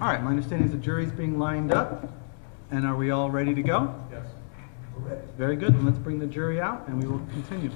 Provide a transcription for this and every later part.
All right, my understanding is the jury's being lined up, and are we all ready to go? Yes. We're ready. Very good, then let's bring the jury out and we will continue.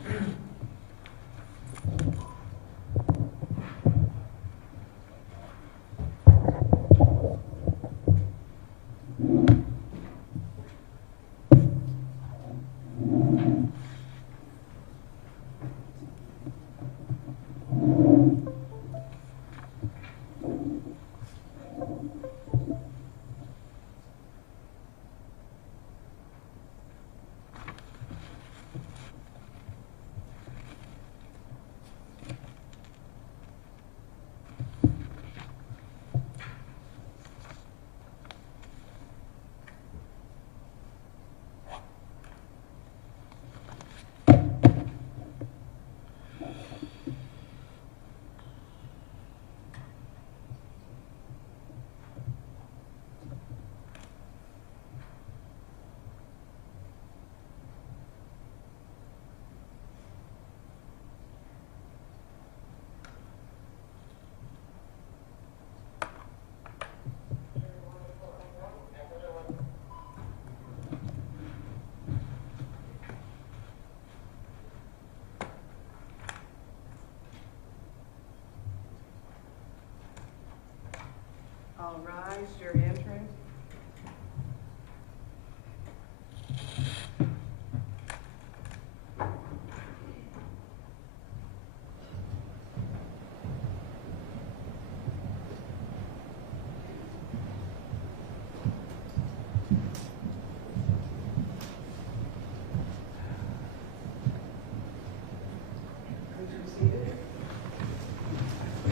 All rise, jury entering.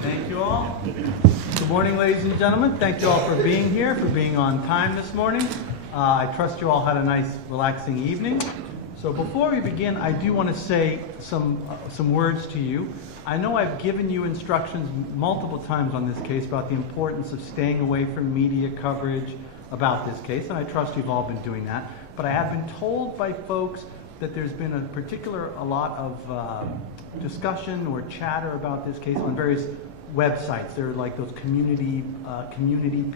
Thank you all. Good morning, ladies and gentlemen. Thank you all for being here, for being on time this morning. I trust you all had a nice, relaxing evening. So before we begin, I do want to say some words to you. I know I've given you instructions multiple times on this case about the importance of staying away from media coverage about this case, and I trust you've all been doing that. But I have been told by folks that there's been a lot of discussion or chatter about this case on various websites. There are like those community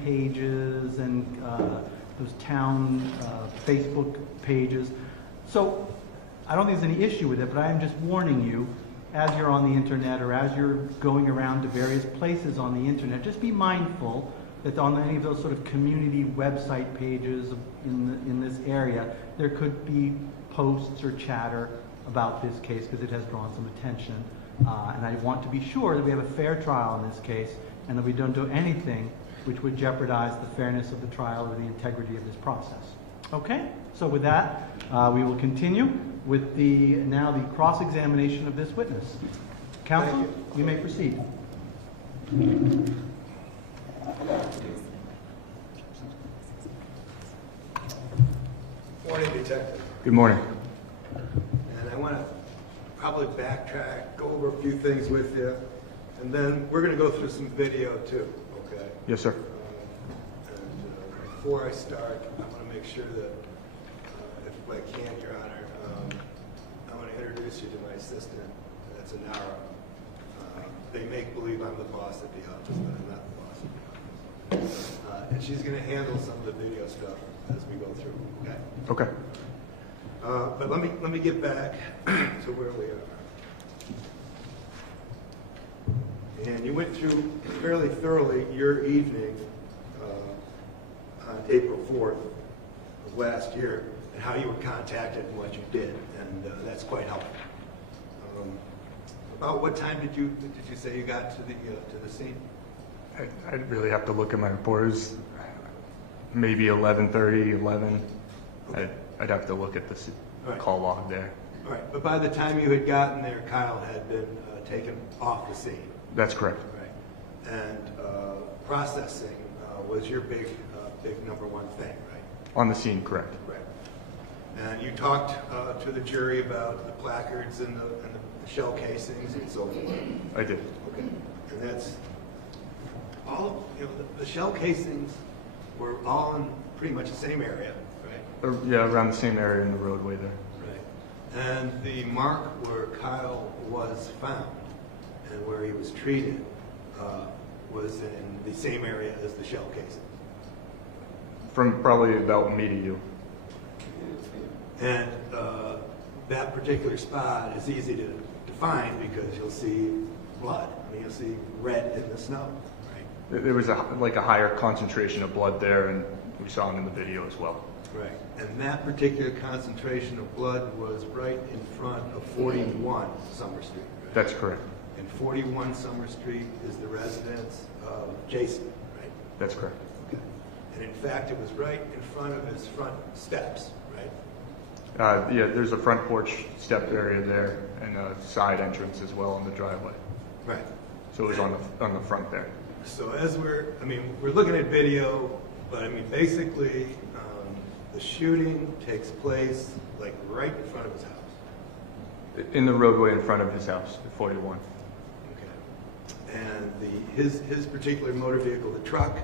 pages and those town Facebook pages. So I don't think there's any issue with it, but I am just warning you, as you're on the internet or as you're going around to various places on the internet, just be mindful that on any of those sort of community website pages in this area, there could be posts or chatter about this case because it has drawn some attention. And I want to be sure that we have a fair trial in this case and that we don't do anything which would jeopardize the fairness of the trial or the integrity of this process. Okay? So with that, we will continue with now the cross-examination of this witness. Counsel, you may proceed. Morning, Detective. Good morning. And I want to probably backtrack, go over a few things with you, and then we're going to go through some video too, okay? Yes, sir. Before I start, I want to make sure that, if I can, Your Honor, I want to introduce you to my assistant. That's Anara. They make believe I'm the boss at the office, but I'm not the boss at the office. And she's going to handle some of the video stuff as we go through. Okay. Okay. But let me get back to where we are. And you went through fairly thoroughly your evening on April 4th of last year and how you were contacted and what you did, and that's quite helpful. About what time did you say you got to the scene? I'd really have to look at my reports. Maybe 11:30, 11. Okay. I'd have to look at the Right. call log there. All right, but by the time you had gotten there, Kyle had been taken off the scene. That's correct. Right. And processing was your big number one thing, right? On the scene, correct. Right. And you talked to the jury about the placards and the shell casings and so forth. I did. Okay. And that's all, the shell casings were all in pretty much the same area, right? Yeah, around the same area in the roadway there. Right. And the mark where Kyle was found and where he was treated was was in the same area as the shell casing. From probably about me to you. And that particular spot is easy to find because you'll see blood. I mean, you'll see red in the snow, right? There was like a higher concentration of blood there, and we saw it in the video as well. Right. And that particular concentration of blood was right in front of 41 Summer Street, right? That's correct. And 41 Summer Street is the residence of Jason, right? That's correct. Okay. And in fact, it was right in front of his front steps, right? Yeah, there's a front porch step area there and a side entrance as well in the driveway. Right. So it was on the front there. So as we're looking at video, but I mean, basically, the shooting takes place like right in front of his house. In the roadway in front of his house at 41. Okay. And his particular motor vehicle, the truck,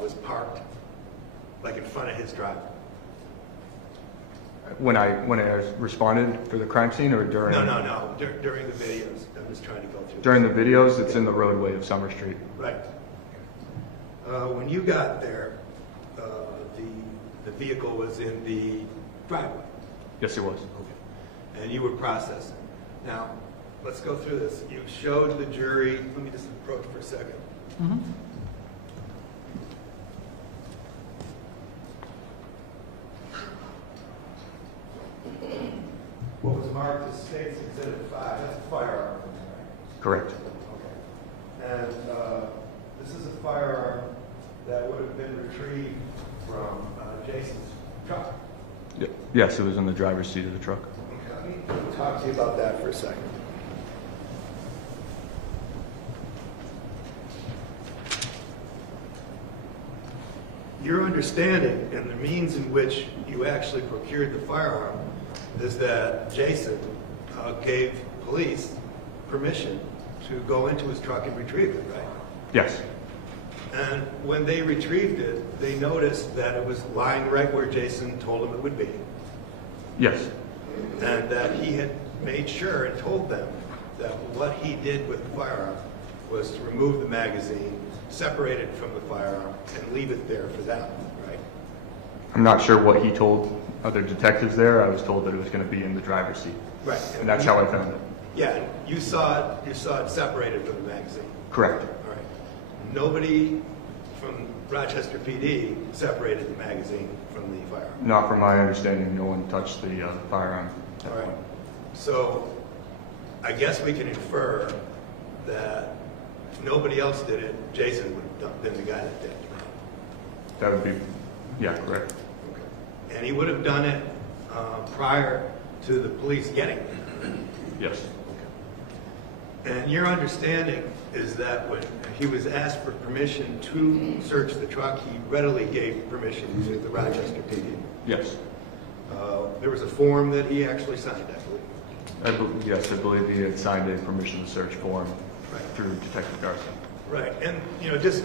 was parked like in front of his driveway. When I responded for the crime scene or during? No. During the videos. I'm just trying to go through. During the videos, it's in the roadway of Summer Street. Right. When you got there, the vehicle was in the driveway. Yes, it was. Okay. And you were processing. Now, let's go through this. You showed the jury. Let me just approach for a second. Mm-hmm. What was marked as State's Exhibit 5, that's a firearm. Correct. Okay. And this is a firearm that would have been retrieved from Jason's truck. Yes, it was in the driver's seat of the truck. Okay, let me talk to you about that for a second. Your understanding and the means in which you actually procured the firearm is that Jason gave police permission to go into his truck and retrieve it, right? Yes. And when they retrieved it, they noticed that it was lying right where Jason told them it would be. Yes. And that he had made sure and told them that what he did with the firearm was to remove the magazine, separate it from the firearm, and leave it there for them, right? I'm not sure what he told other detectives there. I was told that it was going to be in the driver's seat. Right. And that's how I found it. Yeah, you saw it separated from the magazine. Correct. All right. Nobody from Rochester PD separated the magazine from the firearm. Not from my understanding, no one touched the firearm. All right. So I guess we can infer that if nobody else did it, Jason would have been the guy that did it. That would be, yeah, correct. Okay. And he would have done it prior to the police getting it. Yes. Okay. And your understanding is that when he was asked for permission to search the truck, he readily gave permission to the Rochester PD. Yes. There was a form that he actually signed, I believe. Yes, I believe he had signed a permission to search form Right. through Detective Garson. Right, and just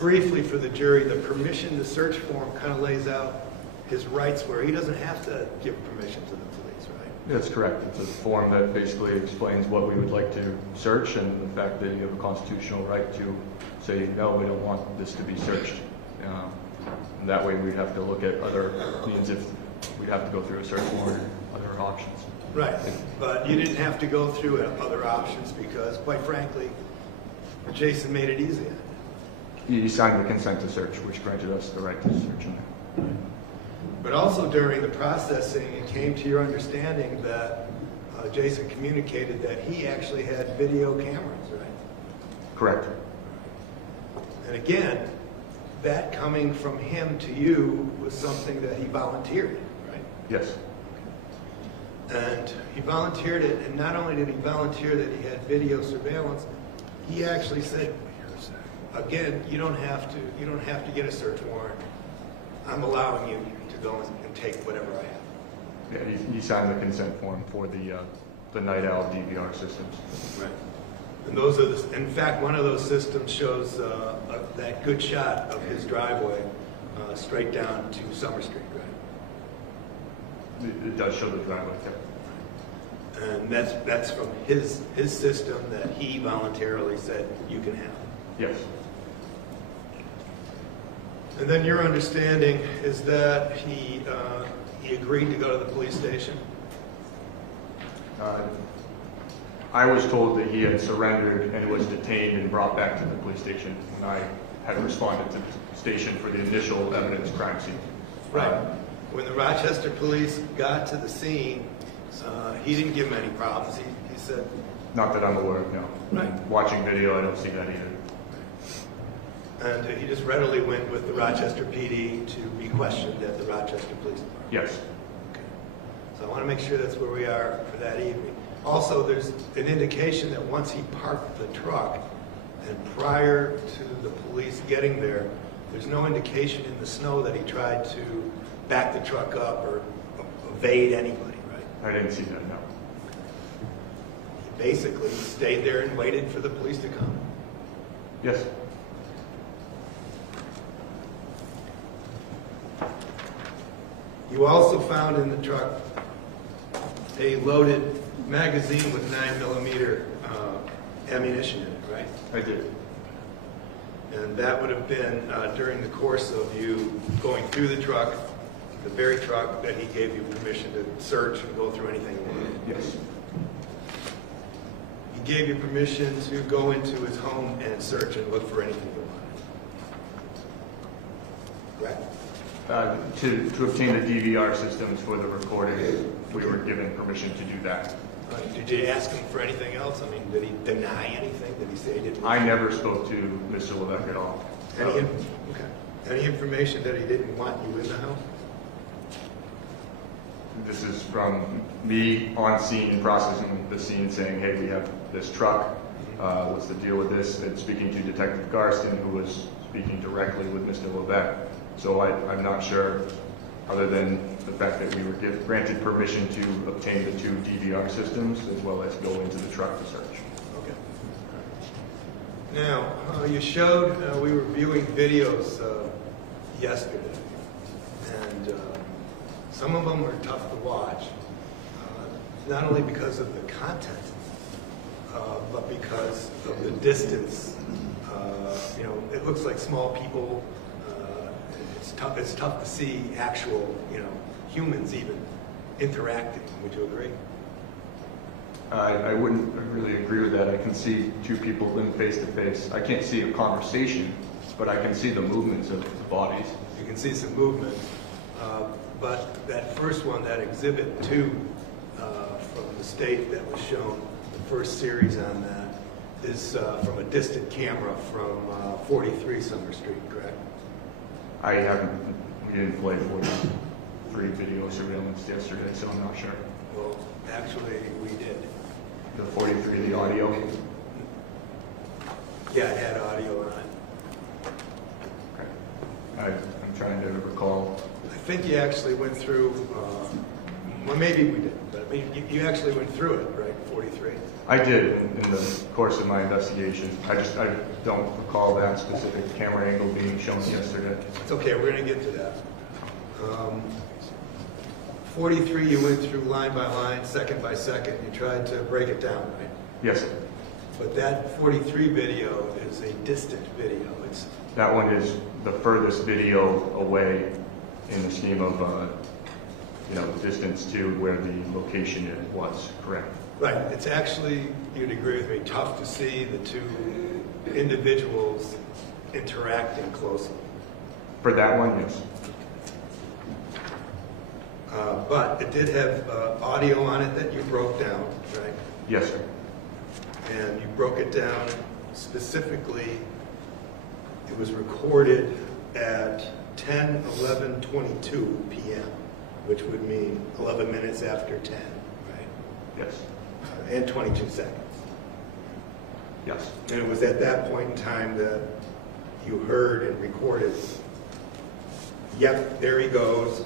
briefly for the jury, the permission to search form kind of lays out his rights where he doesn't have to give permission to the police, right? That's correct. It's a form that basically explains what we would like to search and the fact that you have a constitutional right to say, no, we don't want this to be searched. And that way we'd have to look at other means if we'd have to go through a search warrant or other options. Right, but you didn't have to go through other options because, quite frankly, Jason made it easy. He signed the consent to search, which granted us the right to search him. But also during the processing, it came to your understanding that Jason communicated that he actually had video cameras, right? Correct. And again, that coming from him to you was something that he volunteered, right? Yes. And he volunteered it, and not only did he volunteer that he had video surveillance, he actually said, again, you don't have to get a search warrant. I'm allowing you to go and take whatever I have. Yeah, he signed the consent form for the Night Owl DVR systems. Right. And those are in fact, one of those systems shows that good shot of his driveway straight down to Summer Street, right? It does show the driveway, yeah. And that's from his system that he voluntarily said you can have. Yes. And then your understanding is that he agreed to go to the police station? I was told that he had surrendered and was detained and brought back to the police station, and I had responded to the station for the initial evidence crime scene. Right. When the Rochester police got to the scene, he didn't give him any problems. He said... Not that I'm aware of, no. Right. Watching video, I don't see that either. And he just readily went with the Rochester PD to be questioned at the Rochester Police Department? Yes. Okay. So I want to make sure that's where we are for that evening. Also, there's an indication that once he parked the truck, and prior to the police getting there, there's no indication in the snow that he tried to back the truck up or evade anybody, right? I didn't see that, no. He basically stayed there and waited for the police to come. Yes. You also found in the truck a loaded magazine with 9mm ammunition in it, right? I did. And that would have been during the course of you going through the truck, the very truck that he gave you permission to search and go through anything you wanted. Yes. He gave you permission to go into his home and search and look for anything you wanted. Correct? To obtain the DVR systems for the recording, we were given permission to do that. Did you ask him for anything else? I mean, did he deny anything? Did he say he didn't? I never spoke to Mr. Levesque at all. Any information that he didn't want you in the house? This is from me on scene, processing the scene, saying, hey, we have this truck. What's the deal with this? And speaking to Detective Garston, who was speaking directly with Mr. Levesque. So I'm not sure, other than the fact that we were granted permission to obtain the 2 DVR systems, as well as go into the truck to search. Okay. Now, you showed, we were viewing videos yesterday, and some of them were tough to watch, not only because of the content, but because of the distance. You know, it looks like small people. It's tough to see actual, humans even interacting. Would you agree? I wouldn't really agree with that. I can see 2 people living face to face. I can't see a conversation, but I can see the movements of the bodies. You can see some movement, but that first one, that Exhibit 2 from the state that was shown, the first series on that, is from a distant camera from 43 Summer Street, correct? We didn't play 43 video surveillance yesterday, so I'm not sure. Well, actually, we did. The 43, the audio? Yeah, it had audio on it. Okay. I'm trying to recall. I think you actually went through, well, maybe we didn't, but I mean, you actually went through it, right, 43? I did in the course of my investigation. I don't recall that specific camera angle being shown yesterday. It's okay, we're going to get to that. 43, you went through line by line, second by second. You tried to break it down, right? Yes, sir. But that 43 video is a distant video. That one is the furthest video away in the scheme of, distance to where the location was, correct? Right. It's actually, you'd agree with me, tough to see the 2 individuals interacting closely. For that one, yes. But it did have audio on it that you broke down, right? Yes, sir. And you broke it down specifically. It was recorded at 10:11:22 p.m., which would mean 11 minutes after 10, right? Yes. And 22 seconds. Yes. And it was at that point in time that you heard and recorded, yep, there he goes.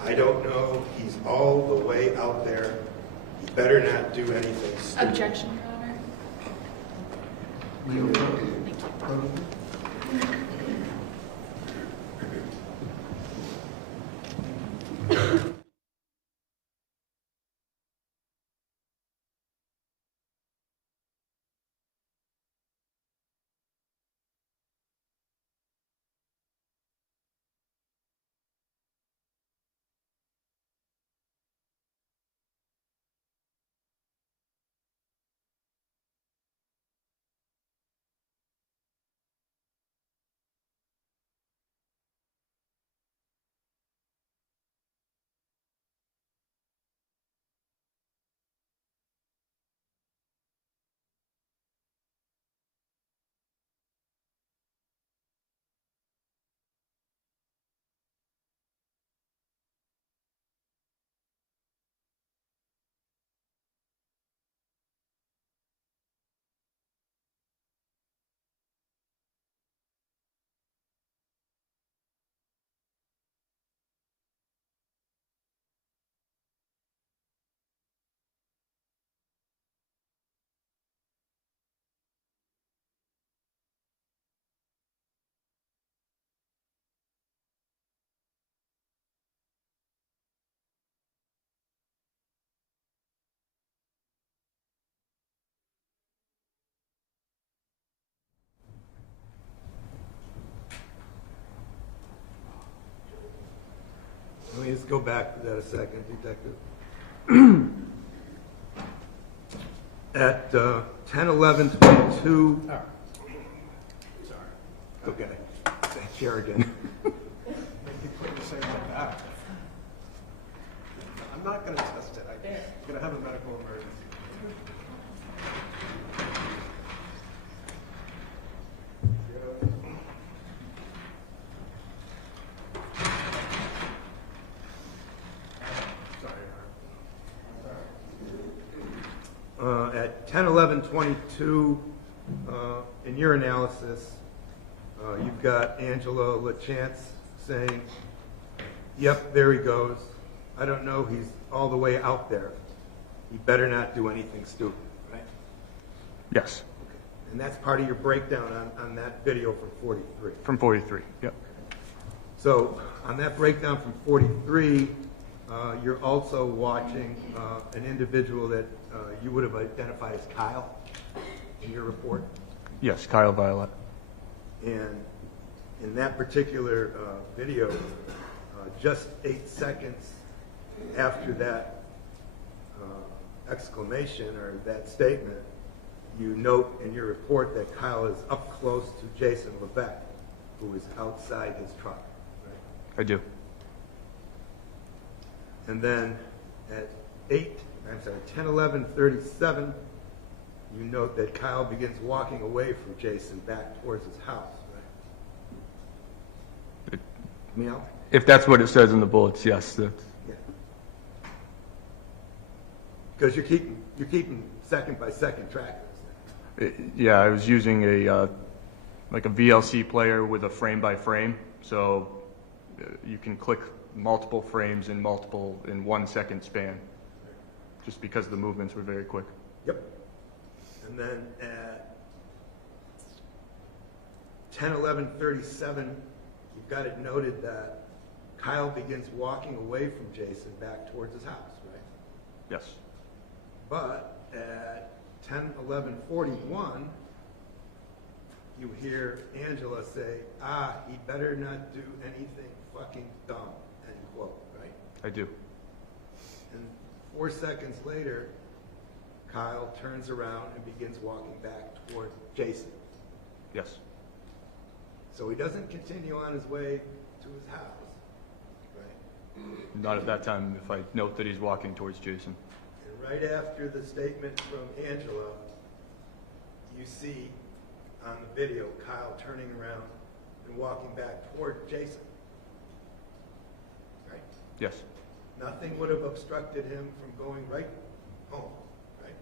I don't know. He's all the way out there. He better not do anything stupid. Objection, Your Honor. Thank you. go back to that a second, Detective. At 10:11:22. Sorry. Okay. Thanks, Sheridan. I'm not going to test it. I'm going to have a medical emergency. At 10:11:22, in your analysis, you've got Angela LaChance saying, "Yep, there he goes. I don't know, he's all the way out there. He better not do anything stupid," right? Yes, And that's part of your breakdown on that video from 43. from 43, yep. So on that breakdown from 43, you're also watching an individual that you would have identified as Kyle in your report. Yes, Kyle Violette. And in that particular video, just 8 seconds after that exclamation or that statement, you note in your report that Kyle is up close to Jason Levesque, who is outside his truck. Right? I do. And then at 10:11:37, you note that Kyle begins walking away from Jason back towards his house. Right? Meow? If that's what it says in the bullets, yes. That's, Yeah. Because you're keeping second by second track of this thing. yeah, I was using a like a VLC player with a frame by frame, so you can click multiple frames in 1 second span, just because the movements were very quick. Yep. And then at 10:11:37, you've got it noted that Kyle begins walking away from Jason back towards his house, right? Yes. But at 10:11:41, you hear Angela say, he better not do anything fucking dumb, end quote, right? I do. And 4 seconds later, Kyle turns around and begins walking back toward Jason. Yes. So he doesn't continue on his way to his house, right? Not at that time, if I note that he's walking towards Jason. And right after the statement from Angela, you see on the video Kyle turning around and walking back toward Jason, right? Yes. Nothing would have obstructed him from going right home, right?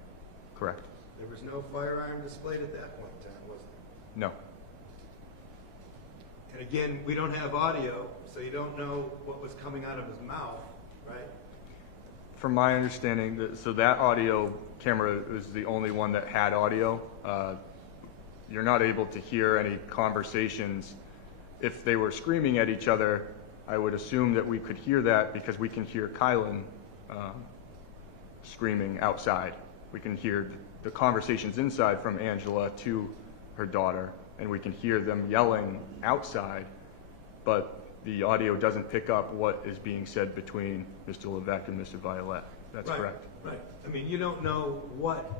Correct. There was no firearm displayed at that point in time, was there? No. And again, we don't have audio, so you don't know what was coming out of his mouth, right? From my understanding, so that audio camera is the only one that had audio. You're not able to hear any conversations. If they were screaming at each other, I would assume that we could hear that because we can hear Kylan screaming outside. We can hear the conversations inside from Angela to her daughter, and we can hear them yelling outside, but the audio doesn't pick up what is being said between Mr. Levesque and Mr. Violette. That's Right, correct. Right. I mean, you don't know what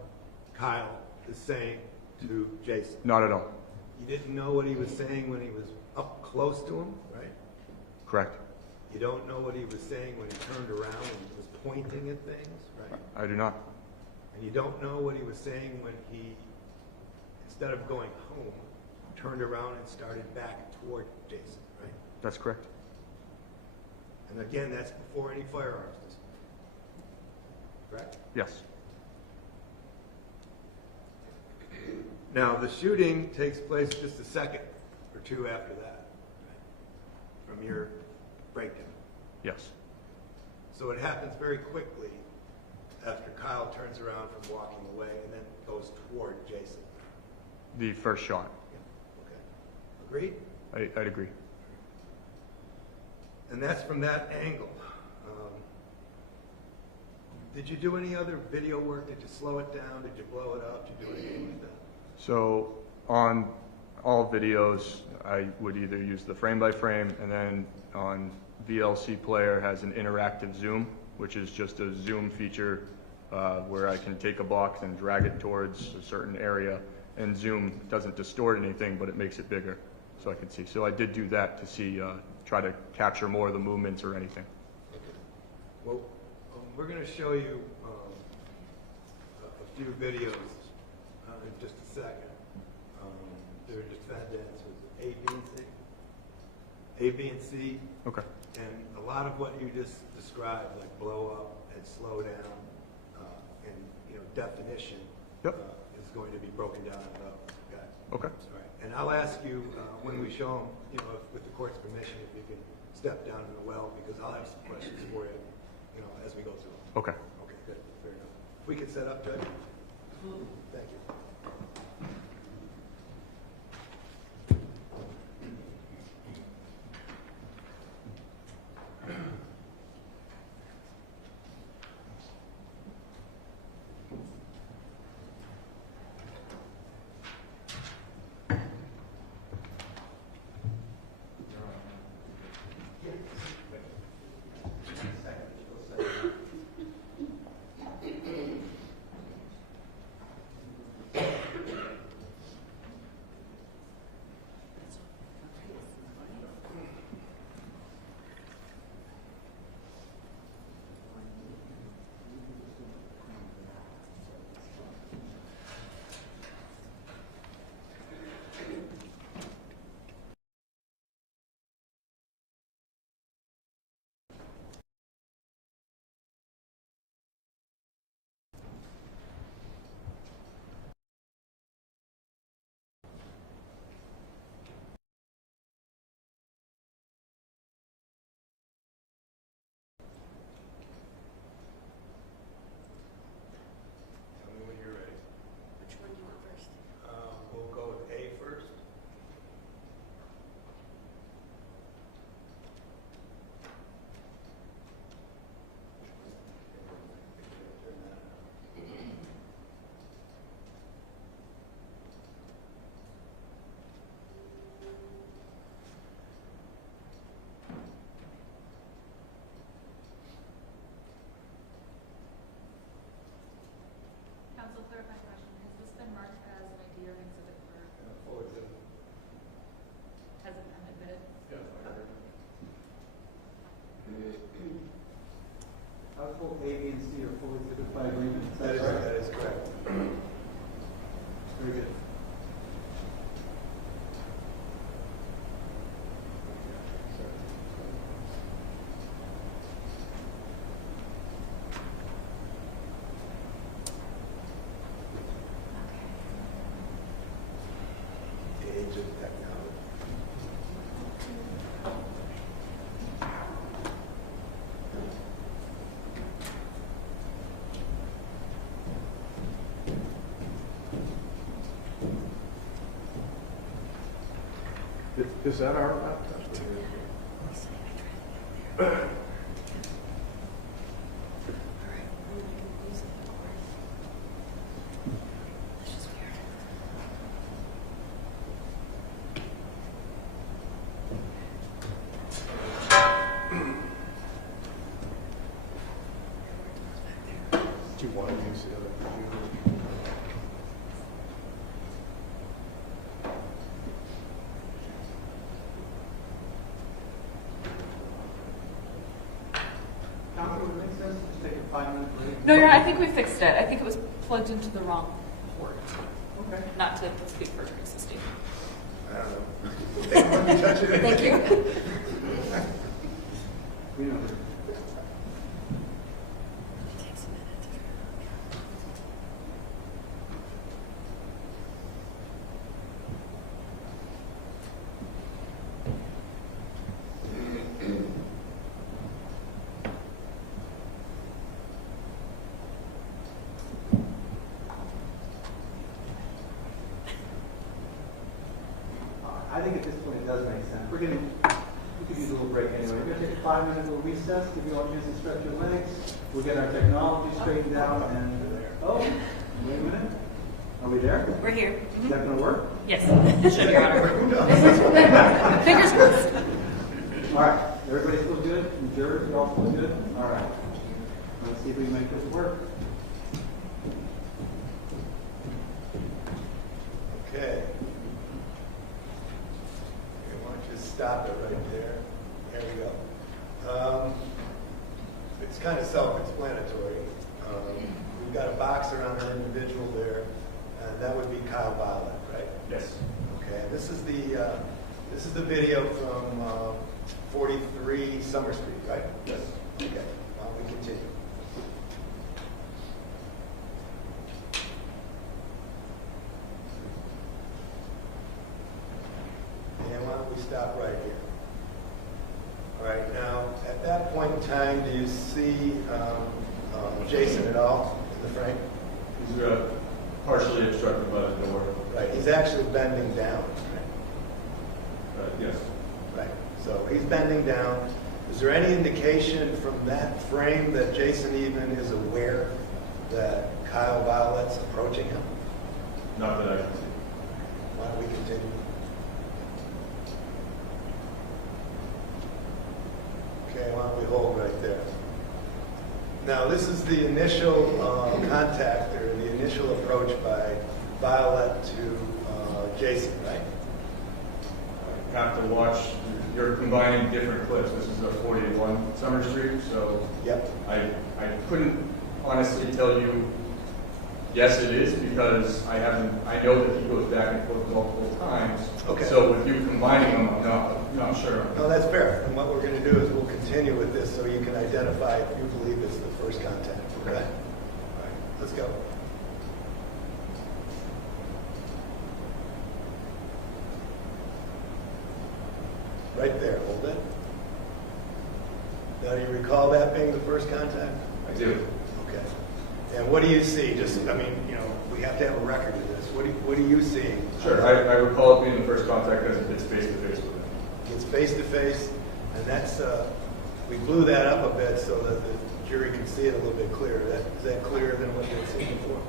Kyle is saying to Jason. Not at all. You didn't know what he was saying when he was up close to him, right? Correct. You don't know what he was saying when he turned around and was pointing at things, right? I do not. And you don't know what he was saying when he, instead of going home, turned around and started back toward Jason, right? That's correct. And again, that's before any firearms display. Correct? Yes. Now, the shooting takes place just a second or two after that, right? From your breakdown. Yes. So it happens very quickly after Kyle turns around from walking away and then goes toward Jason. The first shot. Yeah. Okay. Agreed? I'd agree. And that's from that angle. Did you do any other video work? Did you slow it down? Did you blow it up? Did you do anything like that? So on all videos, I would either use the frame by frame, and then on VLC player has an interactive zoom, which is just a zoom feature where I can take a box and drag it towards a certain area, and zoom doesn't distort anything, but it makes it bigger so I can see. So I did do that to see, try to capture more of the movements or anything. Well, we're going to show you a few videos in just a second. They're defendants with A, B, and C. A, B, and C. Okay. And a lot of what you just described, like blow up and slow down, and definition, Yep. is going to be broken down in those. Okay. Okay. All right. And I'll ask you when we show them, with the court's permission, if you can step down in the well, because I'll have some questions for you, as we go through them. Okay. Okay. Good. Fair enough. We can set up, Judge. Thank you. We'll go with A first. Counsel, clarifying question. Has this been marked as an ID or an exhibit for, Full exhibit. has it been admitted? Household A, B, and C are fully exhibited by agreement. That is correct. Very good. The age of technology. Is that our laptop? Do you want to use the other computer? Counsel, would it make sense to just take a 5-minute break? No, I think we fixed it. I think it was plugged into the wrong port. Okay. Not to speak for existing. I don't know. Let me touch it. Thank you. We know. I think at this point it does make sense. We could use a little break anyway. We're going to take a 5-minute little recess, give you all a chance to stretch your legs. We'll get our technology straightened out and, oh, wait a minute. Are we there? We're here. Is that going to work? Yes, it should, Your Honor. Fingers crossed. All right. Everybody feel good? The jurors, you all feel good? All right. Let's see if we can make this work. Okay. Why don't you stop it right there? There we go. It's kind of self-explanatory. We've got a box around an individual there, and that would be Kyle Violette, right? Yes. Okay. And this is the video from 43 Summer Street, right? Yes. Okay. Why don't we continue? And why don't we stop right here? All right, now, at that point in time, do you see Jason at all in the frame? He's partially obstructed by the door. Right, he's actually bending down, right? Yes. Right, so he's bending down. Is there any indication from that frame that Jason even is aware that Kyle Violette's approaching him? Not that I can see. Why don't we continue? Okay, why don't we hold right there? Now, this is the initial contact or the initial approach by Violette to Jason, right? You have to watch, you're combining different clips. This is a 41 Summer Street, so Yep. I couldn't honestly tell you yes it is because I know that he goes back and forth multiple times. Okay. So with you combining them, I'm not sure. No, that's fair. And what we're going to do is we'll continue with this so you can identify if you believe it's the first contact. Okay? All right, let's go. Right there, hold it. Now, do you recall that being the first contact? I do. Okay. And what do you see? Just, I mean, you know, we have to have a record of this. What do you see? Sure, I recall it being the first contact because it's face-to-face with him. It's face-to-face, and that's, we blew that up a bit so that the jury can see it a little bit clearer. Is that clearer than what they'd seen before?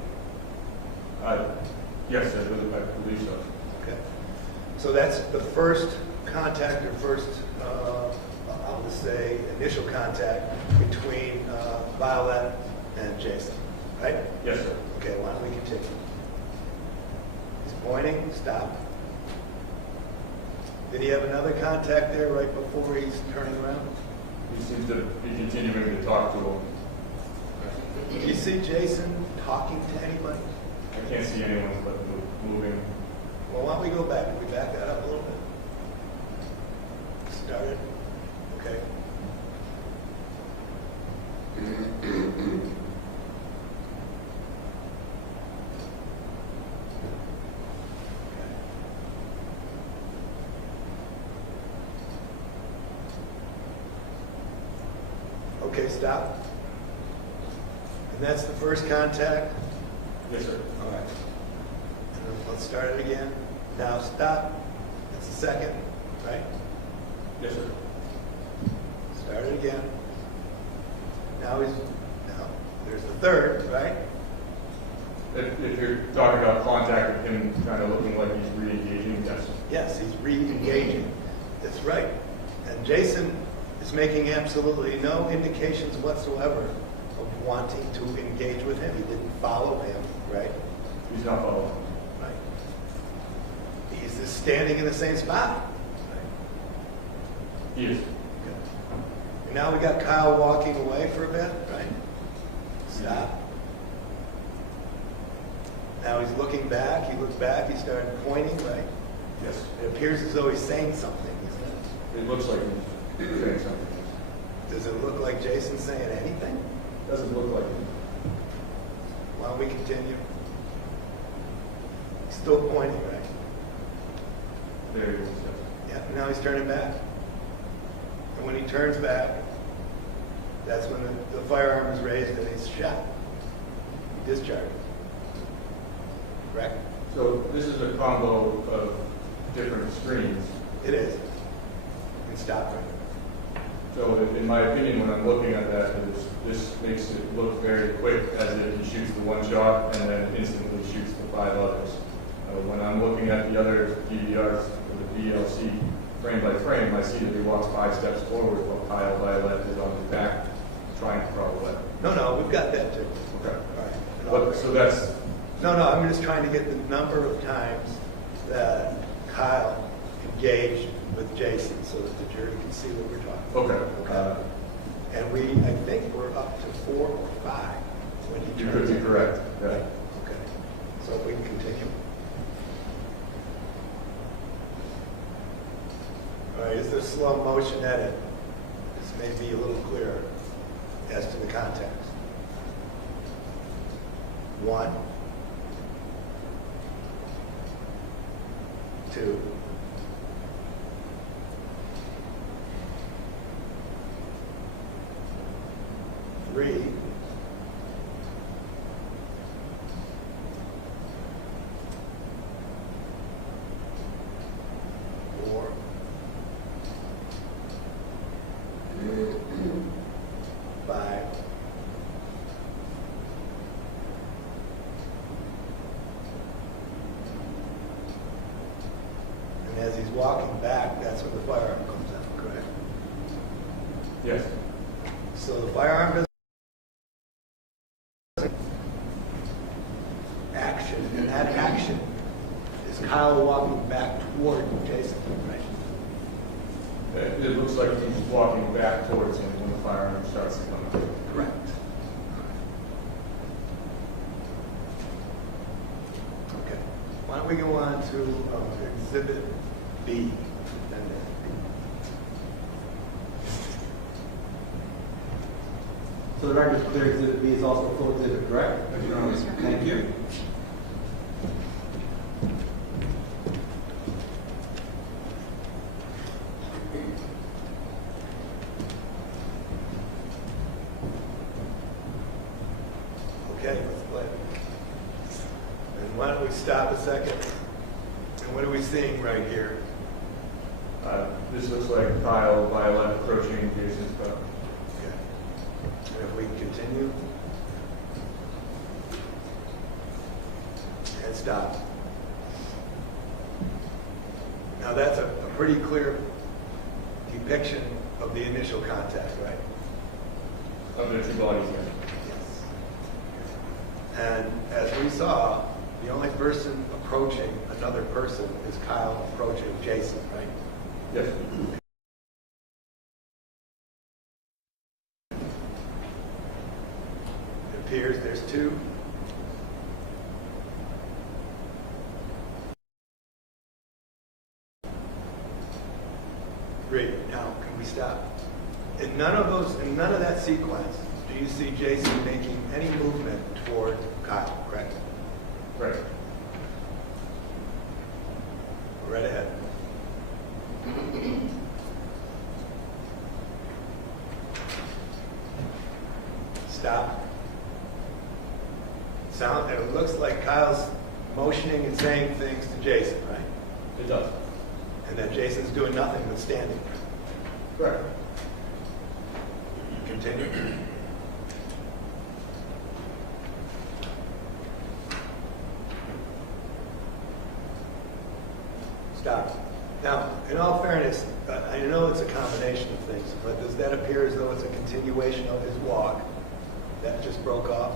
Yes, I believe so. Okay. So that's the first contact or first, I'll just say, initial contact between Violette and Jason, right? Yes, sir. Okay, why don't we continue? He's pointing, stop. Did he have another contact there right before he's turning around? He seems to be continuing to talk to him. Did you see Jason talking to anybody? I can't see anyone but moving. Well, why don't we go back? Can we back that up a little bit? Started? Okay. Okay, stop. And that's the first contact? Yes, sir. All right. And then let's start it again. Now stop. That's the second, right? Yes, sir. Start it again. Now there's the third, right? If you're talking about contact with him kind of looking like he's re-engaging, yes. Yes, he's re-engaging. That's right. And Jason is making absolutely no indications whatsoever of wanting to engage with him. He didn't follow him, right? He's not following. Right. He's just standing in the same spot. Right. He is. And now we got Kyle walking away for a bit, right? Stop. Now he's looking back. He looked back. He started pointing, right? Yes. It appears as though he's saying something, isn't it? It looks like he's saying something. Does it look like Jason's saying anything? Doesn't look like it. Why don't we continue? He's still pointing, right? There he is. Yeah, now he's turning back. And when he turns back, that's when the firearm is raised and he's shot. He discharged. Correct? So this is a combo of different screens. It is. You can stop right there. So in my opinion, when I'm looking at that, this makes it look very quick, as if he shoots the one shot and then instantly shoots the 5 others. When I'm looking at the other DVRs, or the VLC frame by frame, I see that he walks 5 steps forward while Kyle Violette is on his back trying to crawl away. No, we've got that too. Okay. All right. But, so that's, No, I'm just trying to get the number of times that Kyle engaged with Jason so that the jury can see what we're talking about. okay. And I think we're up to 4 or 5 when he You turns could be in. correct. Yeah. Okay. So if we can continue. All right, is there slow motion edit? This may be a little clearer as to the context. 1, 2, 3, 4, 5, 6. And as he's walking back, that's when the firearm comes out, correct? Yes. So the firearm doesn't action, and that action is Kyle walking back toward Jason, right? It looks like he's walking back towards him when the firearm starts to come out. Correct. Okay. Why don't we go on to Exhibit B? So the record is clear, Exhibit B is also a full exhibit, correct? Thank you. Okay, let's play. And why don't we stop a second? And what are we seeing right here? This looks like Kyle Violette approaching Jason's car. Okay. And if we continue. And stop. Now that's a pretty clear depiction of the initial contact, right? Of the 2 bodies, yes. Yes. And as we saw, the only person approaching another person is Kyle approaching Jason, right? Yes. It appears there's 2. Great. Now, can we stop? In none of that sequence, do you see Jason making any movement toward Kyle, correct? Right. Right ahead. Stop. Sound, and it looks like Kyle's motioning and saying things to Jason, right? It does. And that Jason's doing nothing but standing. Correct. Continue. Stop. Now, in all fairness, I know it's a combination of things, but does that appear as though it's a continuation of his walk that just broke off?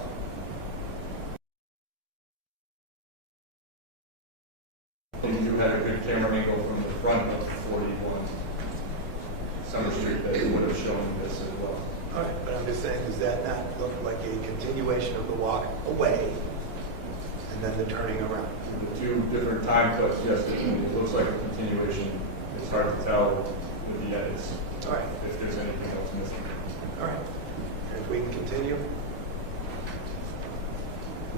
And you had a good camera angle from the front of 41 Summer Street that would have shown this as well. All right, but I'm just saying, does that not look like a continuation of the walk away and then the turning around? The 2 different time cuts, yes, it looks like a continuation. It's hard to tell with the edits All right, if there's anything else missing. all right. And if we can continue.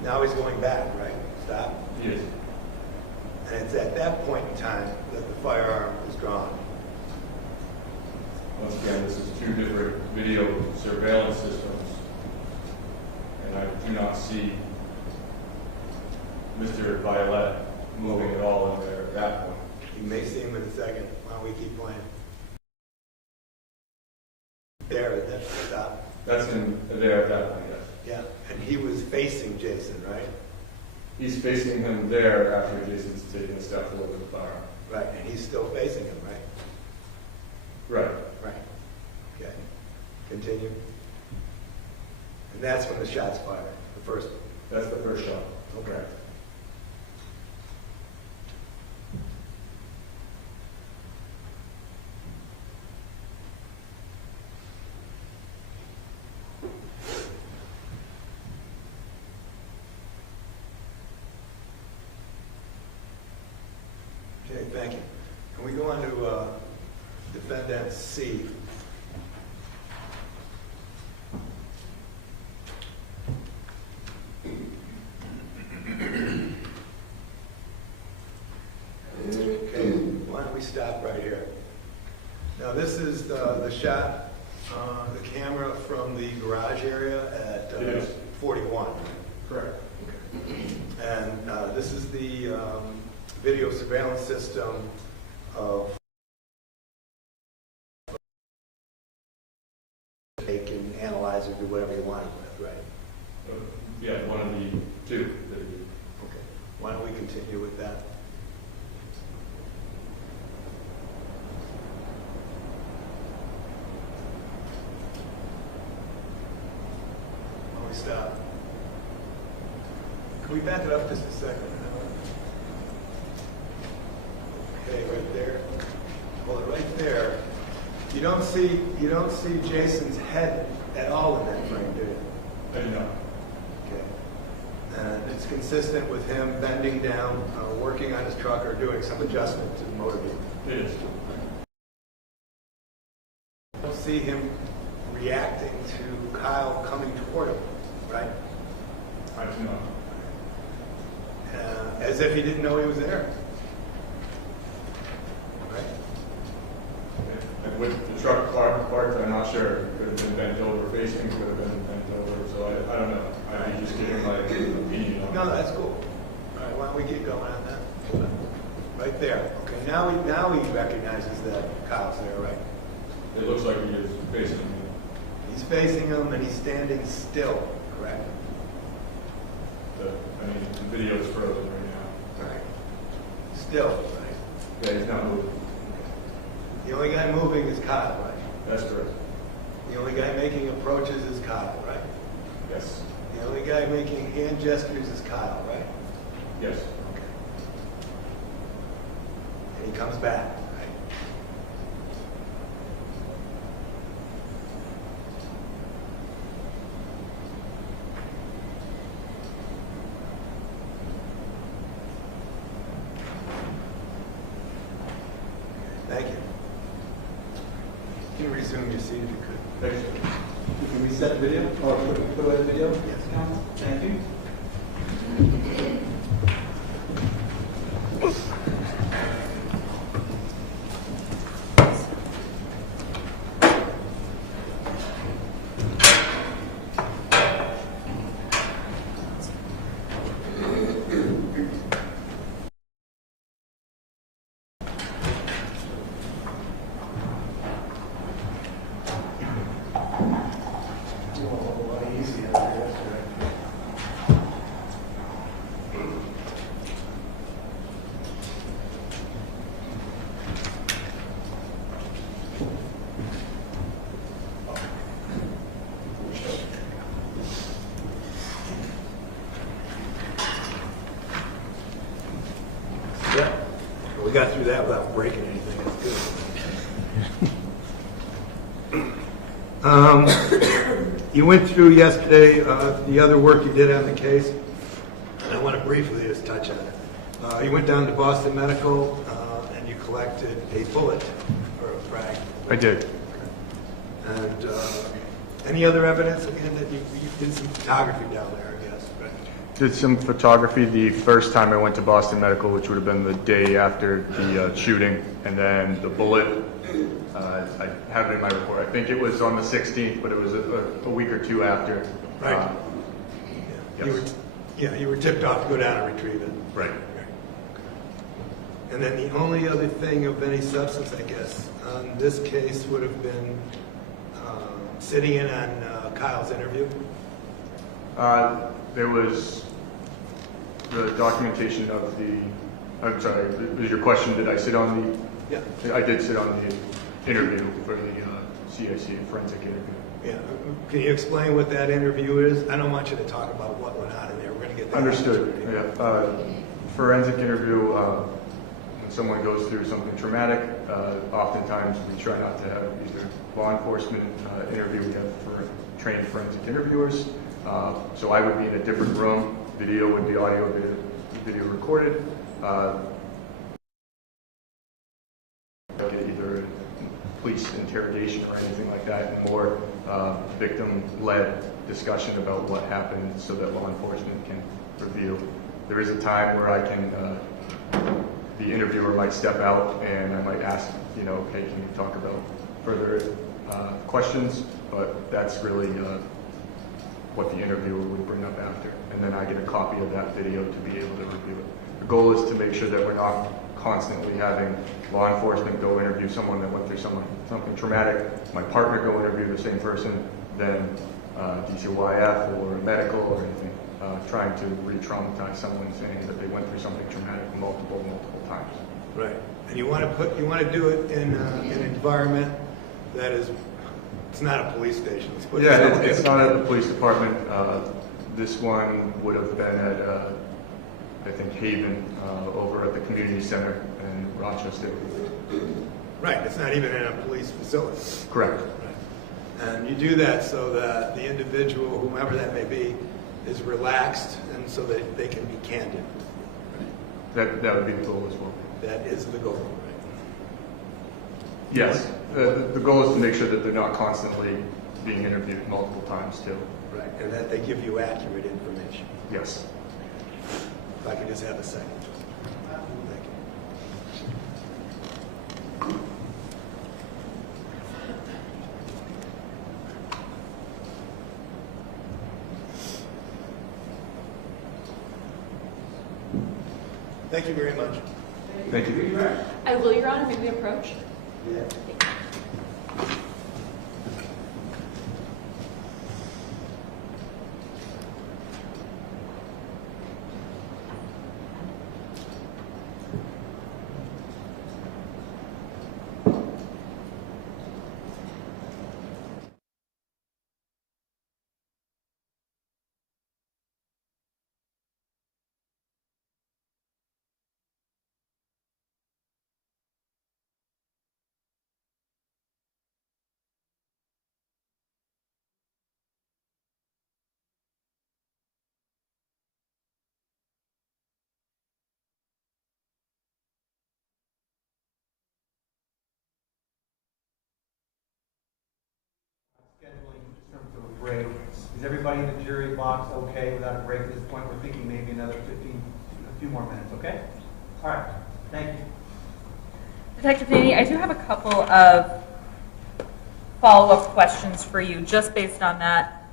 Now he's going back, right? Stop. He is. And it's at that point in time that the firearm is drawn. Once again, this is 2 different video surveillance systems, and I do not see Mr. Violette moving at all in there at that point. You may see him in a second. Why don't we keep playing? There, that's the stop. That's in there at that point, yes. Yeah, and he was facing Jason, right? He's facing him there after Jason's taken a step forward with the firearm. Right, and he's still facing him, right? continue? And that's when the shot's fired, the first one? That's the first shot. Okay. Okay, thank you. Can we go on to defendant C? Okay, why don't we stop right here? Now this is the shot, the camera from the garage area at Yes. 41. Correct. And this is the video surveillance system of they can analyze or do whatever you want it with, right? Yeah, one of the two. Okay. Why don't we continue with that? Why don't we stop? Can we back it up just a second? Okay, right there. Well, right there. You don't see Jason's head at all in that frame, do you? I do not. Okay. And it's consistent with him bending down, working on his truck or doing some adjustment to the motor vehicle. It is. You don't see him reacting to Kyle coming toward him, right? I do not. As if he didn't know he was there. Right? And with the truck parked, I'm not sure. It could have been bent over, facing could have been bent over, so I don't know. I'd be just giving my opinion on No, that. that's cool. All right, why don't we keep going on that? Right there. Okay, now he recognizes that Kyle's there, right? It looks like he is facing me. He's facing him and he's standing still, correct? The video is frozen right now. All right. Still, right? Yeah, he's not moving. The only guy moving is Kyle, right? That's correct. The only guy making approaches is Kyle, right? Yes. The only guy making hand gestures is Kyle, right? Yes. Okay. And he comes back, right? Thank you. You can resume your seat if you could. Thank you. You can reset the video, or put away the video? Yes. Thank you. Yeah. We got through that without breaking anything. That's good. You went through yesterday the other work you did on the case. And I want to briefly just touch on it. You went down to Boston Medical and you collected a bullet or a frag. I did. And any other evidence again that you did some photography down there, I guess, right? Did some photography the first time I went to Boston Medical, which would have been the day after the shooting, and then the bullet, I have it in my report. I think it was on the 16th, but it was a week or two after. Right. Yes. You were tipped off to go down and retrieve it. Right. And then the only other thing of any substance, I guess, on this case would have been sitting in on Kyle's interview. There was the documentation of the, I'm sorry, was your question, did I sit on the? Yeah. I did sit on the interview for the CIC forensic interview. Yeah, can you explain what that interview is? I don't want you to talk about what went on in there. We're going to get that. Understood, yeah. Forensic interview, when someone goes through something traumatic, oftentimes we try not to have either law enforcement interview. We have trained forensic interviewers. So I would be in a different room. Video would be audio, video recorded. Either police interrogation or anything like that, and more victim-led discussion about what happened so that law enforcement can review. There is a time where I can, the interviewer might step out and I might ask, you know, hey, can you talk about further questions? But that's really what the interviewer would bring up after. And then I get a copy of that video to be able to review it. The goal is to make sure that we're not constantly having law enforcement go interview someone that went through something traumatic, my partner go interview the same person, then DCYF or medical or anything, trying to re-traumatize someone saying that they went through something traumatic multiple times. Right, and you want to do it in an environment that is, it's not a police station. Yeah, it's not at the police department. This one would have been at I think Haven, over at the community center in Rochester. Right, it's not even in a police facility. Correct. Right. And you do that so that the individual, whomever that may be, is relaxed and so that they can be candid. Right? That would be the goal as well. That is the goal, right? Yes. The goal is to make sure that they're not constantly being interviewed multiple times too. Right, and that they give you accurate information. Yes. If I could just have a second. Thank you. Thank you very much. Thank you. I will, Your Honor, maybe approach. Yeah. Scheduling in terms of a break. Is everybody in the jury box okay without a break at this point? We're thinking maybe another 15, a few more minutes, okay? All right, thank you. Detective Danny, I do have a couple of follow-up questions for you, just based on that.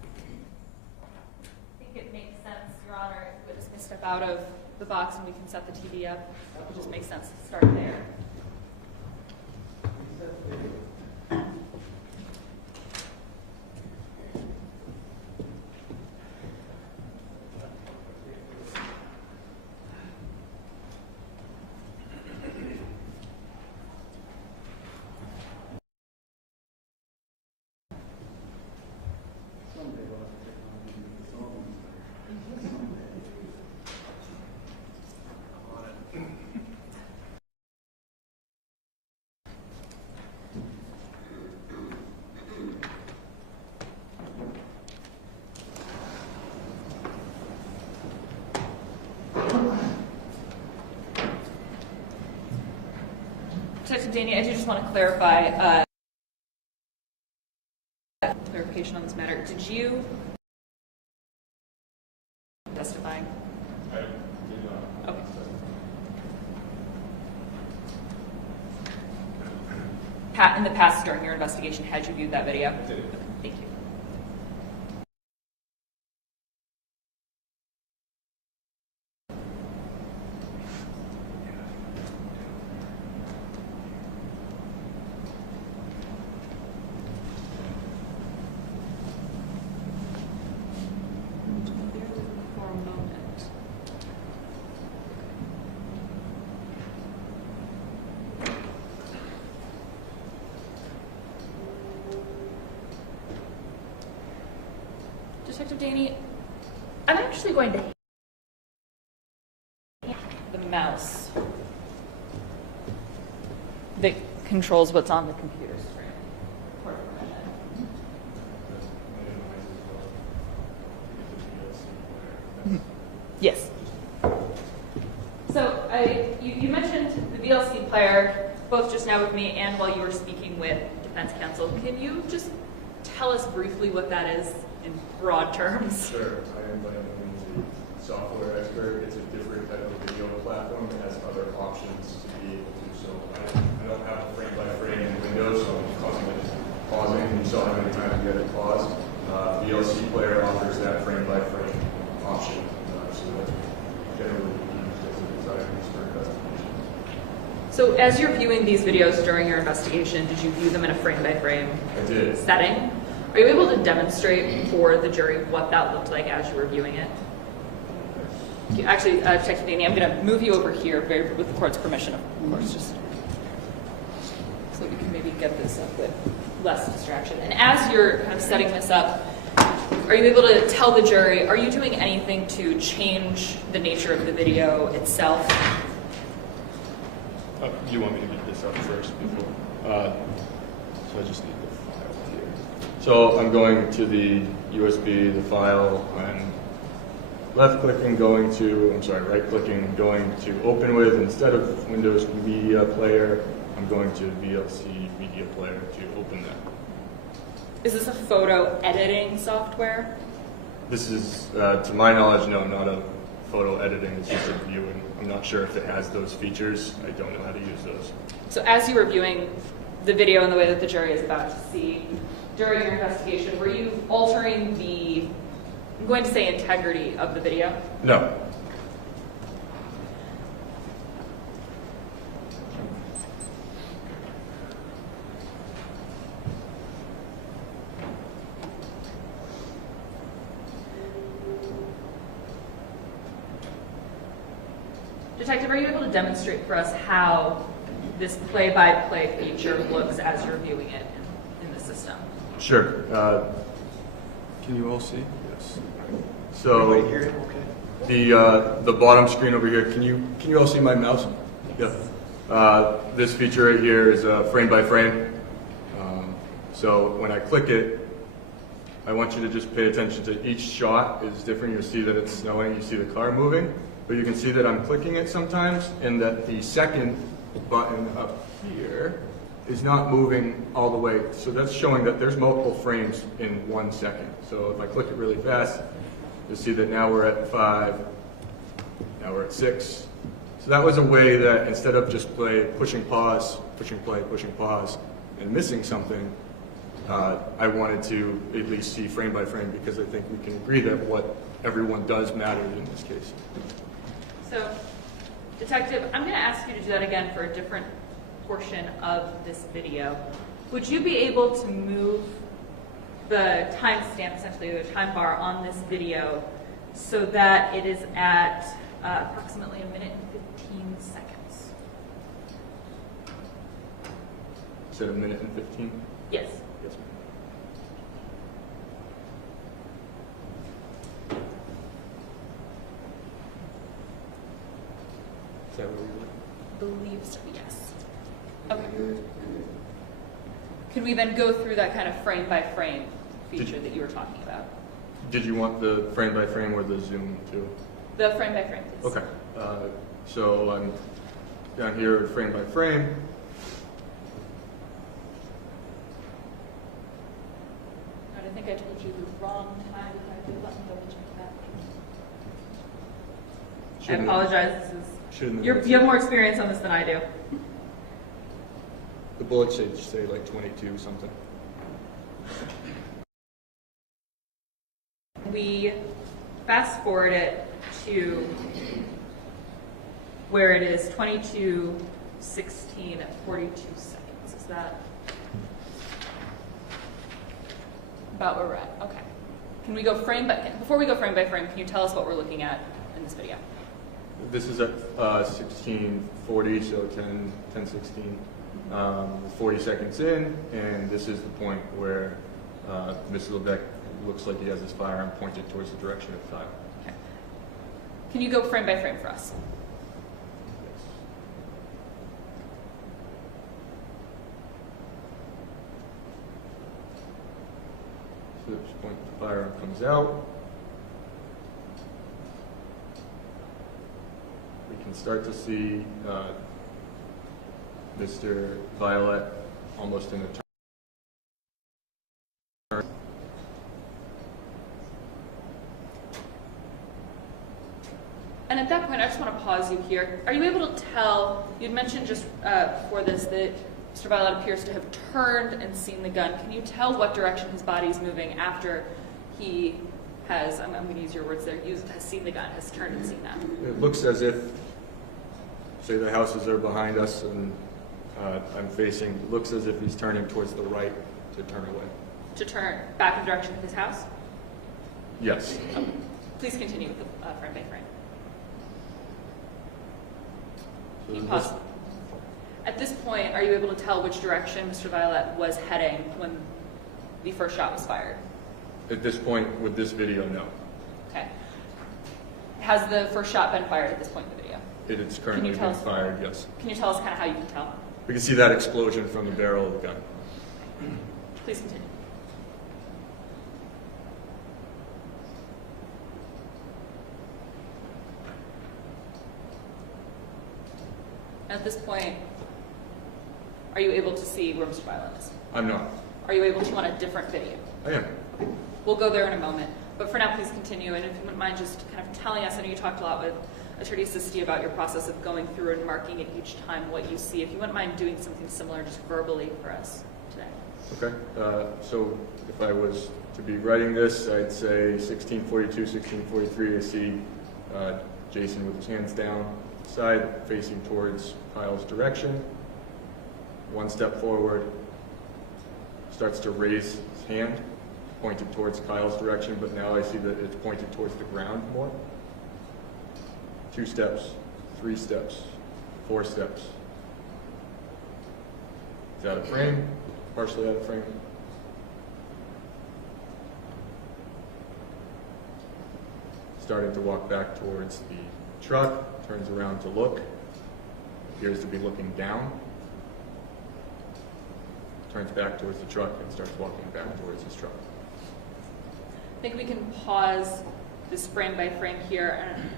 I think it makes sense, Your Honor, if witness may step out of the box and we can set the TV up. It just makes sense to start there. Detective Danny, I do just want to clarify clarification on this matter. Did you testifying? I did not. Okay. In the past, during your investigation, had you viewed that video? I did. Thank you. For a moment. Detective Danny, I'm actually going to the mouse that controls what's on the computer screen. Court permission. Yes. So you mentioned the VLC player, both just now with me and while you were speaking with defense counsel. Can you just tell us briefly what that is in broad terms? Sure. I am by no means a software expert. It's a different type of video platform that has other options to be able to. So I don't have a frame-by-frame in Windows, so I'm constantly pausing. You saw how many times you get it paused. VLC player offers that frame-by-frame option. So that's generally used as a desired use for investigation. So as you're viewing these videos during your investigation, did you view them in a frame-by-frame I did. setting? Are you able to demonstrate for the jury what that looked like as you were viewing it? Actually, Detective Danny, I'm going to move you over here with the court's permission, of course, just so we can maybe get this up with less distraction. And as you're kind of setting this up, are you able to tell the jury, are you doing anything to change the nature of the video itself? Do you want me to get this up first before? So I just need the file here. So I'm going to the USB, the file, and right-clicking, going to open with. Instead of Windows Media Player, I'm going to VLC Media Player to open that. Is this a photo editing software? This is, to my knowledge, no, not a photo editing. It's just a viewing. I'm not sure if it has those features. I don't know how to use those. So as you were viewing the video in the way that the jury is about to see during your investigation, were you altering the, I'm going to say, integrity of the video? No. Detective, are you able to demonstrate for us how this play-by-play feature looks as you're viewing it in the system? Sure. Can you all see? Yes. So the bottom screen over here. Can you all see my mouse? Yep. This feature right here is frame by frame. So when I click it, I want you to just pay attention to each shot is different. You'll see that it's snowing. You see the car moving, but you can see that I'm clicking it sometimes, and that the second button up here is not moving all the way. So that's showing that there's multiple frames in 1 second. So if I click it really fast, you'll see that now we're at 5, now we're at 6. So that was a way that instead of just pushing pause, pushing play, pushing pause, and missing something, I wanted to at least see frame by frame, because I think we can agree that what everyone does matter in this case. So, Detective, I'm going to ask you to do that again for a different portion of this video. Would you be able to move the timestamp, essentially the time bar on this video, so that it is at approximately 1 minute and 15 seconds? You said 1 minute and 15? Yes. Yes, ma'am. Is that what we were? Believe so, yes. Okay. Can we then go through that kind of frame by frame feature that you were talking about? Did you want the frame by frame or the zoom too? The frame by frame, please. Okay. So I'm down here at frame by frame. I think I told you the wrong time. Let me double check that. Shouldn't I apologize. You have more experience on this than I do. The bullets say like 22 something. We fast forward it to where it is 22:16 at 42 seconds. Is that about where we're at? Okay. Can we go before we go frame by frame, can you tell us what we're looking at in this video? This is at 16:40, so 10:16, 40 seconds in, and this is the point where Ms. Levesque looks like he has his firearm pointed towards the direction of the tile. Okay. Can you go frame by frame for us? So at this point, the firearm comes out. We can start to see Mr. Violette almost in a turn. And at that point, I just want to pause you here. Are you able to tell, you'd mentioned just before this that Mr. Violette appears to have turned and seen the gun. Can you tell what direction his body is moving after he has, I'm going to use your words there, has seen the gun, has turned and seen that? It looks as if, say the houses are behind us and I'm facing, it looks as if he's turning towards the right to turn away. To turn back in the direction of his house? Yes. Please continue with the frame by frame. So You this- pause. At this point, are you able to tell which direction Mr. Violette was heading when the first shot was fired? At this point, with this video, no. Okay. Has the first shot been fired at this point in the video? It is currently tell being us- fired, yes. Can you tell us kind of how you can tell? We can see that explosion from the barrel of the gun. Please continue. At this point, are you able to see where Mr. Violette is? I'm not. Are you able to on a different video? I am. We'll go there in a moment. But for now, please continue. And if you wouldn't mind just kind of telling us, I know you talked a lot with Attorney Sisti about your process of going through and marking it each time what you see. If you wouldn't mind doing something similar just verbally for us today. Okay. So if I was to be writing this, I'd say 1642, 1643, I see Jason with his hands down, side, facing towards Kyle's direction. One step forward, starts to raise his hand, pointed towards Kyle's direction, but now I see that it's pointed towards the ground more. 2 steps, 3 steps, 4 steps. Is out of frame, partially out of frame. Starting to walk back towards the truck, turns around to look, appears to be looking down, turns back towards the truck and starts walking back towards his truck. I think we can pause this frame by frame here, and I'm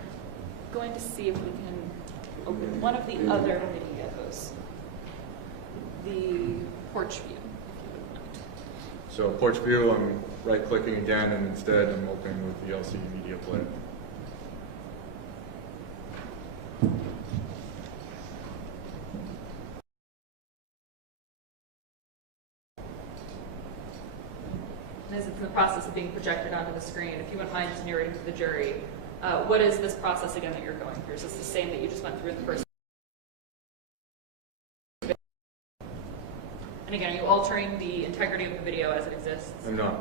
going to see if we can open one of the other videos, the porch view. So porch view, I'm right-clicking again, and instead I'm opening with the LCD media player. And as it's in the process of being projected onto the screen, if you wouldn't mind just narrating to the jury, what is this process again that you're going through? Is this the same that you just went through in the first? And again, are you altering the integrity of the video as it exists? I'm not.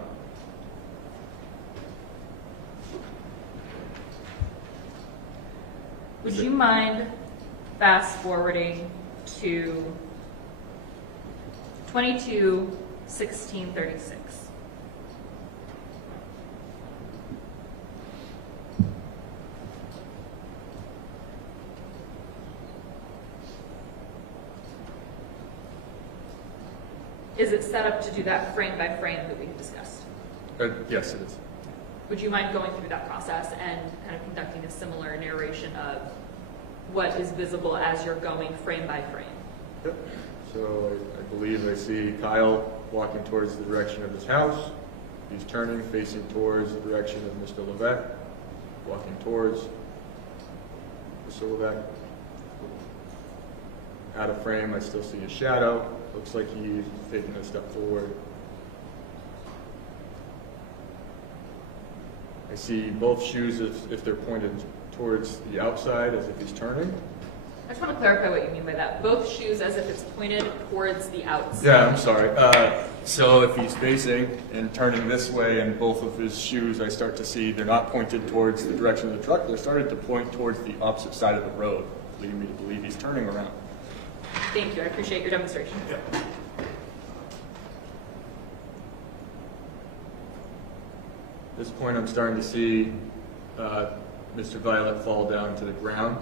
Would you mind fast forwarding to 22/16/36? Is it set up to do that frame by frame that we discussed? Yes, it is. Would you mind going through that process and kind of conducting a similar narration of what is visible as you're going frame by frame? Yep. So I believe I see Kyle walking towards the direction of his house. He's turning, facing towards the direction of Mr. Levesque, walking towards Mr. Levesque. Out of frame, I still see a shadow. Looks like he's taking a step forward. I see both shoes if they're pointed towards the outside, as if he's turning. I just want to clarify what you mean by that. Both shoes as if it's pointed towards the outside. Yeah, I'm sorry. So if he's facing and turning this way, and both of his shoes, I start to see they're not pointed towards the direction of the truck. They're starting to point towards the opposite side of the road, leading me to believe he's turning around. Thank you. I appreciate your demonstration. this point, I'm starting to see Mr. Violette fall down to the ground.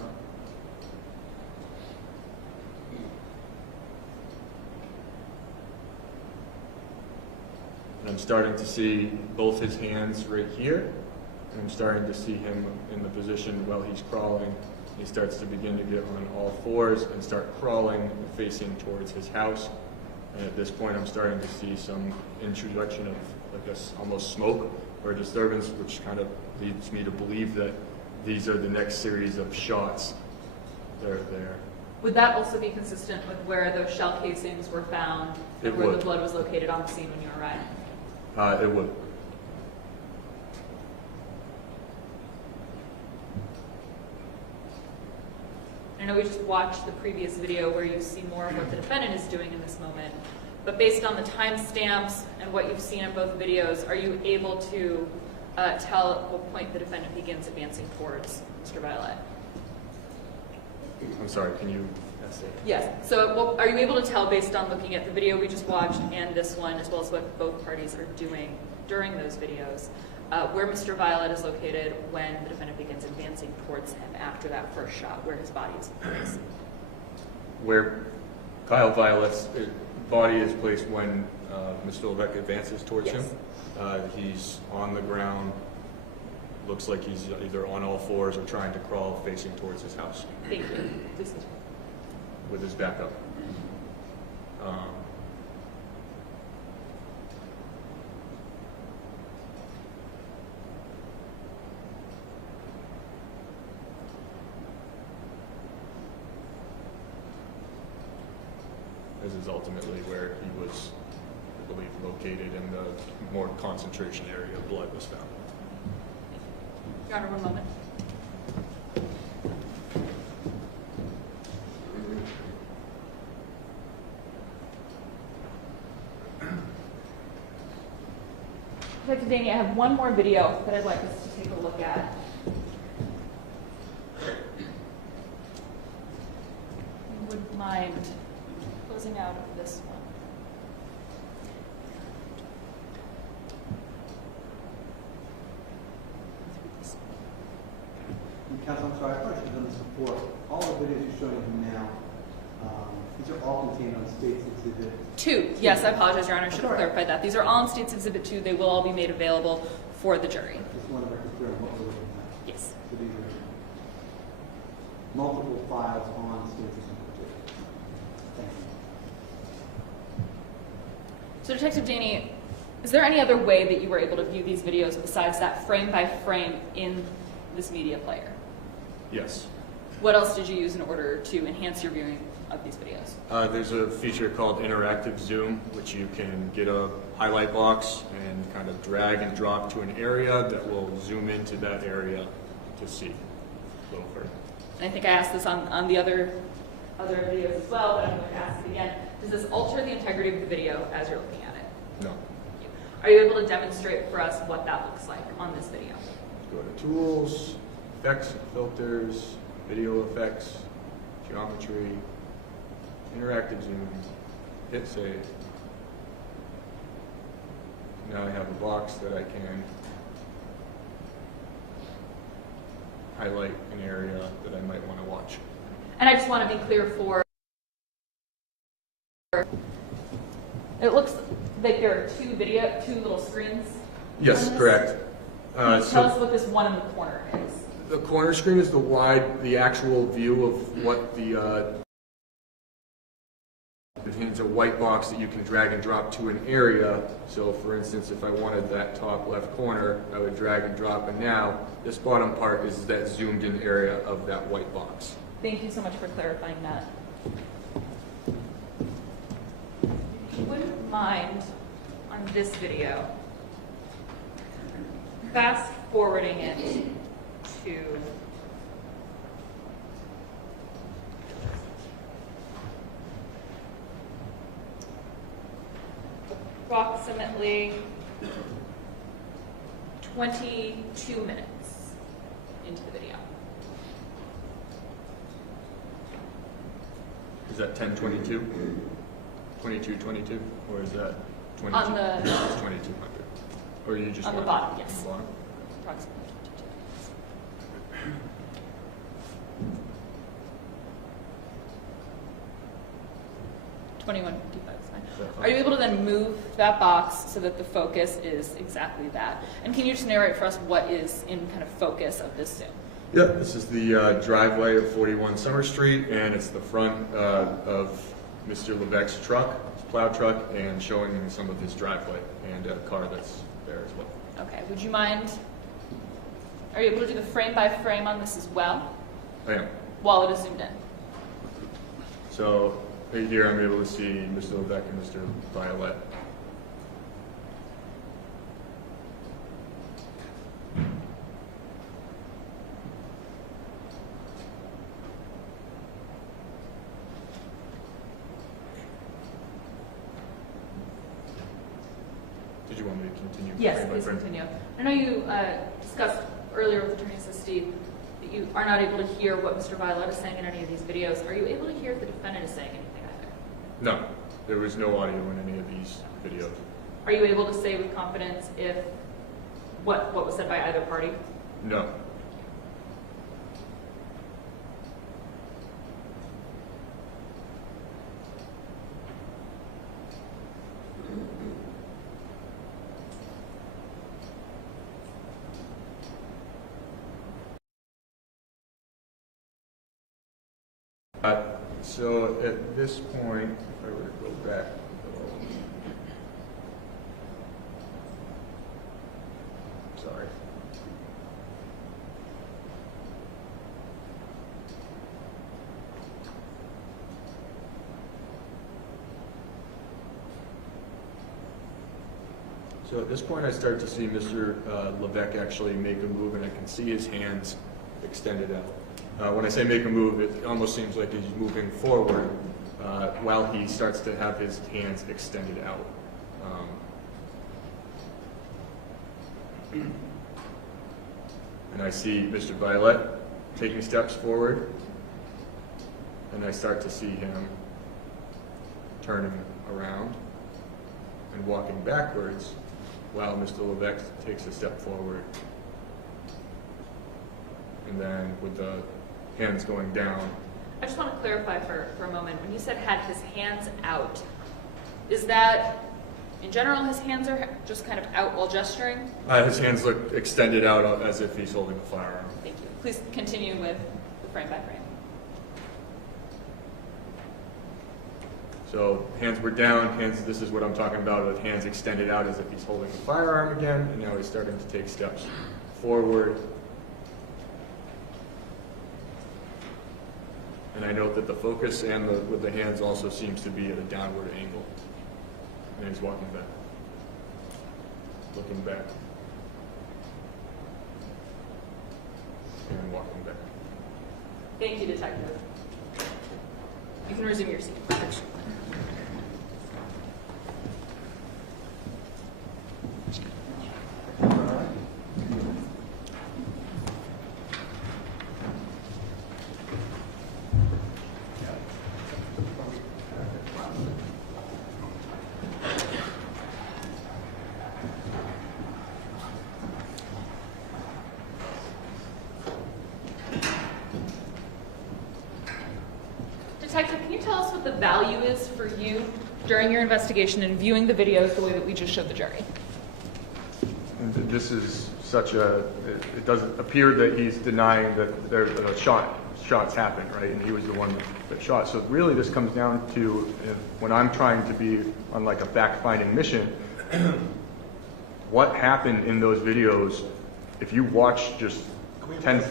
And I'm starting to see both his hands right here. And I'm starting to see him in the position while he's crawling. He starts to begin to get on all fours and start crawling, facing towards his house. And at this point, I'm starting to see some introduction of, I guess, almost smoke or disturbance, which kind of leads me to believe that these are the next series of shots that are there. Would that also be consistent with where those shell casings were found and It where would. the blood was located on the scene when you arrived? It would. I know we just watched the previous video where you see more of what the defendant is doing in this moment, but based on the timestamps and what you've seen in both videos, are you able to tell at what point the defendant begins advancing towards Mr. Violette? I'm sorry, can you ask that? Yes. So are you able to tell based on looking at the video we just watched and this one, as well as what both parties are doing during those videos, where Mr. Violette is located when the defendant begins advancing towards him after that first shot, where his body is placed? Where Kyle Violette's body is placed when Ms. Levesque advances towards Yes. him. He's on the ground, looks like he's either on all fours or trying to crawl facing towards his house Thank you. Please continue. with his back up. This is ultimately where he was, I believe, located in the more concentration area of blood was found. Your Honor, one moment. Detective Danny, I have one more video that I'd like us to take a look at. You wouldn't mind closing out of this one. Counsel, I'm sorry, I probably should have done this before. All the videos you're showing him now, these are all contained on State's Exhibit 2. Yes, I apologize, Your Honor. I should have That's all right. clarified that. These are all in State's Exhibit 2. They will all be made available for the jury. Just want to record clear on what we're looking at. Yes. So these are multiple files on State's Exhibit 2. Thank you. So, Detective Danny, is there any other way that you were able to view these videos besides that frame by frame in this media player? Yes. What else did you use in order to enhance your viewing of these videos? There's a feature called interactive zoom, which you can get a highlight box and kind of drag and drop to an area that will zoom into that area to see a little further. And I think I asked this on the other videos as well, but I'm going to ask it again. Does this alter the integrity of the video as you're looking at it? No. Are you able to demonstrate for us what that looks like on this video? Go to tools, effects, filters, video effects, geometry, interactive zoom, hit save. Now I have a box that I can highlight an area that I might want to watch. And I just want to be clear for, it looks like there are two little screens. Yes, on this. correct. Can you tell us what this one in the corner is? The corner screen is the actual view of what the, it contains a white box that you can drag and drop to an area. So for instance, if I wanted that top left corner, I would drag and drop, and now this bottom part is that zoomed in area of that white box. Thank you so much for clarifying that. If you wouldn't mind, on this video, fast forwarding it to approximately 22 minutes into the video. Is that 1022? 2222? Or is that 22? On the- It's 2200. Or you just On the want bottom, on yes. the bottom? Approximately 2155 is fine. Are you able to then move that box so that the focus is exactly that? And can you just narrate for us what is in kind of focus of this Zoom? Yeah, this is the driveway of 41 Summer Street, and it's the front of Mr. Levesque's truck, his plow truck, and showing some of his driveway and a car that's there as well. Okay, would you mind, are you able to do the frame by frame on this as well, I am. while it is zoomed in? So right here I'm able to see Mr. Levesque and Mr. Violette. Did you want me to continue? Yes, frame by please frame? continue. I know you discussed earlier with Attorney Steve that you are not able to hear what Mr. Violette is saying in any of these videos. Are you able to hear if the defendant is saying anything either? No, there was no audio in any of these videos. Are you able to say with confidence if what was said by either party? No. So at this point, if I were to go back, sorry. So at this point, I start to see Mr. Levesque actually make a move, and I can see his hands extended out. When I say make a move, it almost seems like he's moving forward while he starts to have his hands extended out. And I see Mr. Violette taking steps forward, and I start to see him turning around and walking backwards while Mr. Levesque takes a step forward. And then with the hands going down. I just want to clarify for a moment. When you said had his hands out, is that in general his hands are just kind of out while gesturing? His hands look extended out as if he's holding a firearm. Thank you. Please continue with the frame by frame. So hands were down, hands, this is what I'm talking about, with hands extended out as if he's holding a firearm again, and now he's starting to take steps forward. And I note that the focus and with the hands also seems to be at a downward angle. And he's walking back, looking back, and walking back. Thank you, Detective. You can resume your seat. Detective, can you tell us what the value is for you during your investigation and viewing the videos the way that we just showed the jury? This is such it doesn't appear that he's denying that there's a shots happened, right? And he was the one that shot. So really this comes down to when I'm trying to be on like a fact-finding mission, what happened in those videos if you watch just 10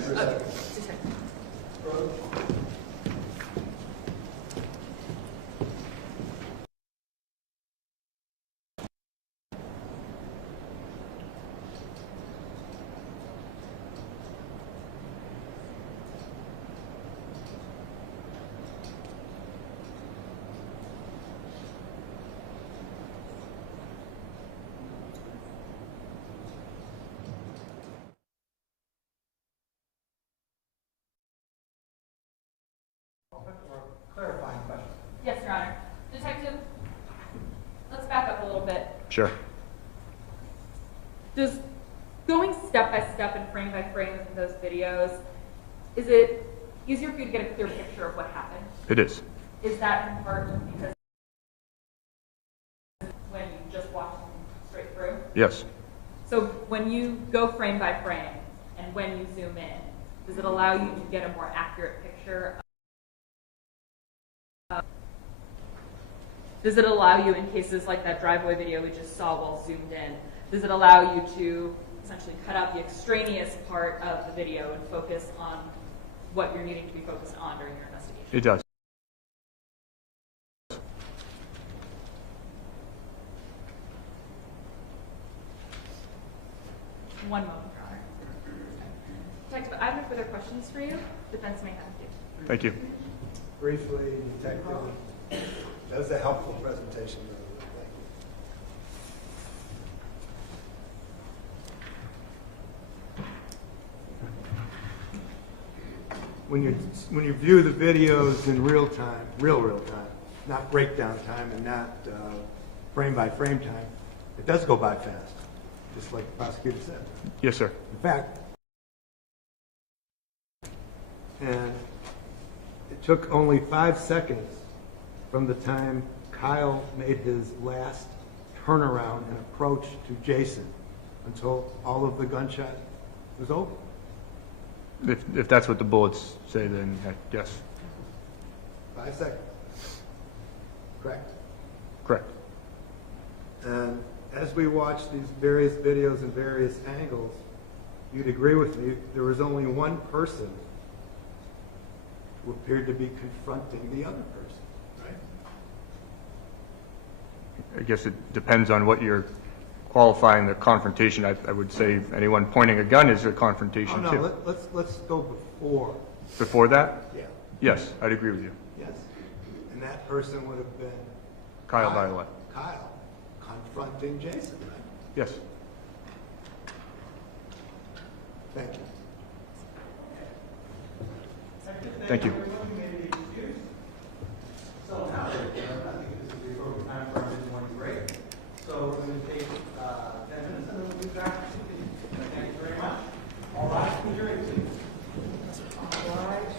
Clarifying question. Yes, Your Honor. Detective, let's back up a little bit. Sure. does going step by step and frame by frame in those videos, is it easier for you to get a clear picture of what happened? It is. Is that in part because when you just watch them straight through? Yes. So when you go frame by frame and when you zoom in, does it allow you to get a more accurate picture? Does it allow you, in cases like that driveway video we just saw while zoomed in, does it allow you to essentially cut out the extraneous part of the video and focus on what you're needing to be focused on during your investigation? It does. One moment, Your Honor. Detective, I have no further questions for you. Defense may have a few. Thank you. Briefly, Detective, that was a helpful presentation. Thank you. When you view the videos in real time, real time, not breakdown time and not frame by frame time, it does go by fast, just like the prosecutor said. Yes, sir. In fact, and it took only 5 seconds from the time Kyle made his last turnaround and approach to Jason until all of the gunshot was over. If that's what the bullets say, then yes. 5 seconds. Correct. Correct. And as we watch these various videos and various angles, you'd agree with me, there was only one person who appeared to be confronting the other person, right? I guess it depends on what you're qualifying the confrontation. I would say anyone pointing a gun is a confrontation Oh, too. no, let's go before. Before that? Yeah. Yes, I'd agree with you. Yes. And that person would have been Kyle Violette. Kyle confronting Jason, right? Yes. Thank you. Thank you. So now, I think this is the appropriate time for our mid-morning break. So we're going to take 10 minutes and then we'll be back. Thank you very much. All rise for the jury, please. All rise.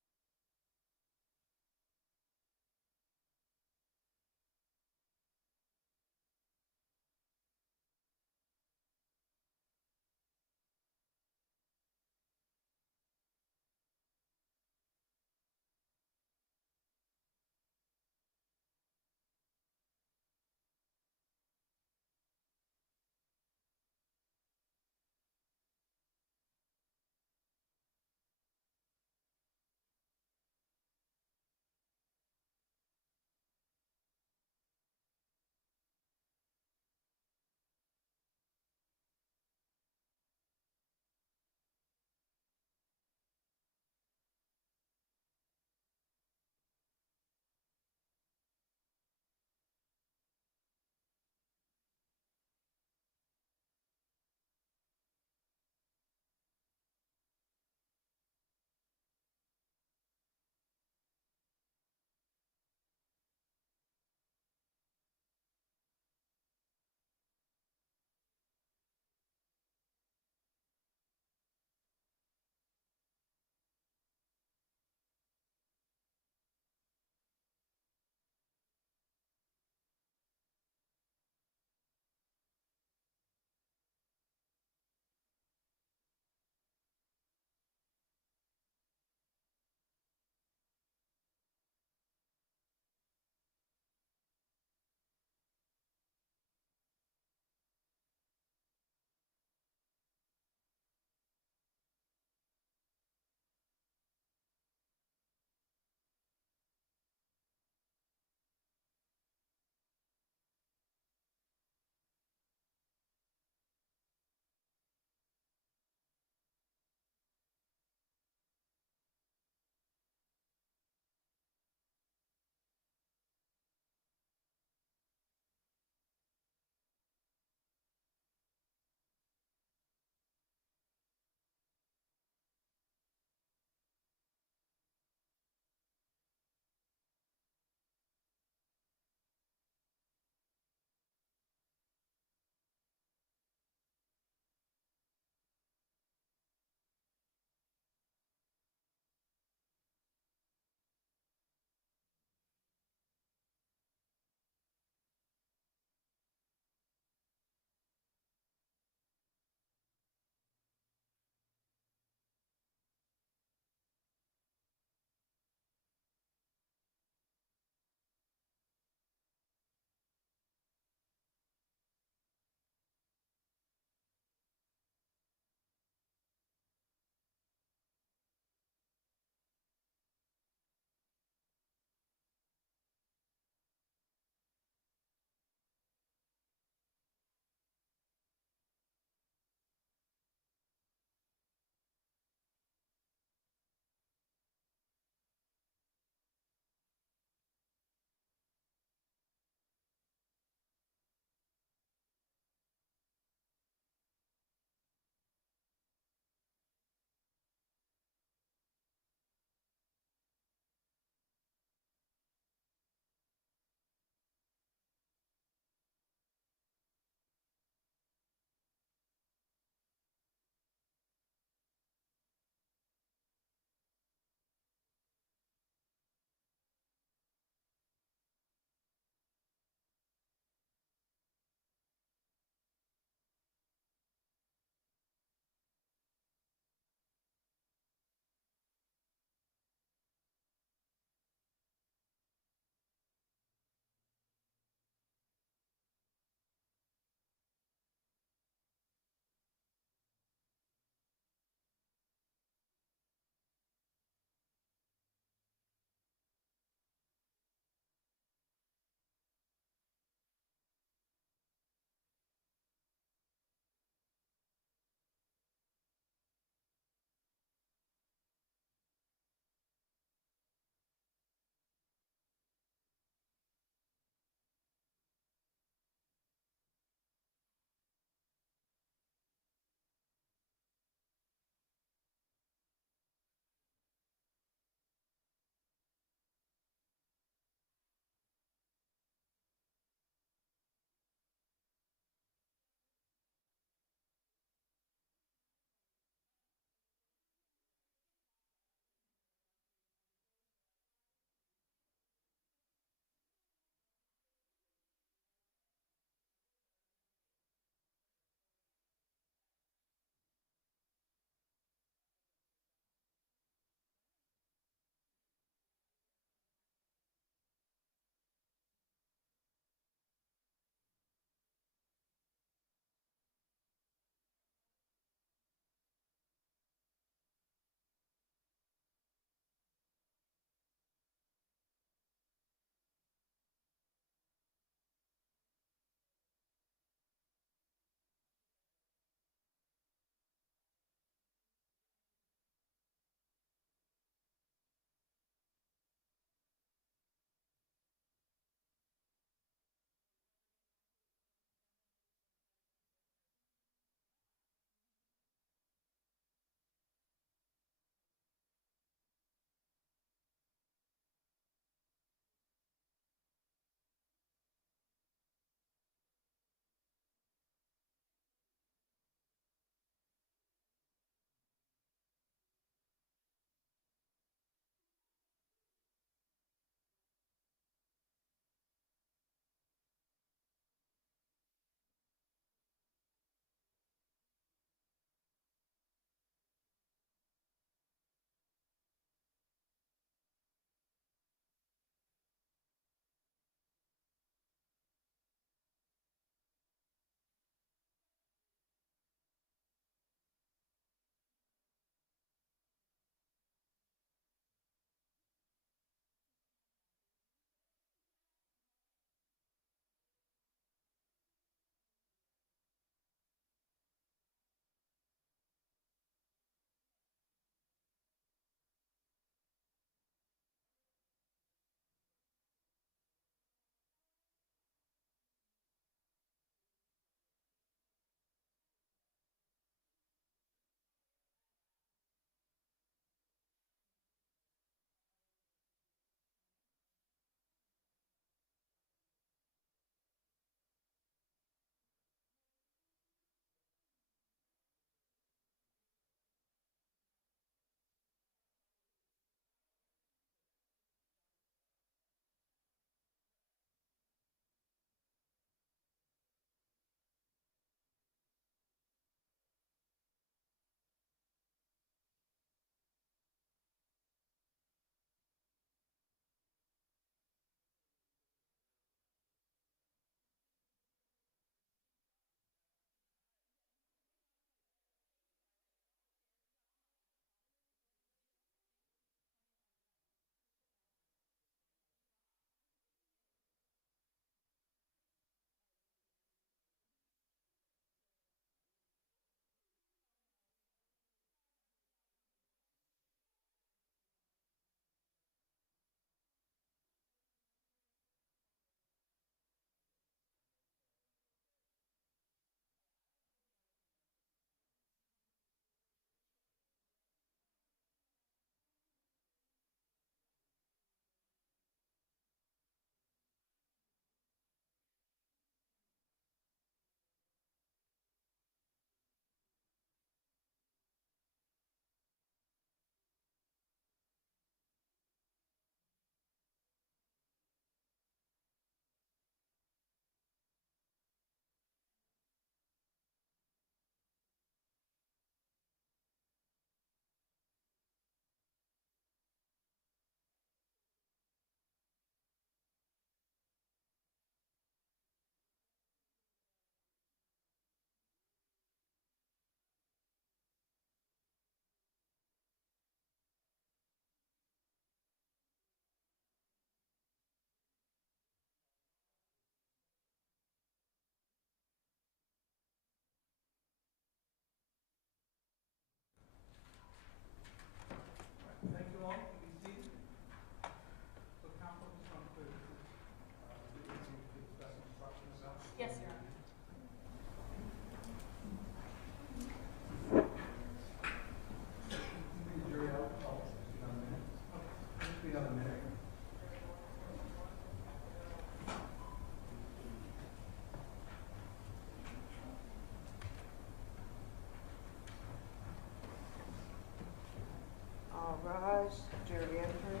All rise, jury entering.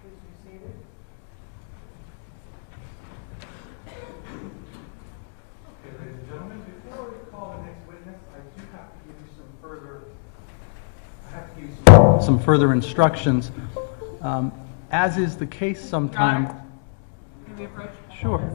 Please be seated. Okay, ladies and gentlemen, before we call the next witness, I do have to give you some further instructions. As is the case sometime. Can we approach? Sure.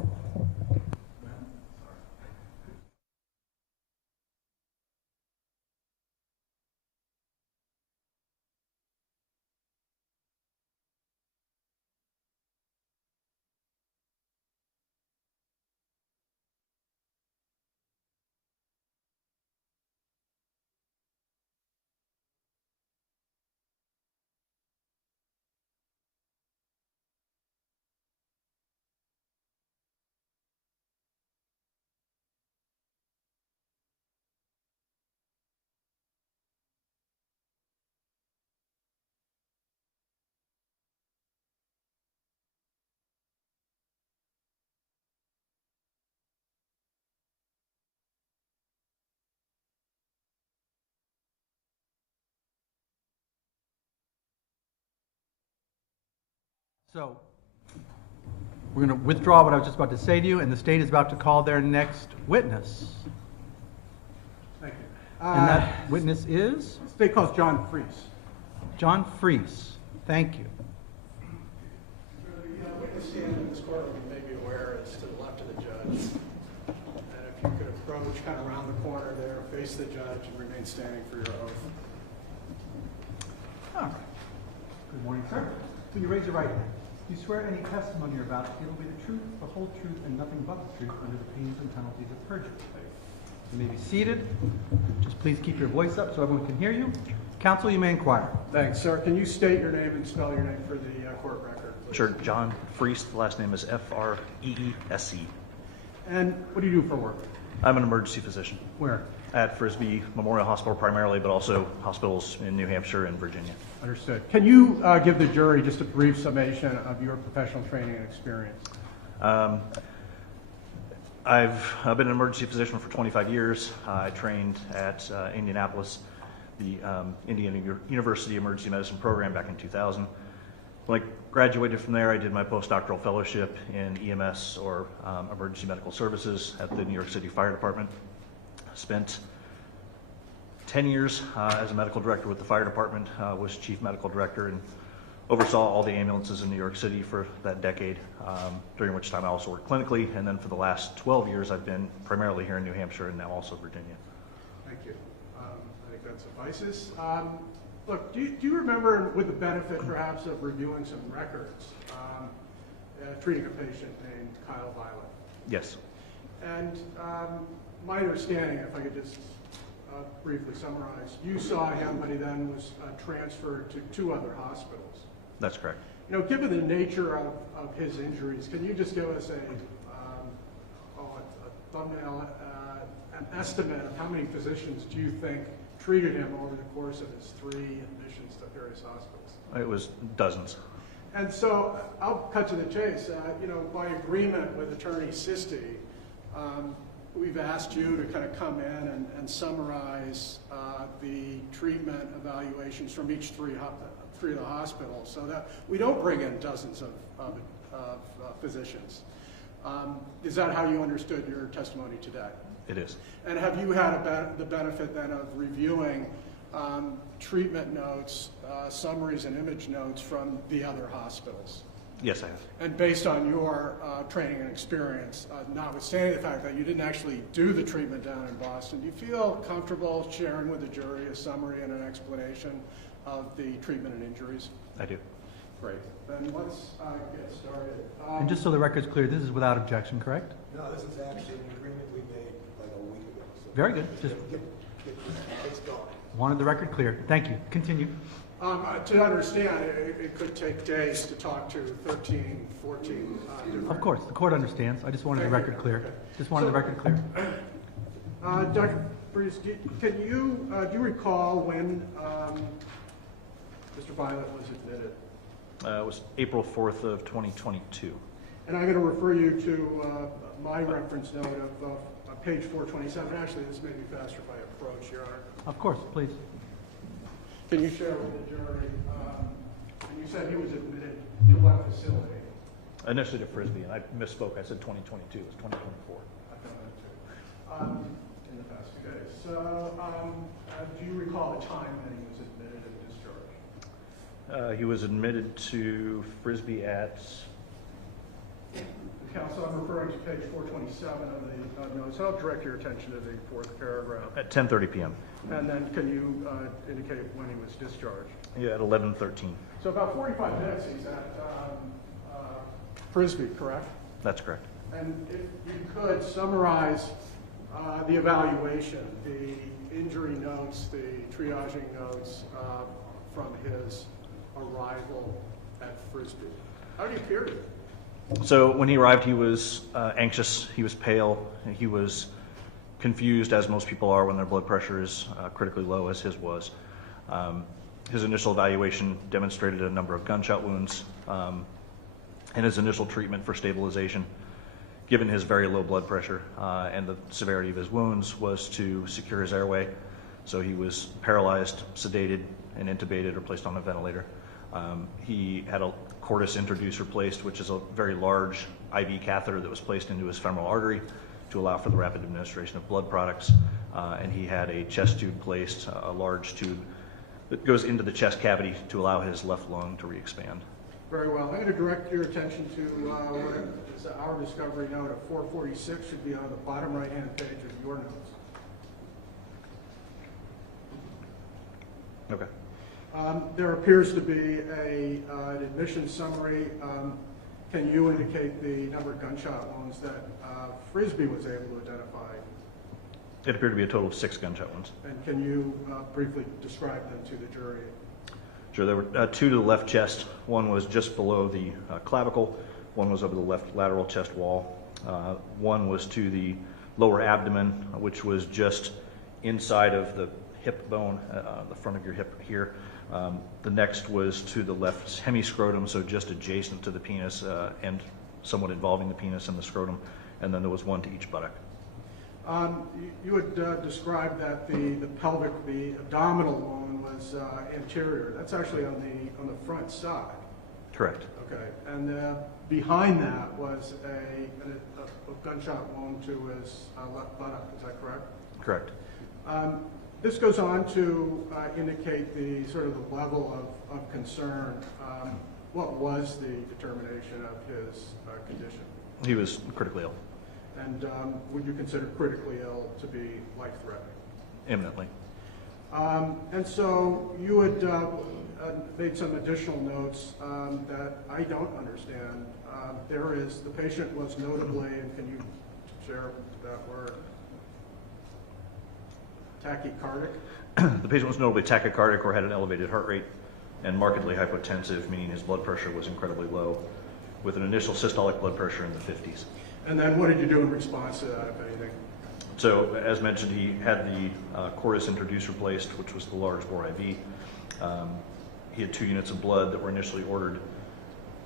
So, we're going to withdraw what I was just about to say to you, and the state is about to call their next witness. Thank you. And that witness is State calls John Freese. John Freese. Thank you. The witness standing in this courtroom, you may be aware, is to the left of the judge. And if you could approach kind of around the corner there, face the judge, and remain standing for your oath. All right. Good morning, sir. Will you raise your right hand? Do you swear any testimony you're about to give will be the truth, the whole truth, and nothing but the truth under the pains and penalties of perjury? You may be seated. Just please keep your voice up so everyone can hear you. Counsel, you may inquire. Thanks, sir. Can you state your name and spell your name for the court record, please? Sure, John Freese. The last name is Freese. And what do you do for work? I'm an emergency physician Where? at Frisbee Memorial Hospital primarily, but also hospitals in New Hampshire and Virginia. Understood. Can you give the jury just a brief summation of your professional training and experience? I've been an emergency physician for 25 years. I trained at Indianapolis, the Indiana University Emergency Medicine program back in 2000. When I graduated from there, I did my postdoctoral fellowship in EMS, or emergency medical services, at the New York City Fire Department. Spent 10 years as a medical director with the fire department, was chief medical director, and oversaw all the ambulances in New York City for that decade, during which time I also worked clinically. And then for the last 12 years, I've been primarily here in New Hampshire and now also Virginia. Thank you. I think that suffices. Look, do you remember, with the benefit perhaps of reviewing some records, treating a patient named Kyle Violette? Yes. And my understanding, if I could just briefly summarize, you saw him, but he then was transferred to 2 other hospitals. That's correct. You know, given the nature of his injuries, can you just give us a thumbnail, an estimate of how many physicians do you think treated him over the course of his 3 admissions to various hospitals? It was dozens. And so I'll cut to the chase. You know, by agreement with Attorney Sisti, we've asked you to kind of come in and summarize the treatment evaluations from each 3 of the hospitals, so that we don't bring in dozens of physicians. Is that how you understood your testimony today? It is. And have you had the benefit then of reviewing treatment notes, summaries and image notes from the other hospitals? Yes, I have. And based on your training and experience, notwithstanding the fact that you didn't actually do the treatment down in Boston, do you feel comfortable sharing with the jury a summary and an explanation of the treatment and injuries? I do. Great. Then let's get started. And just so the record's clear, this is without objection, correct? No, this is actually an agreement we made like a week ago. So Very good. Just get it's going. wanted the record clear. Thank you. Continue. To understand, it could take days to talk to 13, 14 different... Of course, the court understands. I just wanted the Thank record you. clear. Okay. Just wanted the record clear. Dr. Breeze, do you recall when Mr. Violette was admitted? It was April 4th of 2022. And I'm going to refer you to my reference note of page 427. Actually, this may be faster if I approach, Your Honor. Of course, please. Can you share with the jury, and you said he was admitted to what facility? Initially to Frisbee, and I misspoke. I said 2022. It was 2024. I thought that too. In the past 2 days. So, do you recall the time that he was admitted and discharged? He was admitted to Frisbee at, Counsel, I'm referring to page 427 of the notes. I'll direct your attention to the fourth paragraph. at 10:30 p.m. And then can you indicate when he was discharged? Yeah, at 11:13. So about 45 minutes he's at Frisbee, correct? That's correct. And if you could summarize the evaluation, the injury notes, the triaging notes from his arrival at Frisbee. How did he appear to you? So when he arrived, he was anxious, he was pale, he was confused, as most people are when their blood pressure is critically low, as his was. His initial evaluation demonstrated a number of gunshot wounds, and his initial treatment for stabilization, given his very low blood pressure and the severity of his wounds, was to secure his airway. So he was paralyzed, sedated, and intubated or placed on a ventilator. He had a cordis introducer placed, which is a very large IV catheter that was placed into his femoral artery to allow for the rapid administration of blood products. And he had a chest tube placed, a large tube that goes into the chest cavity to allow his left lung to re-expand. Very well. I'm going to direct your attention to what is our discovery note of 446, should be on the bottom right-hand page of your notes. Okay. There appears to be an admission summary. Can you indicate the number of gunshot wounds that Frisbee was able to identify? It appeared to be a total of 6 gunshot wounds. And can you briefly describe them to the jury? Sure, there were 2 to the left chest. One was just below the clavicle. One was over the left lateral chest wall. One was to the lower abdomen, which was just inside of the hip bone, the front of your hip here. The next was to the left hemiscrotum, so just adjacent to the penis and somewhat involving the penis and the scrotum. And then there was one to each buttock. You would describe that the abdominal wound was anterior. That's actually on the front side. Correct. Okay, and behind that was a gunshot wound to his left buttock. Is that correct? Correct. This goes on to indicate the sort of the level of concern. What was the determination of his condition? He was critically ill. And would you consider critically ill to be life-threatening? Imminently. And so you had made some additional notes that I don't understand. The patient was notably, and can you share that word, tachycardic? The patient was notably tachycardic or had an elevated heart rate and markedly hypotensive, meaning his blood pressure was incredibly low, with an initial systolic blood pressure in the 50s. And then what did you do in response to that, if anything? So, as mentioned, he had the cordis introducer placed, which was the large bore IV. He had 2 units of blood that were initially ordered.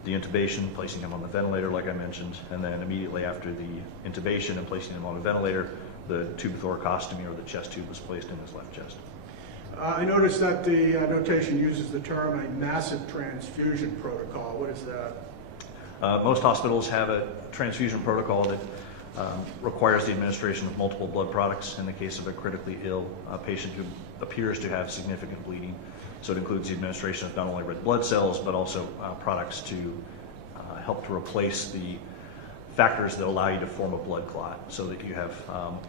The intubation, placing him on the ventilator, like I mentioned, and then immediately after the intubation and placing him on a ventilator, the tube thoracostomy, or the chest tube, was placed in his left chest. I noticed that the notation uses the term a massive transfusion protocol. What is that? Most hospitals have a transfusion protocol that requires the administration of multiple blood products in the case of a critically ill patient who appears to have significant bleeding. So it includes the administration of not only red blood cells, but also products to help to replace the factors that allow you to form a blood clot, so that you have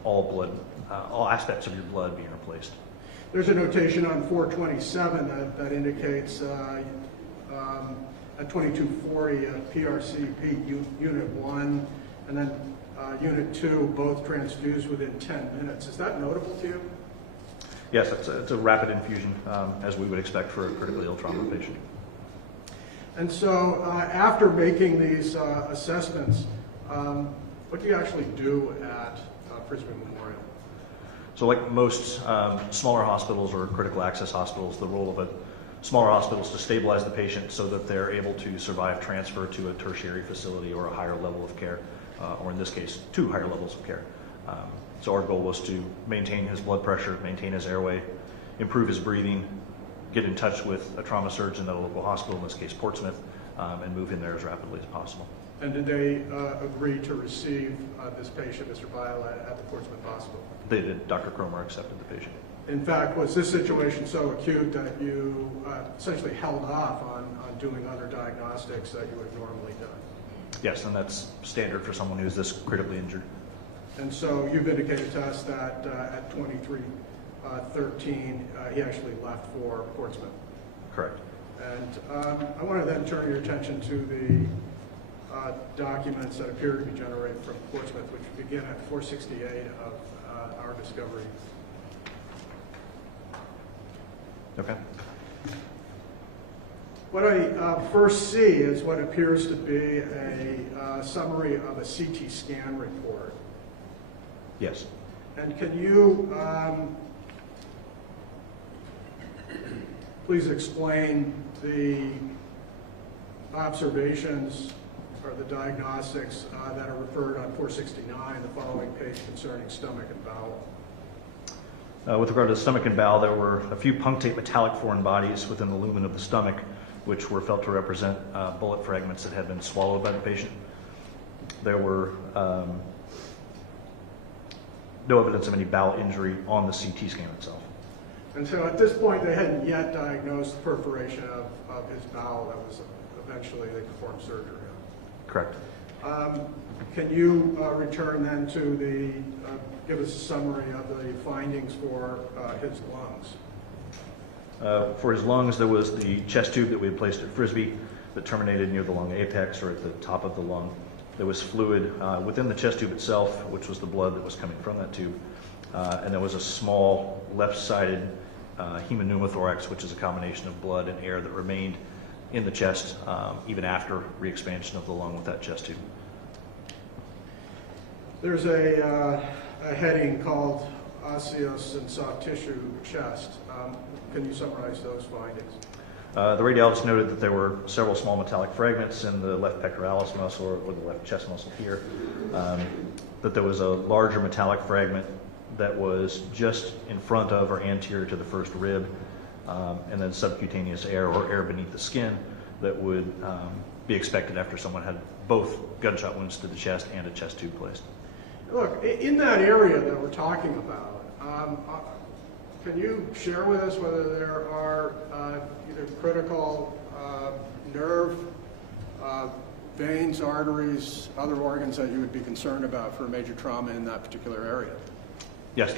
all aspects of your blood being replaced. There's a notation on 427 that indicates at 2240 PRCP Unit 1 and then Unit 2 both transfused within 10 minutes. Is that notable to you? Yes, it's a rapid infusion, as we would expect for a critically ill trauma patient. And so after making these assessments, what do you actually do at Frisbee Memorial? So like most smaller hospitals or critical access hospitals, the role of a smaller hospital is to stabilize the patient so that they're able to survive transfer to a tertiary facility or a higher level of care, or in this case, 2 higher levels of care. So our goal was to maintain his blood pressure, maintain his airway, improve his breathing, get in touch with a trauma surgeon at a local hospital, in this case Portsmouth, and move in there as rapidly as possible. And did they agree to receive this patient, Mr. Violette, at the Portsmouth Hospital? They did. Dr. Cromer accepted the patient. In fact, was this situation so acute that you essentially held off on doing other diagnostics that you would have normally done? Yes, and that's standard for someone who's this critically injured. And so you've indicated to us that at 23:13, he actually left for Portsmouth. Correct. And I want to then turn your attention to the documents that appear to be generated from Portsmouth, which begin at 468 of our discovery. Okay. What I first see is what appears to be a summary of a CT scan report. Yes. And can you please explain the observations or the diagnostics that are referred on 469, the following page concerning stomach and bowel? With regard to the stomach and bowel, there were a few punctate metallic foreign bodies within the lumen of the stomach, which were felt to represent bullet fragments that had been swallowed by the patient. There were no evidence of any bowel injury on the CT scan itself. And so at this point, they hadn't yet diagnosed perforation of his bowel that was eventually they performed surgery on. Correct. Can you return then to the, give us a summary of the findings for his lungs? For his lungs, there was the chest tube that we had placed at Frisbee that terminated near the lung apex or at the top of the lung. There was fluid within the chest tube itself, which was the blood that was coming from that tube. And there was a small left-sided hemopneumothorax, which is a combination of blood and air that remained in the chest even after re-expansion of the lung with that chest tube. There's a heading called osseous and soft tissue chest. Can you summarize those findings? The radiologist noted that there were several small metallic fragments in the left pectoralis muscle or the left chest muscle here, that there was a larger metallic fragment that was just in front of or anterior to the first rib, and then subcutaneous air or air beneath the skin that would be expected after someone had both gunshot wounds to the chest and a chest tube placed. Look, in that area that we're talking about, can you share with us whether there are either critical nerve, veins, arteries, other organs that you would be concerned about for a major trauma in that particular area? Yes,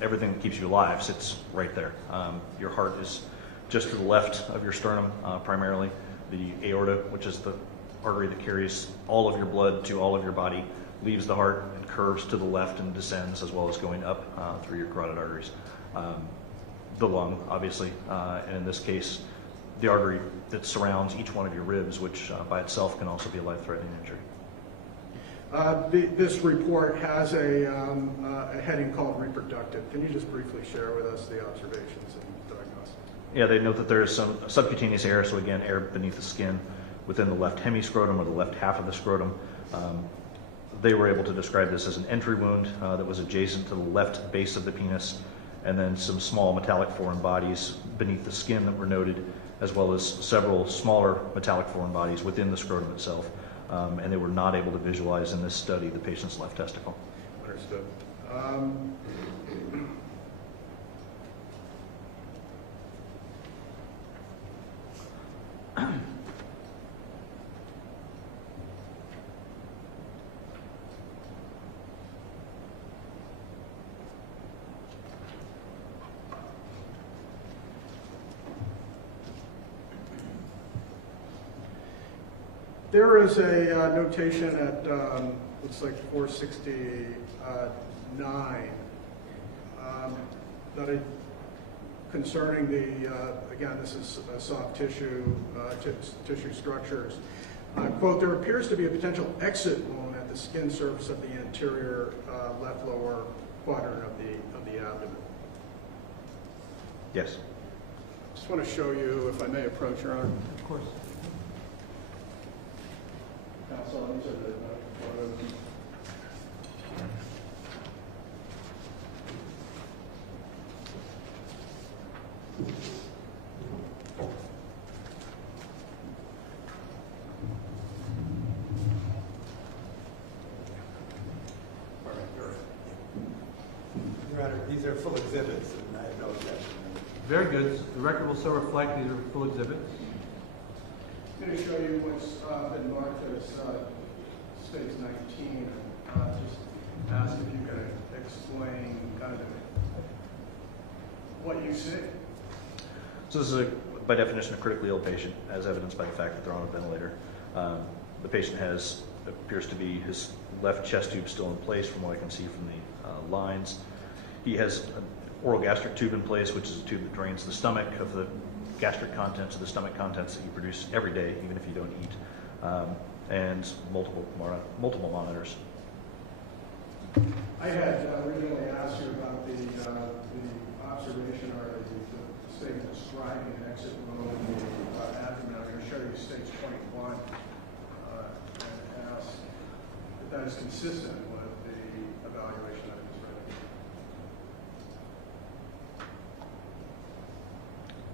everything that keeps you alive sits right there. Your heart is just to the left of your sternum, primarily. The aorta, which is the artery that carries all of your blood to all of your body, leaves the heart and curves to the left and descends, as well as going up through your carotid arteries. The lung, obviously, and in this case, the artery that surrounds each one of your ribs, which by itself can also be a life-threatening injury. This report has a heading called reproductive. Can you just briefly share with us the observations and diagnosis? Yeah, they note that there is some subcutaneous air, so again, air beneath the skin within the left hemiscrotum or the left half of the scrotum. They were able to describe this as an entry wound that was adjacent to the left base of the penis, and then some small metallic foreign bodies beneath the skin that were noted, as well as several smaller metallic foreign bodies within the scrotum itself. And they were not able to visualize in this study the patient's left testicle. Understood. There is a notation at, looks like 469, concerning the, again, this is soft tissue, tissue structures. Quote, there appears to be a potential exit wound at the skin surface of the anterior left lower quadrant of the abdomen. Yes. Just want to show you, if I may approach, Your Honor. Of course. Counsel, these are the photos. Your Honor, these are full exhibits, and I have no objection. Very good. The record will so reflect these are full exhibits. I'm going to show you what's been marked as States 19. Just ask if you could explain kind of what you see. So this is, by definition, a critically ill patient, as evidenced by the fact that they're on a ventilator. The patient appears to be, his left chest tube still in place from what I can see from the lines. He has an oral gastric tube in place, which is a tube that drains the stomach of the gastric contents, of the stomach contents that you produce every day, even if you don't eat, and multiple monitors. I had originally asked you about the observation or the statement describing an exit wound in the abdomen. I'm going to show you Stage 21 and ask if that is consistent with the evaluation that was written.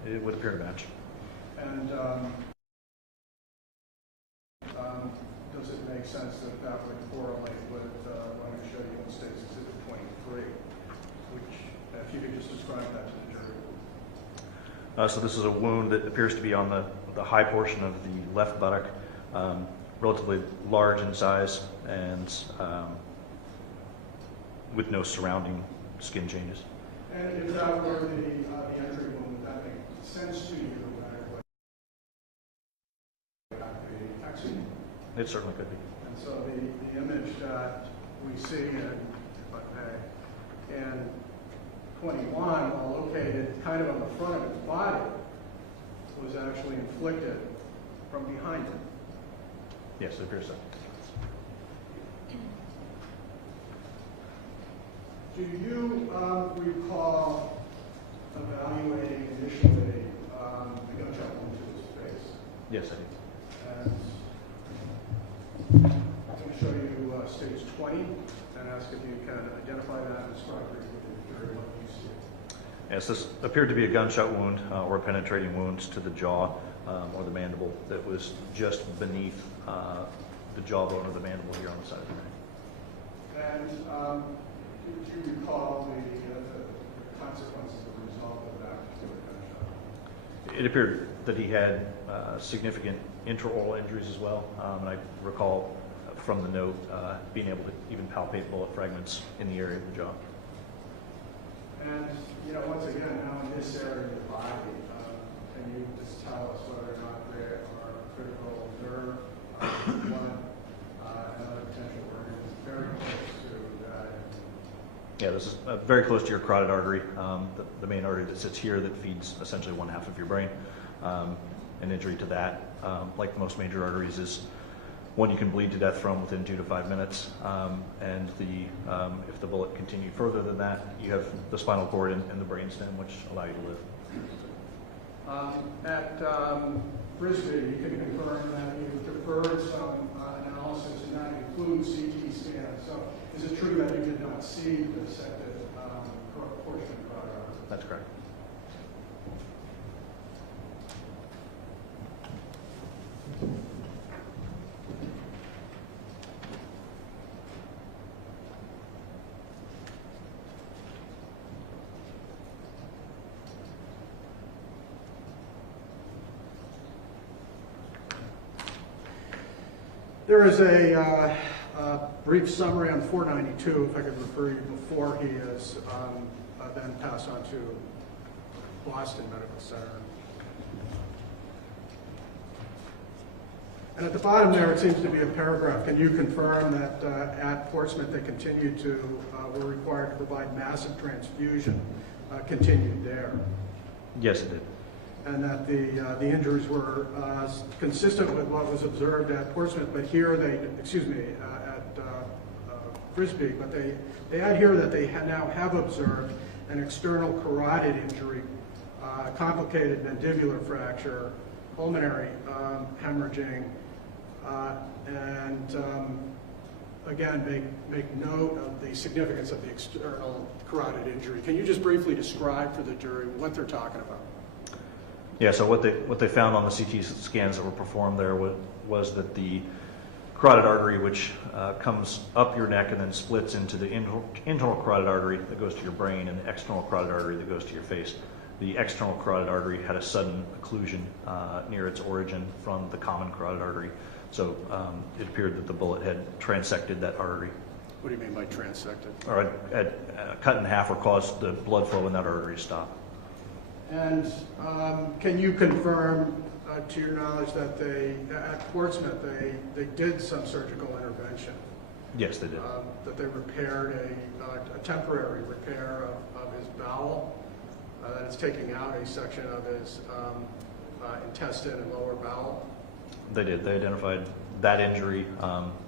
It would appear to match. And does it make sense that that would correlate with what I'm going to show you in States Exhibit 23, which, if you could just describe that to the jury. So this is a wound that appears to be on the high portion of the left buttock, relatively large in size, and with no surrounding skin changes. And if that were the entry wound, would that make sense to you? It certainly could be. And so the image that we see in 21, while located kind of on the front of its body, was actually inflicted from behind it. Yes, it appears so. Do you recall evaluating initially the gunshot wound to his face? Yes, I do. And I'm going to show you Stage 20 and ask if you can identify that and describe it with the jury what you see. Yes, this appeared to be a gunshot wound or a penetrating wound to the jaw or the mandible that was just beneath the jawbone of the mandible here on the side of the neck. And do you recall the consequences of the result of that particular gunshot? It appeared that he had significant intraoral injuries as well, and I recall from the note being able to even palpate bullet fragments in the area of the jaw. And, once again, now in this area of the body, can you just tell us whether or not there are critical nerve, one, and other potential organs very close to that? Yeah, this is very close to your carotid artery, the main artery that sits here that feeds essentially one half of your brain. An injury to that, like most major arteries, is one you can bleed to death from within 2 to 5 minutes. And if the bullet continued further than that, you have the spinal cord and the brainstem, which allow you to live. At Brisbane, you can confirm that you deferred some analysis, and that includes CT scans. So is it true that you did not see the dissected portion of carotid artery? That's correct. There is a brief summary on 492, if I could refer you, before he is then passed on to Boston Medical Center. And at the bottom there, it seems to be a paragraph. Can you confirm that at Portsmouth they continued to, were required to provide massive transfusion, continued there? Yes, it did. And that the injuries were consistent with what was observed at Portsmouth, but here they, at Frisbee, but they add here that they now have observed an external carotid injury, complicated mandibular fracture, pulmonary hemorrhaging, and again, make note of the significance of the external carotid injury. Can you just briefly describe for the jury what they're talking about? Yeah, so what they found on the CT scans that were performed there was that the carotid artery, which comes up your neck and then splits into the internal carotid artery that goes to your brain and the external carotid artery that goes to your face. The external carotid artery had a sudden occlusion near its origin from the common carotid artery. So it appeared that the bullet had transected that artery. What do you mean by transected? Or had cut in half or caused the blood flow in that artery to stop. And can you confirm, to your knowledge, that at Portsmouth, they did some surgical intervention? Yes, they did. That they repaired a temporary repair of his bowel, that it's taking out a section of his intestine and lower bowel? They did. They identified that injury,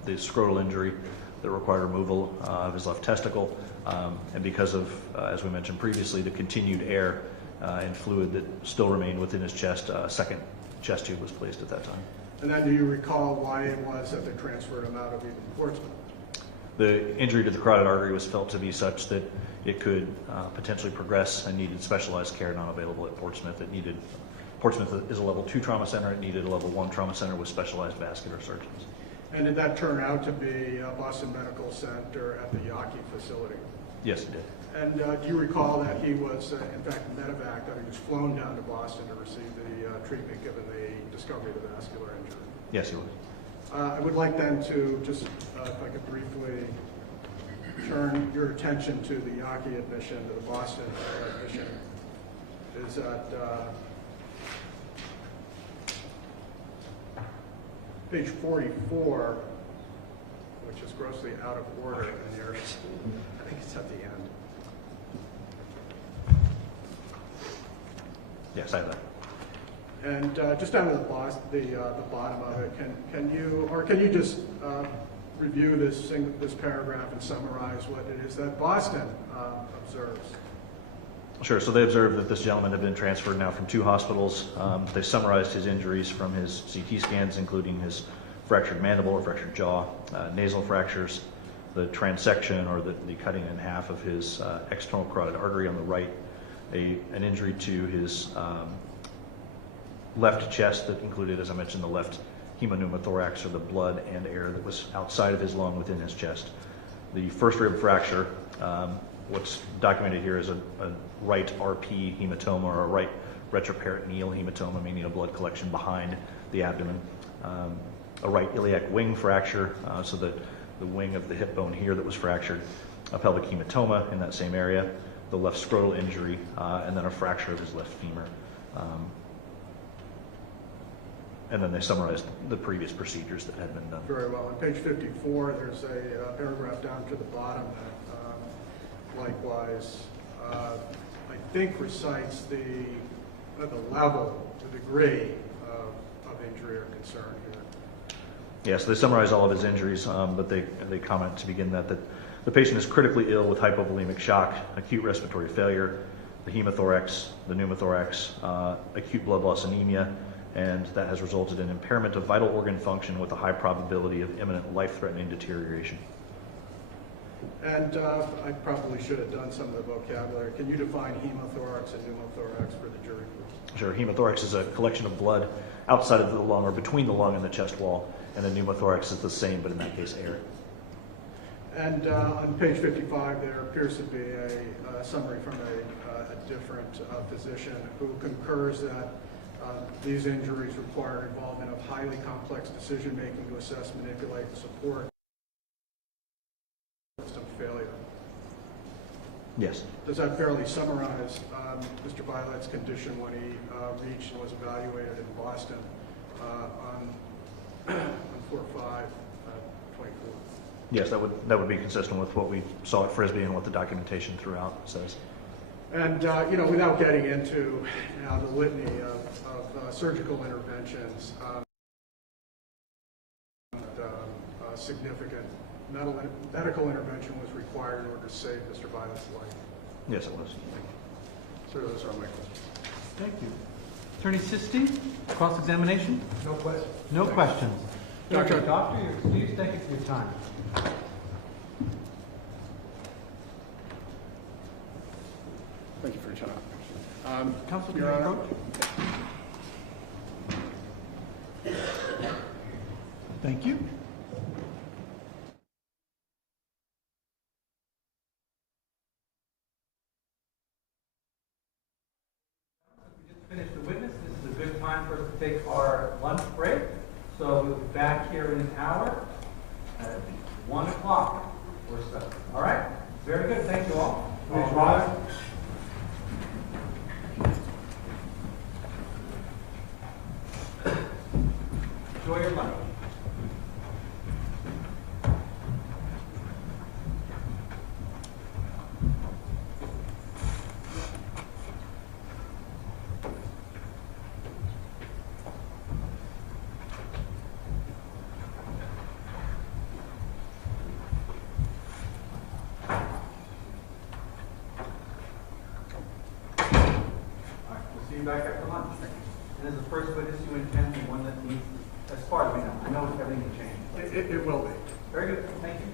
the scrotal injury that required removal of his left testicle, and because of, as we mentioned previously, the continued air and fluid that still remained within his chest, a second chest tube was placed at that time. And then do you recall why it was that they transferred him out of even Portsmouth? The injury to the carotid artery was felt to be such that it could potentially progress and needed specialized care not available at Portsmouth. Portsmouth is a level 2 trauma center. It needed a level 1 trauma center with specialized vascular surgeons. And did that turn out to be Boston Medical Center at the Yawkey facility? Yes, it did. And do you recall that he was, in fact, medevac, that he was flown down to Boston to receive the treatment given the discovery of the vascular injury? Yes, he was. I would like then to just, if I could briefly turn your attention to the Yawkey admission, to the Boston admission, is at page 44, which is grossly out of order in yours. I think it's at the end. Yes, I have that. And just down to the bottom of it, can you just review this paragraph and summarize what it is that Boston observes? Sure. So they observed that this gentleman had been transferred now from 2 hospitals. They summarized his injuries from his CT scans, including his fractured mandible or fractured jaw, nasal fractures, the transection or the cutting in half of his external carotid artery on the right, an injury to his left chest that included, as I mentioned, the left hemopneumothorax, or the blood and air that was outside of his lung within his chest. The first rib fracture, what's documented here is a right RP hematoma, or a right retroperitoneal hematoma, meaning a blood collection behind the abdomen. A right iliac wing fracture, so that the wing of the hip bone here that was fractured, a pelvic hematoma in that same area, the left scrotal injury, and then a fracture of his left femur. And then they summarized the previous procedures that had been done. Very well. On page 54, there's a paragraph down to the bottom that likewise, I think, recites the level, the degree of injury or concern here. Yes, they summarize all of his injuries, but they comment to begin that the patient is critically ill with hypovolemic shock, acute respiratory failure, the hemothorax, the pneumothorax, acute blood loss anemia, and that has resulted in impairment of vital organ function with a high probability of imminent life-threatening deterioration. And I probably should have done some of the vocabulary. Can you define hemothorax and pneumothorax for the jury, please? Sure. Hemothorax is a collection of blood outside of the lung or between the lung and the chest wall, and the pneumothorax is the same, but in that case, air. And on page 55, there appears to be a summary from a different physician who concurs that these injuries require involvement of highly complex decision-making to assess, manipulate, and support system failure. Yes. Does that fairly summarize Mr. Violette's condition when he reached and was evaluated in Boston on 4/5/24. Yes, that would be consistent with what we saw at Frisbee and what the documentation throughout says. And, without getting into the litany of surgical interventions, significant medical intervention was required in order to save Mr. Violette's life. Yes, it was. So those are my questions. Thank you. Attorney Sisti, cross-examination? No question. No questions. Doctor. Okay, Doctor, you're excused. Thank you for your time. Thank you for your time. Counsel, can you Your Honor. approach? Thank you. We just finished the witness. This is a good time for us to take our lunch break. So we'll be back here in an hour at 1 o'clock or so. All right? Very good. Thank you all. All rise. Enjoy your lunch. See you back after lunch. And as the first witness, you intend the one that needs, as far as we know, I know everything can change. It will be. Very good, thank you.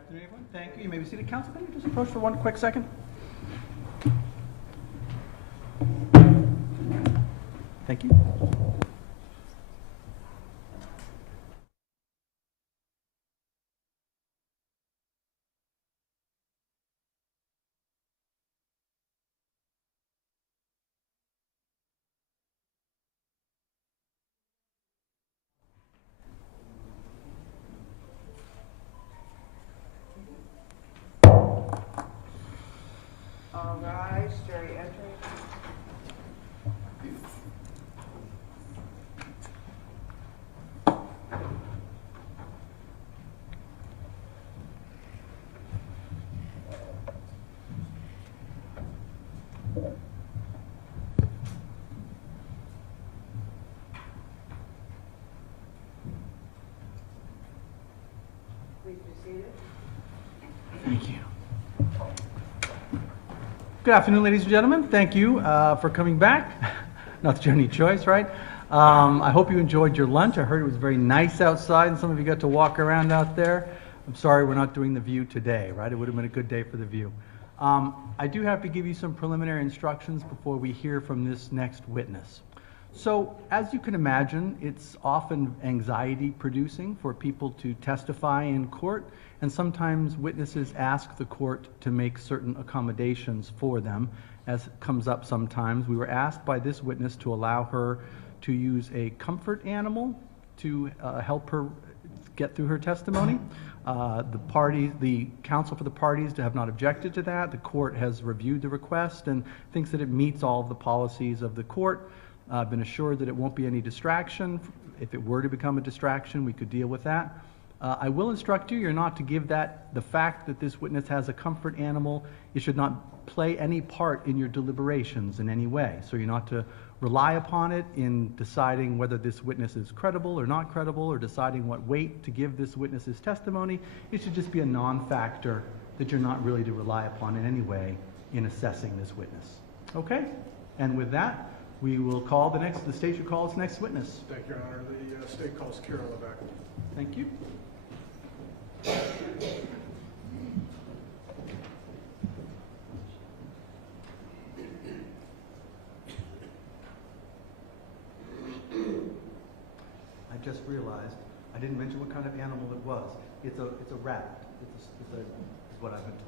afternoon, everyone. Thank you. You may be seated. Counsel, can you just approach for one quick second? Thank you. All rise, jury entering. Please be seated. Thank you. Good afternoon, ladies and gentlemen. Thank you for coming back. Not that you have any choice, right? I hope you enjoyed your lunch. I heard it was very nice outside, and some of you got to walk around out there. I'm sorry we're not doing the view today, right? It would have been a good day for the view. I do have to give you some preliminary instructions before we hear from this next witness. So, as you can imagine, it's often anxiety-producing for people to testify in court, and sometimes witnesses ask the court to make certain accommodations for them, as comes up sometimes. We were asked by this witness to allow her to use a comfort animal to help her get through her testimony. The counsel for the parties have not objected to that. The court has reviewed the request and thinks that it meets all of the policies of the court. I've been assured that it won't be any distraction. If it were to become a distraction, we could deal with that. I will instruct you, you're not to give the fact that this witness has a comfort animal, it should not play any part in your deliberations in any way. So you're not to rely upon it in deciding whether this witness is credible or not credible, or deciding what weight to give this witness's testimony. It should just be a non-factor that you're not really to rely upon in any way in assessing this witness. Okay? And with that, we will call the state should call its next witness. Thank you, Your Honor. The state calls Carol Levesque. Thank you. I just realized I didn't mention what kind of animal it was. It's a rabbit. It's what I've been told.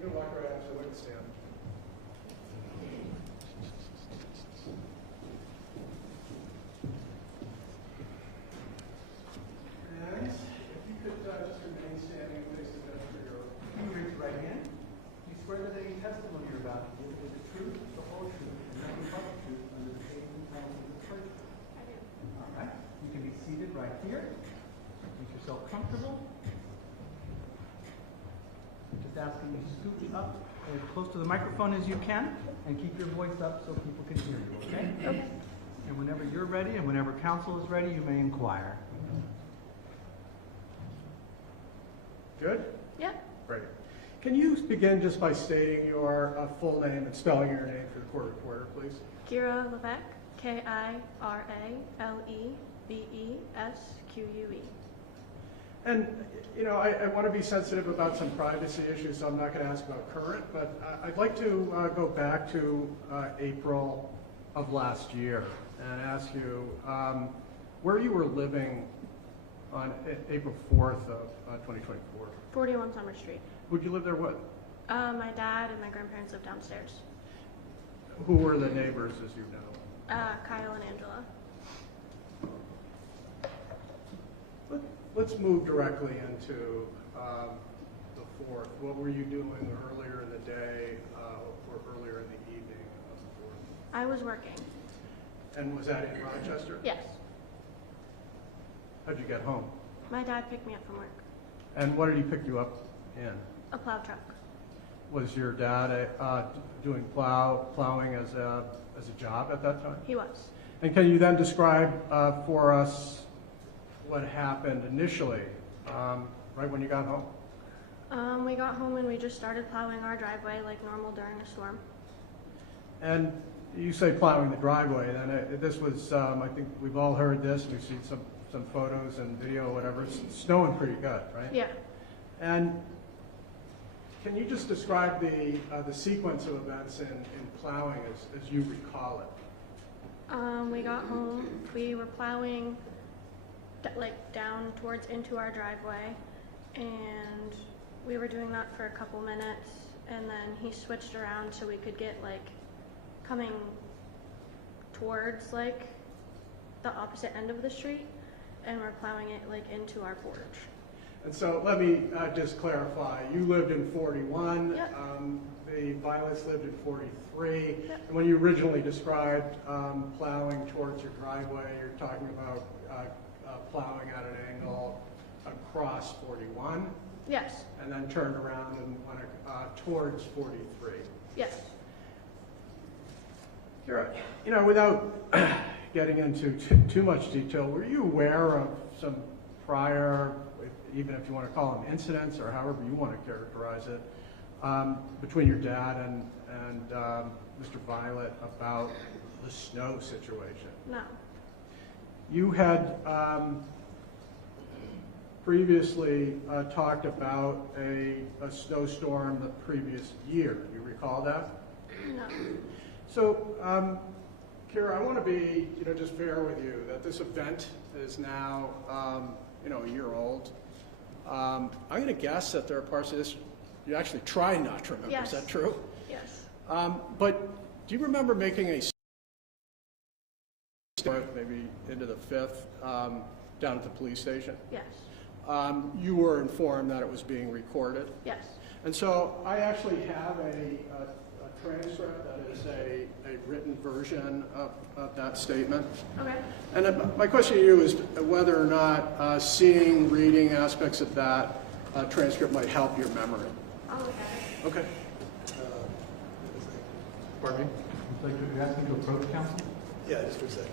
You can walk right up to the witness stand. And if you could just remain standing and face the bench for your oath. Can you raise your right hand? You swear that any testimony you're about to give is the truth, the whole truth, and nothing but the truth under the faith and promise of the church? I do. All right. You can be seated right here. Make yourself comfortable. Just asking you to scoot up as close to the microphone as you can and keep your voice up so people can hear you, okay? Okay. And whenever you're ready and whenever counsel is ready, you may inquire. Good? Yeah. Great. Can you begin just by stating your full name and spelling your name for the court reporter, please? Kira Levesque, K-I-R-A-L-E-V-E-S-Q-U-E. And, you know, I want to be sensitive about some privacy issues, so I'm not going to ask about current, but I'd like to go back to April of last year and ask you where you were living on April 4th of 2024. 41 Summer Street. Who'd you live there with? My dad and my grandparents live downstairs. Who were the neighbors, as you know? Kyle and Angela. Let's move directly into the 4th. What were you doing earlier in the day or earlier in the evening of the 4th? I was working. And was that in Rochester? Yes. How'd you get home? My dad picked me up from work. And what did he pick you up in? A plow truck. Was your dad doing plowing as a job at that time? He was. And can you then describe for us what happened initially, right when you got home? We got home and we just started plowing our driveway like normal during a storm. And you say plowing the driveway, then this was, I think we've all heard this, we've seen some photos and video, whatever. It's snowing pretty good, right? Yeah. And can you just describe the sequence of events in plowing as you recall it? We got home, we were plowing like down towards into our driveway, and we were doing that for a couple minutes, and then he switched around so we could get like coming towards like the opposite end of the street, and we're plowing it like into our porch. And so let me just clarify, you lived in 41, Yep. The Violettes lived in 43, Yep. and when you originally described plowing towards your driveway, you're talking about plowing at an angle across 41, Yes. and then turned around and went towards 43. Yes. You know, without getting into too much detail, were you aware of some prior, even if you want to call them incidents or however you want to characterize it, between your dad and Mr. Violette about the snow situation? No. You had previously talked about a snowstorm the previous year. You recall that? No. So, Kira, I want to be, just fair with you that this event is now, a year old. I'm going to guess that there are parts of this you actually try not to remember. Yes. Is that true? Yes. But do you remember making a maybe into the 5th down at the police station? Yes. You were informed that it was being recorded. Yes. And so I actually have a transcript that is a written version of that statement. Okay. And my question to you is whether or not seeing, reading aspects of that transcript might help your memory. I'll look at it. Okay. Pardon me? So you're asking to approach counsel? Yeah, just for a second.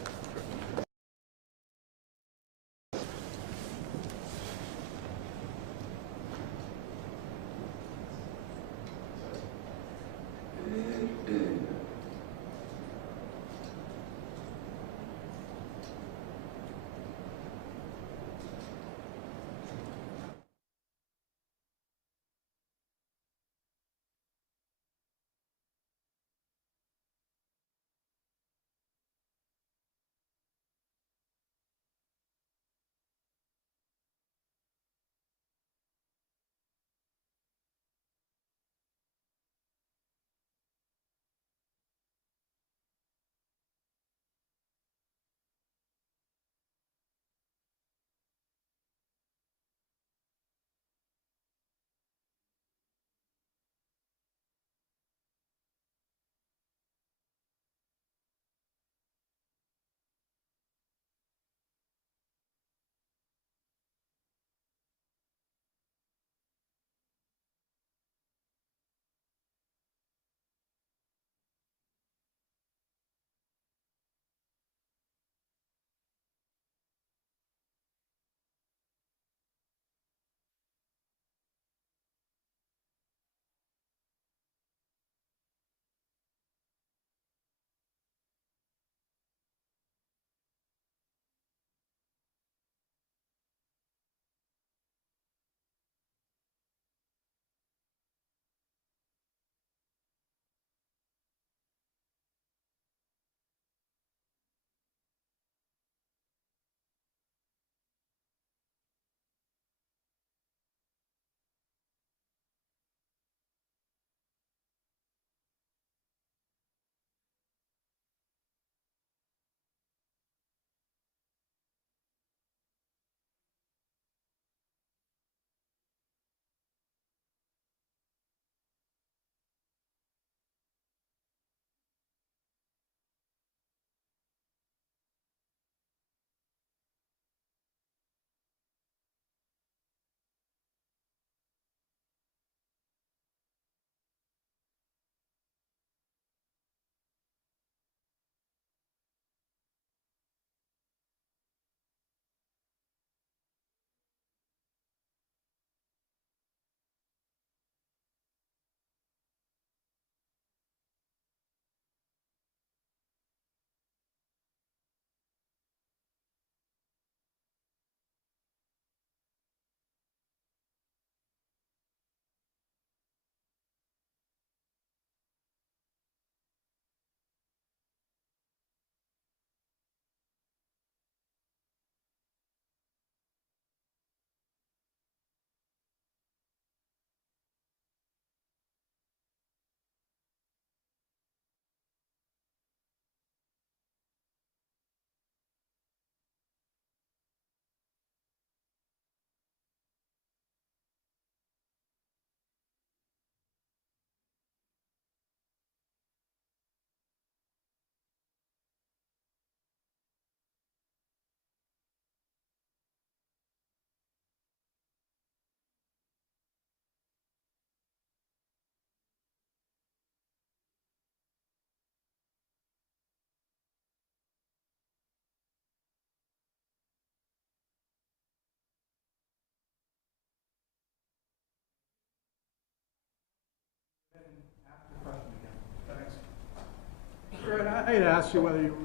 I had asked you whether you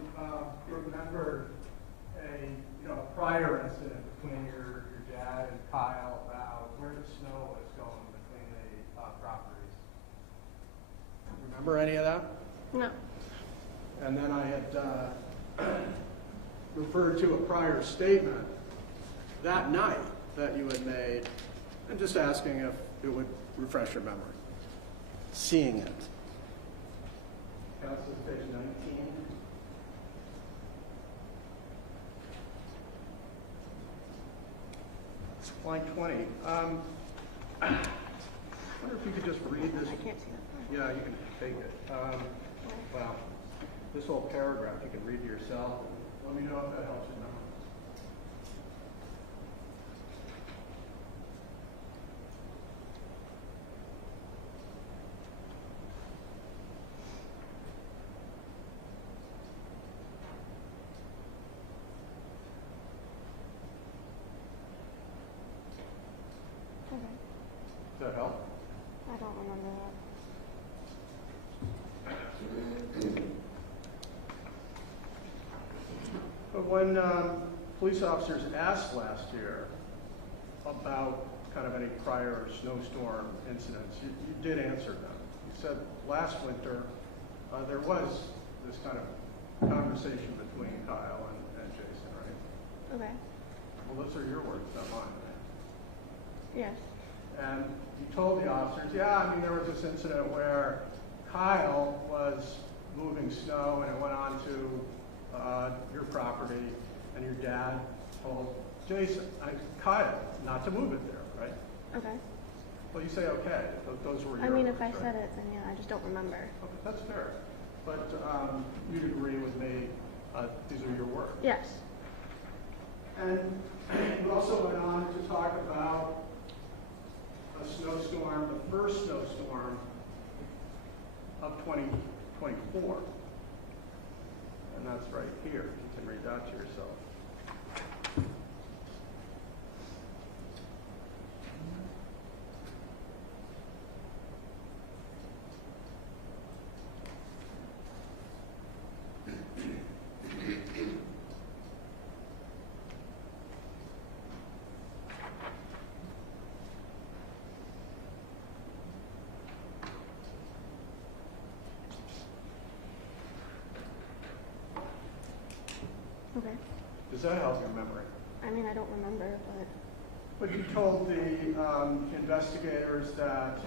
remember a prior incident between your dad and Kyle about where the snow was going between the properties. Remember any of that? No. And then I had referred to a prior statement that night that you had made, and just asking if it would refresh your memory. Seeing it. Council, page 19. Line 20. I wonder if you could just read this. I can't see that. Yeah, you can take it. Well, this whole paragraph you can read to yourself. Let me know if that helps you remember. Okay. Does that help? I don't remember that. But when police officers asked last year about kind of any prior snowstorm incidents, you did answer them. You said last winter there was this kind of conversation between Kyle and Jason, right? Okay. Well, those are your words, not mine. Yes. And you told the officers, yeah, I mean, there was this incident where Kyle was moving snow and it went onto your property, and your dad told Jason, Kyle, not to move it there, right? Okay. Well, you say okay. Those were your I mean, words, if I right? said it, then yeah, I just don't remember. Okay, that's fair. But you'd agree with me, these are your words. Yes. And you also went on to talk about a snowstorm, the first snowstorm of 2024. And that's right here. You can read that to yourself. Okay. Does that help your memory? I mean, I don't remember, but But you told the investigators that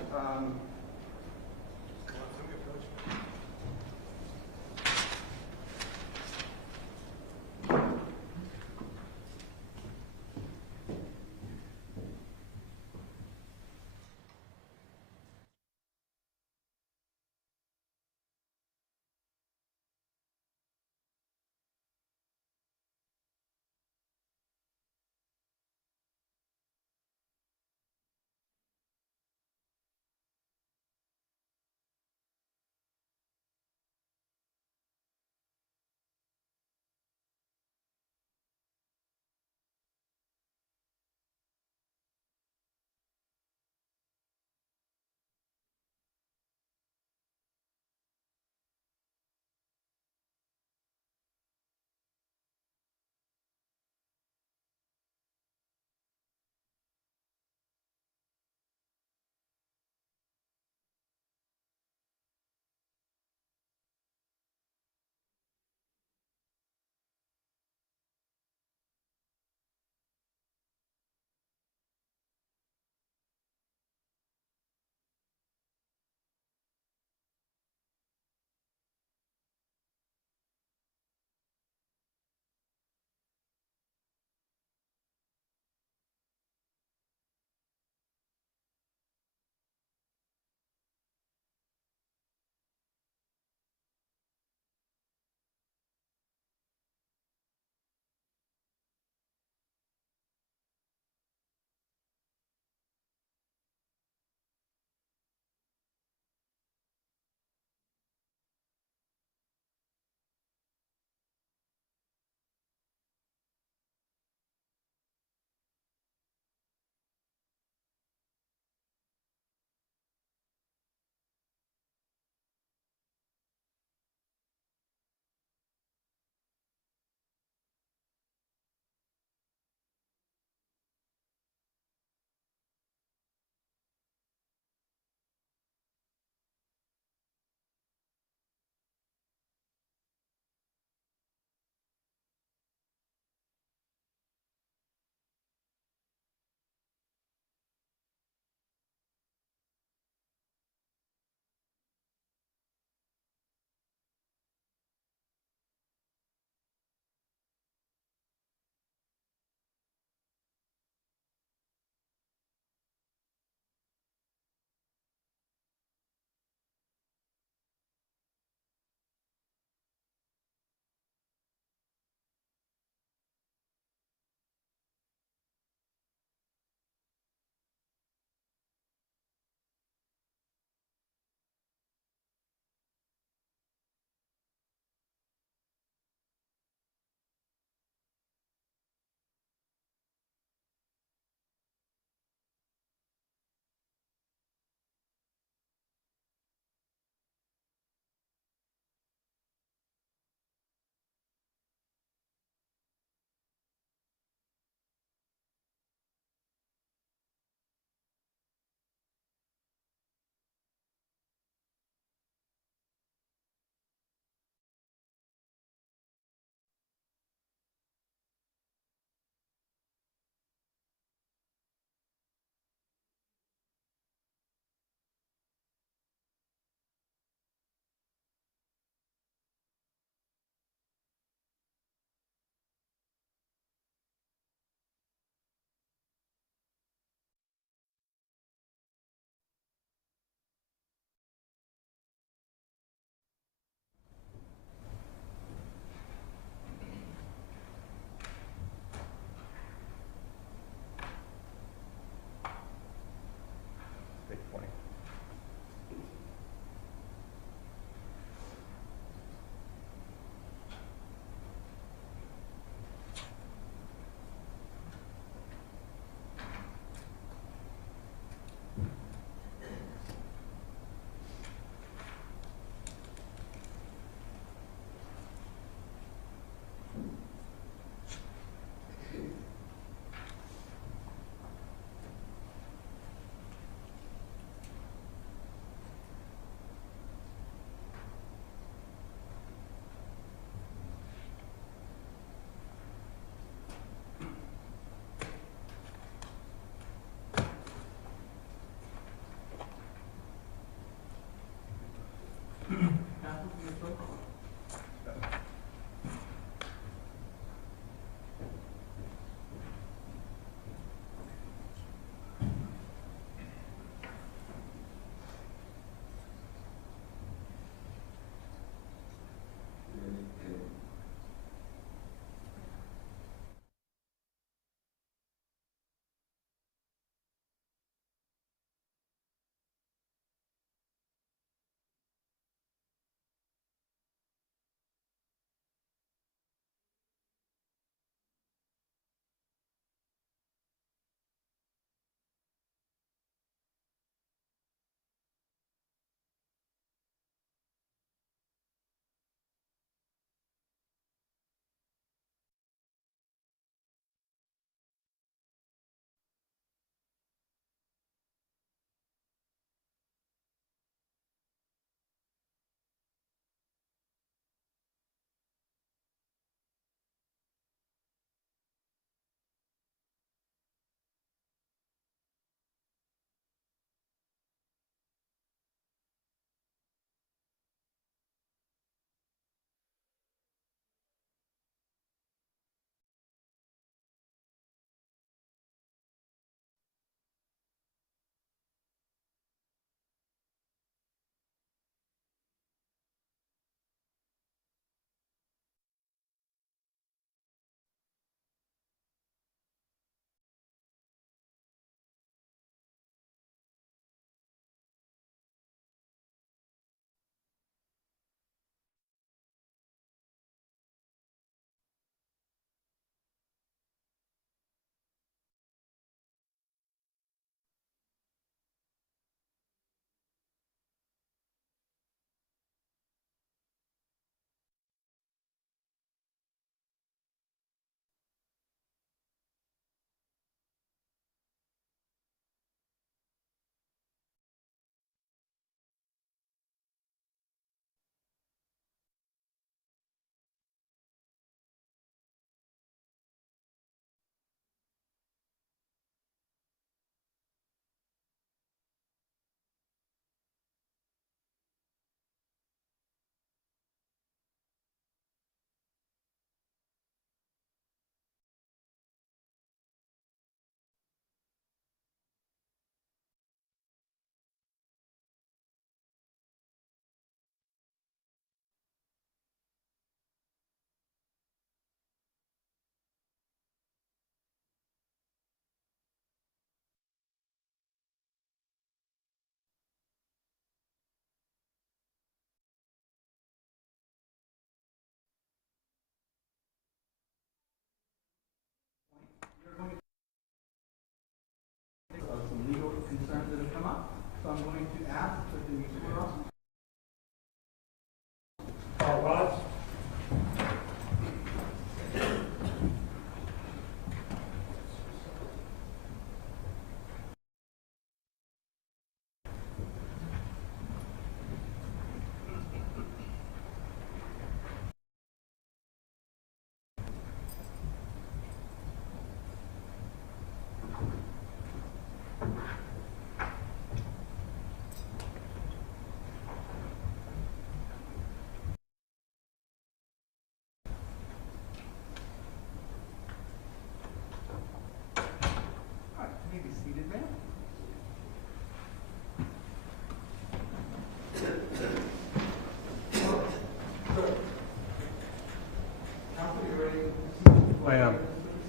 I am.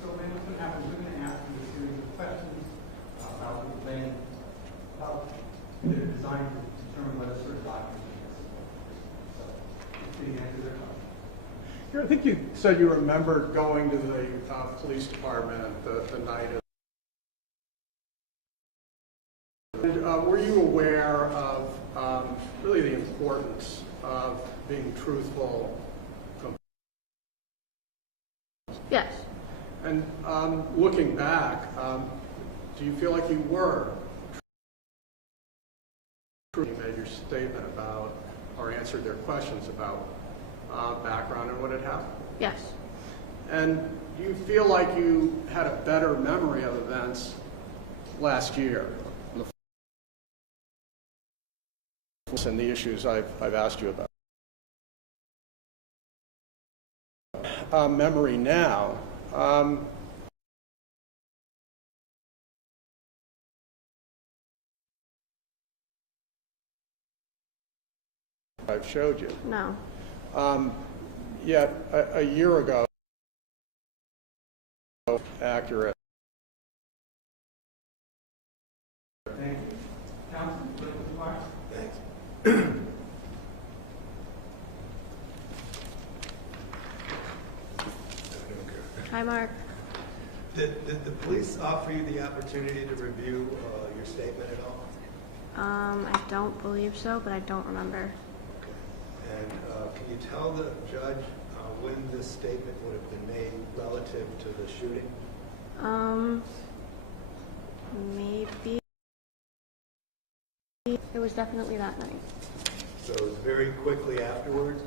So then what's going to happen, we're going to ask you a series of questions about the plan, about their design to determine whether certain documents are necessary. So, it's getting answer their question. I think you said you remembered going to the police department the night of. And, were you aware of really the importance of being truthful? Yes. And looking back, do you feel like you were true? You made your statement about, or answered their questions about background and what had happened? Yes. And do you feel like you had a better memory of events last year? And the issues I've asked you about. Memory now. I've showed you. No. Yet a year ago, accurate. Thank you. Counsel, Thanks. Hi, Mark. Did the police offer you the opportunity to review your statement at all? I don't believe so, but I don't remember. Okay. And can you tell the judge when this statement would have been made relative to the shooting? Maybe. It was definitely that night. So it was very quickly afterwards?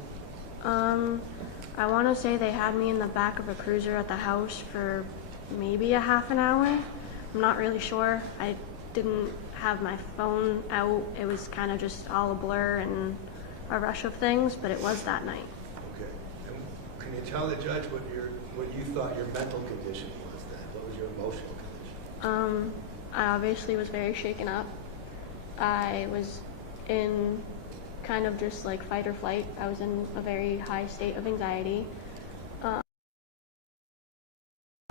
I want to say they had me in the back of a cruiser at the house for maybe a half an hour. I'm not really sure. I didn't have my phone out. It was kind of just all a blur and a rush of things, but it was that night. Okay. And can you tell the judge what you thought your mental condition was then? What was your emotional condition? I obviously was very shaken up. I was in kind of just like fight or flight. I was in a very high state of anxiety.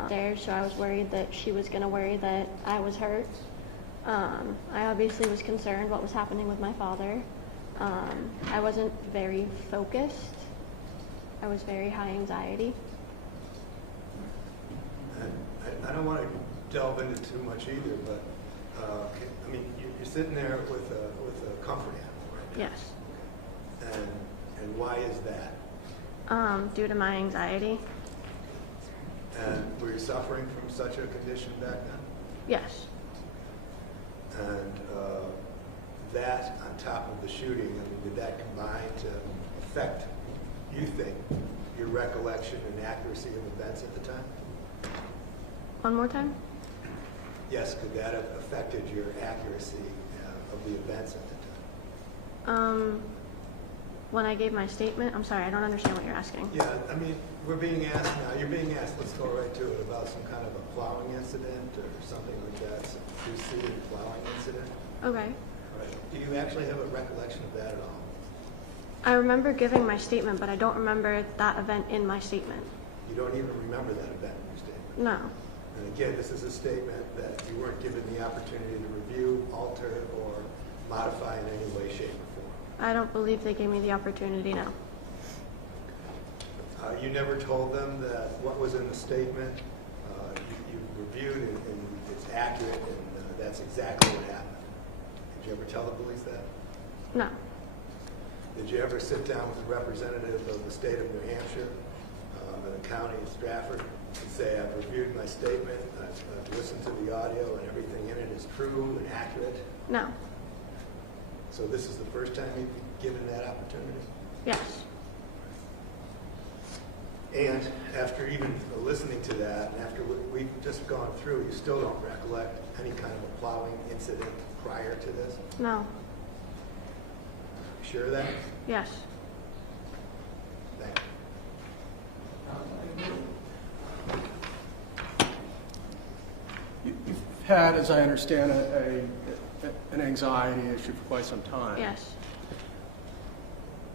So I was worried that she was going to worry that I was hurt. I obviously was concerned what was happening with my father. I wasn't very focused. I was very high anxiety. I don't want to delve into too much either, but I mean, you're sitting there with a comfort animal right now. Yes. And why is that? Due to my anxiety. And were you suffering from such a condition back then? Yes. And that on top of the shooting, I mean, did that combine to affect, you think, your recollection and accuracy of events at the time? One more time? Yes, could that have affected your accuracy of the events at the time? When I gave my statement, I'm sorry, I don't understand what you're asking. Yeah, I mean, we're being asked now, you're being asked, let's go right to it, about some kind of a plowing incident or something like that, some preceding plowing incident. Okay. Right. Do you actually have a recollection of that at all? I remember giving my statement, but I don't remember that event in my statement. You don't even remember that event in your statement? No. And again, this is a statement that you weren't given the opportunity to review, alter, or modify in any way, shape, or form. I don't believe they gave me the opportunity, no. You never told them that what was in the statement you reviewed and it's accurate and that's exactly what happened. Did you ever tell the police that? No. Did you ever sit down with a representative of the state of New Hampshire, the county of Stratford, and say, I've reviewed my statement, I've listened to the audio, and everything in it is true and accurate? No. So this is the first time you've been given that opportunity? Yes. And after even listening to that, and after what we've just gone through, you still don't recollect any kind of a plowing incident prior to this? No. Sure of that? Yes. Thank you. You've had, as I understand it, an anxiety issue for quite some time. Yes.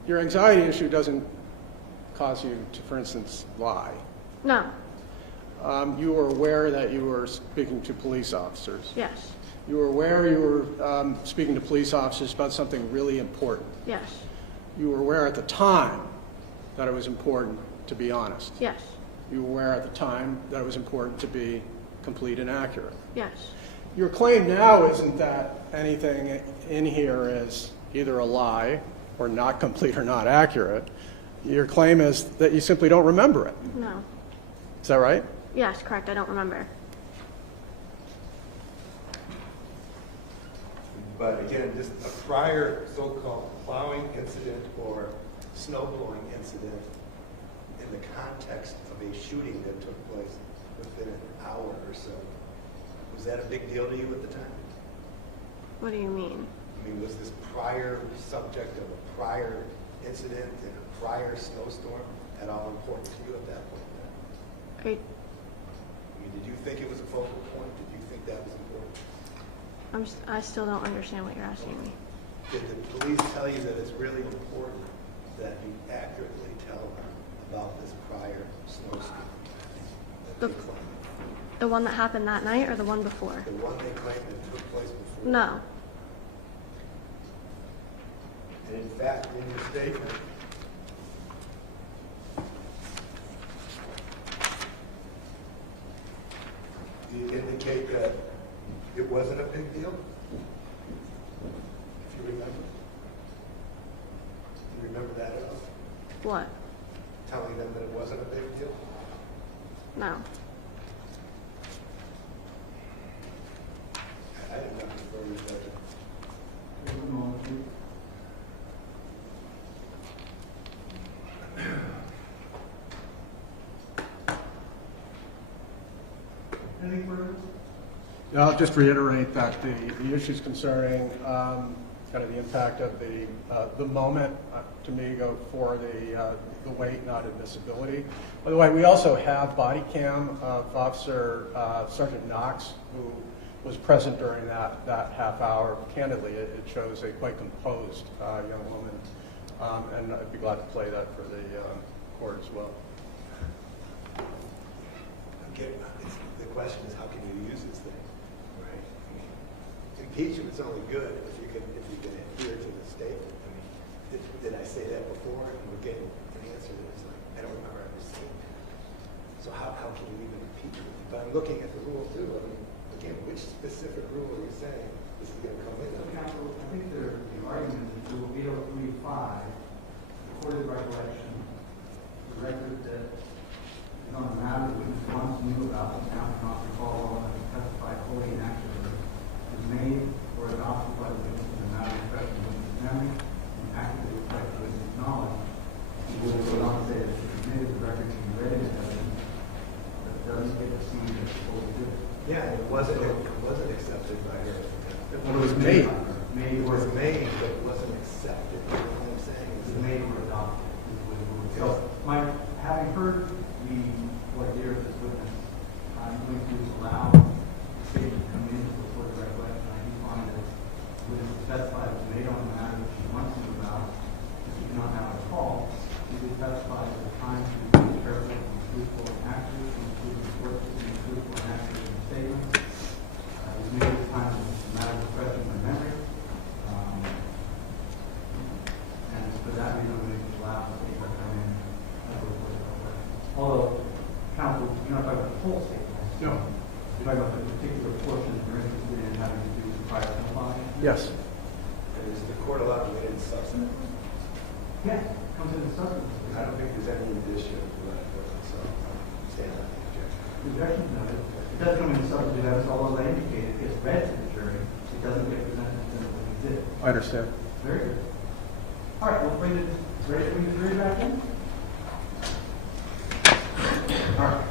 Your anxiety issue doesn't cause you to, for instance, lie. No. You were aware that you were speaking to police officers. Yes. You were aware you were speaking to police officers about something really important. Yes. You were aware at the time that it was important to be honest. Yes. You were aware at the time that it was important to be complete and accurate. Yes. Your claim now isn't that anything in here is either a lie or not complete or not accurate. Your claim is that you simply don't remember it. No. Is that right? Yes, correct. I don't remember. But again, just a prior so-called plowing incident or snow blowing incident in the context of a shooting that took place within an hour or so, was that a big deal to you at the time? What do you mean? I mean, was this prior subject of a prior incident in a prior snowstorm at all important to you at that point then? Are you, I mean, did you think it was a focal point? Did you think that was important? I still don't understand what you're asking me. Did the police tell you that it's really important that you accurately tell them about this prior snowstorm? The one that happened that night or the one before? The one they claimed that took place before? No. And in fact, in your statement, you indicate that it wasn't a big deal? If you remember? Do you remember that at all? What? Telling them that it wasn't a big deal? No. I didn't know before we said it. Anything further? I'll just reiterate that the issues concerning kind of the impact of the moment, to me, go for the weight, not admissibility. By the way, we also have body cam of Officer Sergeant Knox, who was present during that half hour. Candidly, it shows a quite composed young woman, and I'd be glad to play that for the court as well. Okay, the question is, how can you use this thing, right? I mean, impeachment's only good if you can adhere to the statement. I mean, did I say that before? And we're getting an answer that is like, I don't remember ever saying that. So how can you even impeach it? But I'm looking at the rule too. I mean, again, which specific rule are you saying this is going to come in? I think the argument is Rule 8035, recorded recollection, the record that is on the matter that witness once knew about, but now cannot recall and testified fully and accurately, is made or adopted by the witness in the matter of question of witness memory and accurately reflects the witness knowledge. He will go on to say that it's admitted the record can be read in evidence, but it doesn't get received as fully did. Yeah, it wasn't accepted by her. When it was made. It was made, but it wasn't accepted. You know what I'm saying? It was made or adopted. So, Mike, having heard the what here of this witness, I'm going to allow the statement to come in before the recollection. I do find that the witness specified it was made on the matter that she wants to know about, that she cannot now recall. She did specify at the time she was being careful and truthful and accurate, including reports to be truthful and accurate in the statement. It was made at the time that the matter was fresh in my memory. And for that reason, I'm going to allow the statement to come in before the recollection. Although, counsel, you're not talking about the whole statement. No. You're talking about the particular portion you're interested in having to do with the prior testimony? Yes. And is the court allowed to get in substance? Yeah, comes in the substance. I don't think there's any addition to that, so stand on the objection. The objection noted, it does come in the substance, as although they indicate it gets read to the jury, it doesn't get presented to them when it did. I understand. Very good. All right, we'll bring it, ready to bring the jury back in? All right,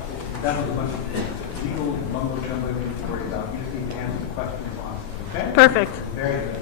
that was a bunch of legal mumbo jumbo we need to worry about. You just need to answer the question and answer, okay? Perfect. Very good.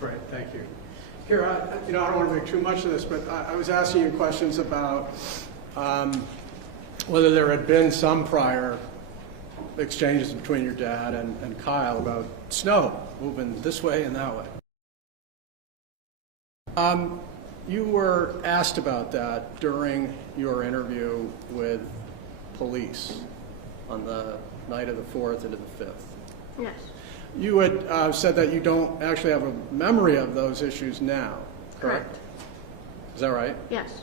Great, thank you. Here, I don't want to make too much of this, but I was asking you questions about whether there had been some prior exchanges between your dad and Kyle about snow moving this way and that way. You were asked about that during your interview with police on the night of the 4th into the 5th. Yes. You had said that you don't actually have a memory of those issues now, correct? Is that right? Yes.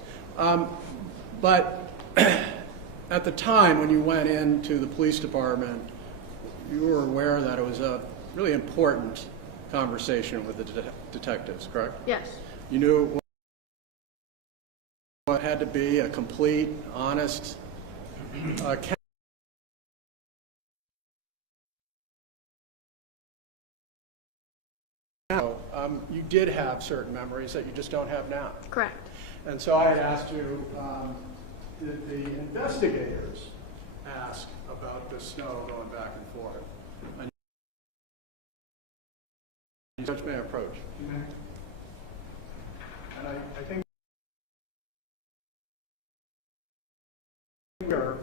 But at the time when you went into the police department, you were aware that it was a really important conversation with the detectives, correct? Yes. You knew what had to be a complete, honest account. You did have certain memories that you just don't have now. Correct. And so I had asked you, did the investigators ask about the snow going back and forth? And Judge may approach. And I think here,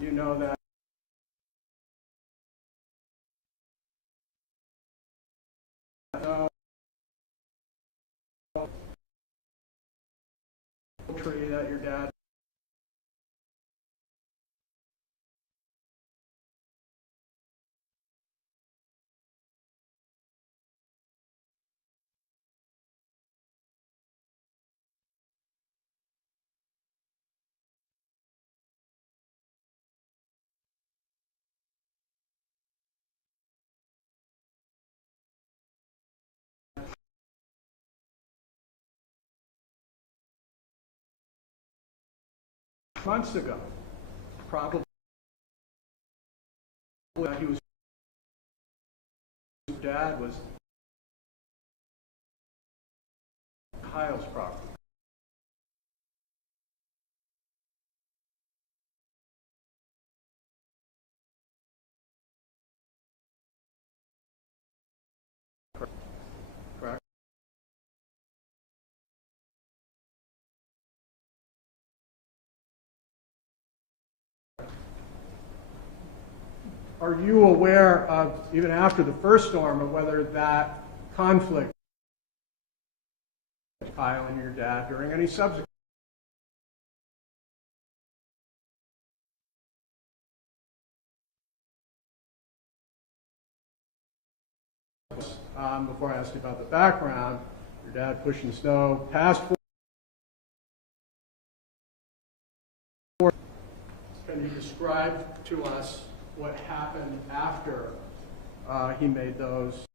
you know that tree that your dad months ago, probably he was dad was Kyle's property. Correct? Are you aware of, even after the first storm, of whether that conflict with Kyle and your dad during any subsequent before I asked you about the background, your dad pushing snow past 4. Can you describe to us what happened after he made those?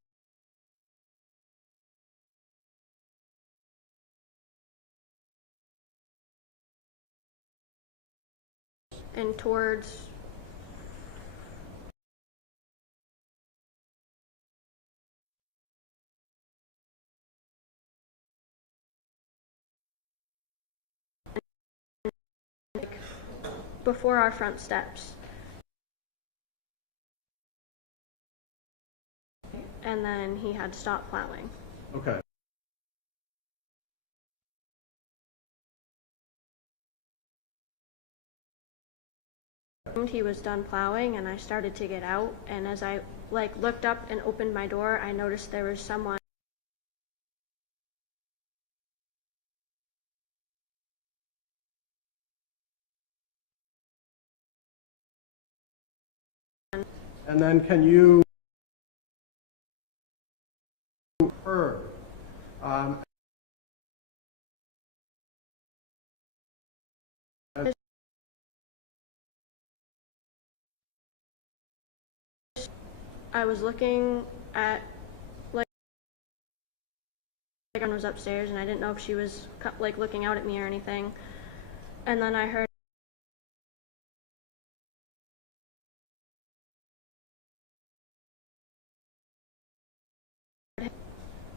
And towards before our front steps. And then he had stopped plowing. Okay. And he was done plowing and I started to get out, and as I looked up and opened my door, I noticed there was someone And then can you heard I was looking at girlfriend was upstairs, and I didn't know if she was like looking out at me or anything. And then I heard.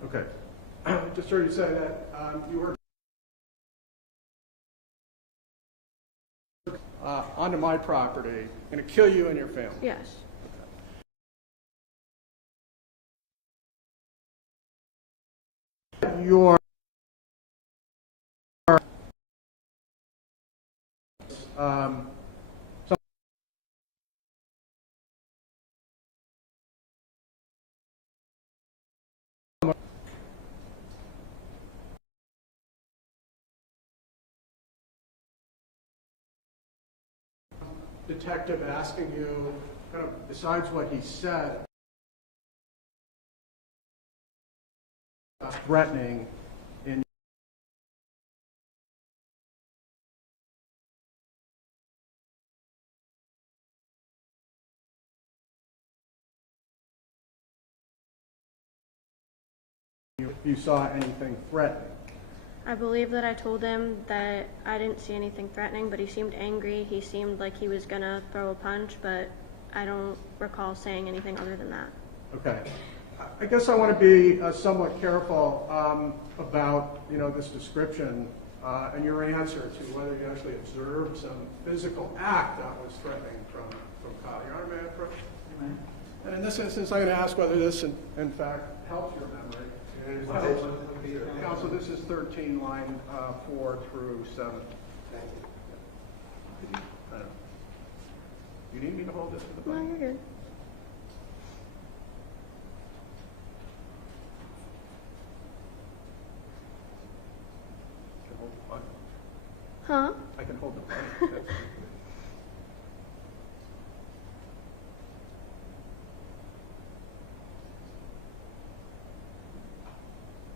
Okay. Just heard you say that you heard onto my property, going to kill you and your family. Yes. Your detective asking you, kind of besides what he said, threatening in if you saw anything threatening. I believe that I told him that I didn't see anything threatening, but he seemed angry. He seemed like he was gonna throw a punch, but I don't recall saying anything other than that. Okay. I guess I want to be somewhat careful about, this description and your answer to whether you actually observed some physical act that was threatening from Kyle. Your Honor, may I approach? And in this instance, I'm going to ask whether this, in fact, helps your memory. Counsel, this is 13, line 4 through 7. Thank you. You need me to hold this for the No, mic? you're good. I can hold the button. Huh? I can hold the button.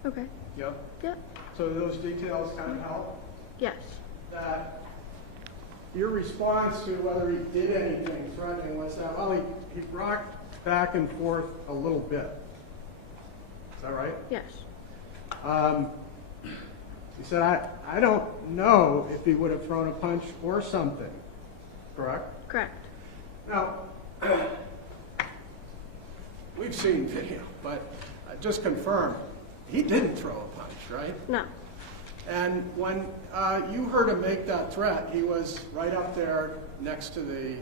Okay. Yep. Yep. So those details kind of help? Yes. That your response to whether he did anything threatening was that, well, he rocked back and forth a little bit. Is that right? Yes. He said, I don't know if he would have thrown a punch or something. Correct? Correct. Now, we've seen video, but just confirm, he didn't throw a punch, right? No. And when you heard him make that threat, he was right up there next to the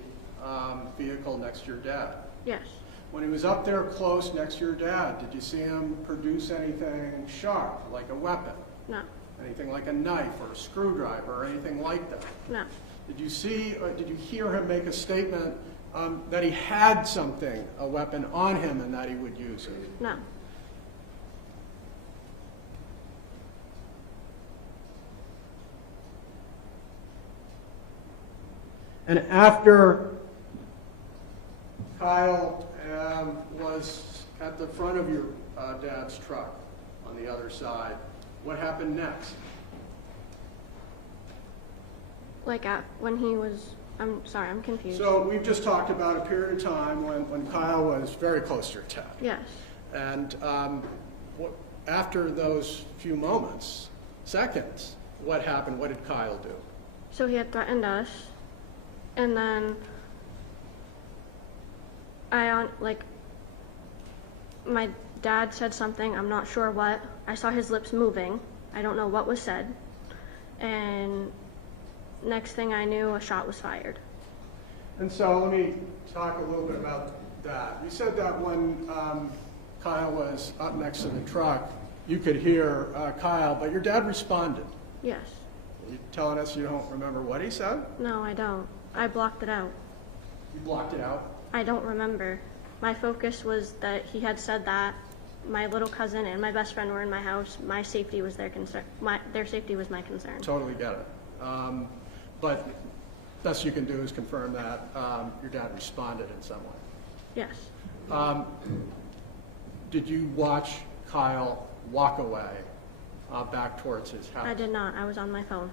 vehicle next to your dad. Yes. When he was up there close next to your dad, did you see him produce anything sharp, like a weapon? No. Anything like a knife or a screwdriver or anything like that? No. Did you see or did you hear him make a statement that he had something, a weapon on him, and that he would use it? No. And after Kyle was at the front of your dad's truck on the other side, what happened next? Like when he was, I'm sorry, I'm confused. So we've just talked about a period of time when Kyle was very close to your dad. Yes. And after those few moments, seconds, what happened? What did Kyle do? So he had threatened us, and then my dad said something, I'm not sure what. I saw his lips moving. I don't know what was said. And next thing I knew, a shot was fired. And so let me talk a little bit about that. You said that when Kyle was up next to the truck, you could hear Kyle, but your dad responded. Yes. Are you telling us you don't remember what he said? No, I don't. I blocked it out. You blocked it out? I don't remember. My focus was that he had said that my little cousin and my best friend were in my house. My safety was their concern. Their safety was my concern. Totally get it. But best you can do is confirm that your dad responded in some way. Yes. Did you watch Kyle walk away back towards his house? I did not. I was on my phone.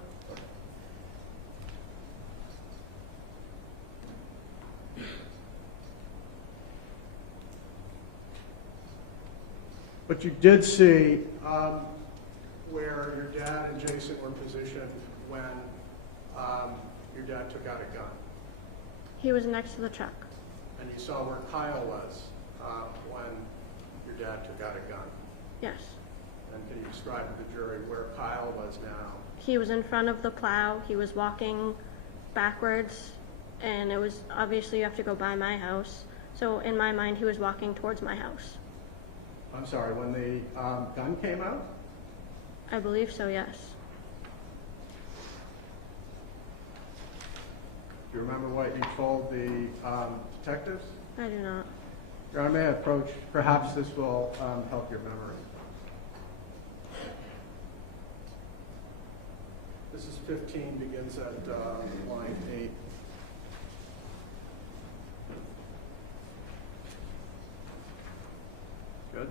But you did see were positioned when your dad took out a gun? He was next to the truck. And you saw where Kyle was when your dad took out a gun? Yes. And can you describe to the jury where Kyle was now? He was in front of the plow. He was walking backwards, and it was obviously you have to go by my house. So in my mind, he was walking towards my house. I'm sorry, when the gun came out? I believe so, yes. Do you remember what you told the detectives? I do not. Your Honor, may I approach? Perhaps this will help your memory. This is 15, begins at line 8. Good.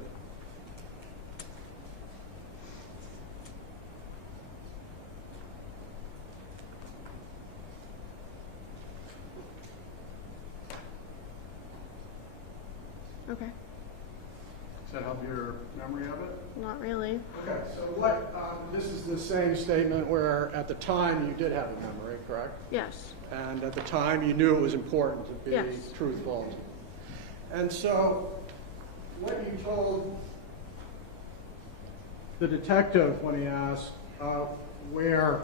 Okay. Does that help your memory of it? Not really. Okay, so what, this is the same statement where at the time you did have a memory, correct? Yes. And at the time you knew it was important to be Yes. truthful. And so what you told the detective when he asked where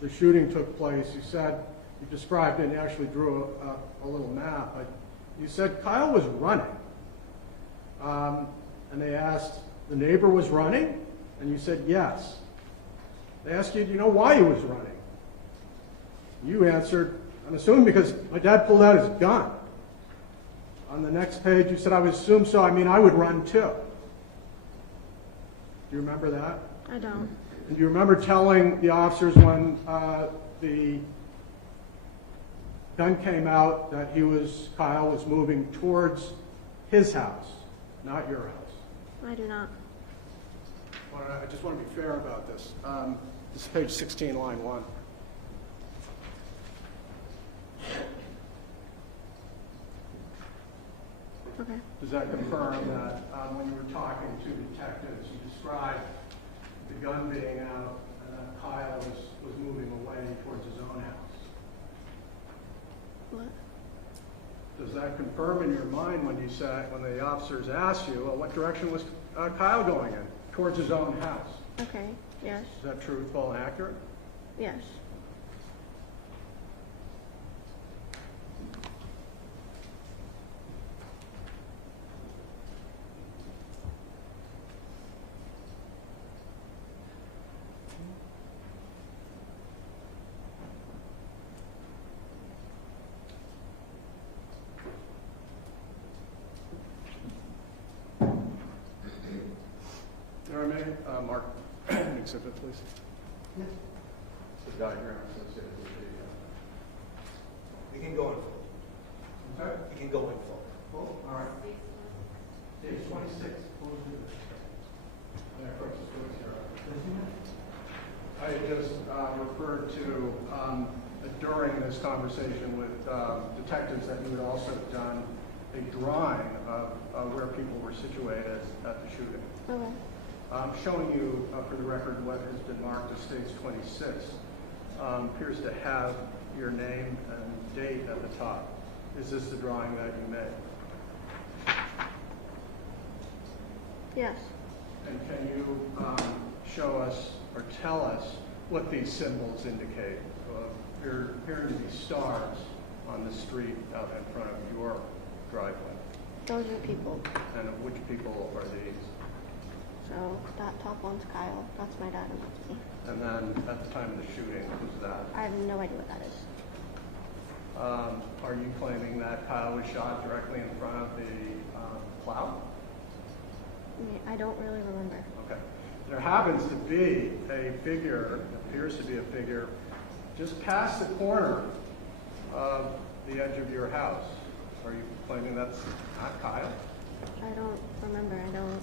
the shooting took place, you said, you described it and you actually drew a little map, but you said Kyle was running. And they asked, the neighbor was running? And you said, yes. They asked you, do you know why he was running? You answered, I'm assuming because my dad pulled out his gun. On the next page, you said, I would assume so. I mean, I would run too. Do you remember that? I don't. And do you remember telling the officers when the gun came out that Kyle was moving towards his house, not your house? I do not. I just want to be fair about this. This is page 16, line 1. Okay. Does that confirm that when you were talking to detectives, you described the gun being out and that Kyle was moving away towards his own house? What? Does that confirm in your mind when you said, when the officers asked you, well, what direction was Kyle going in? Towards his own house. Okay. Yes. Is that truthful and accurate? Yes. Mark, an exhibit, please. Yes. The diagram associated with We can go in full. Okay. We can go in full. Full? All right. Page 26. I just referred to during this conversation with detectives that you had also done a drawing of where people were situated at the shooting. Okay. I'm showing you, for the record, what has been marked as stage 26. Appears to have your name and date at the top. Is this the drawing that you made? Yes. And can you show us or tell us what these symbols indicate? There appear to be stars on the street out in front of your driveway. Those are people. And which people are these? So that top one's Kyle. That's my dad and that's me. And then at the time of the shooting, who's that? I have no idea what that is. Are you claiming that Kyle was shot directly in front of the Plow? I don't really remember. Okay. There happens to be a figure, appears to be a figure, just past the corner of the edge of your house. Are you claiming that's not Kyle? I don't remember. I don't.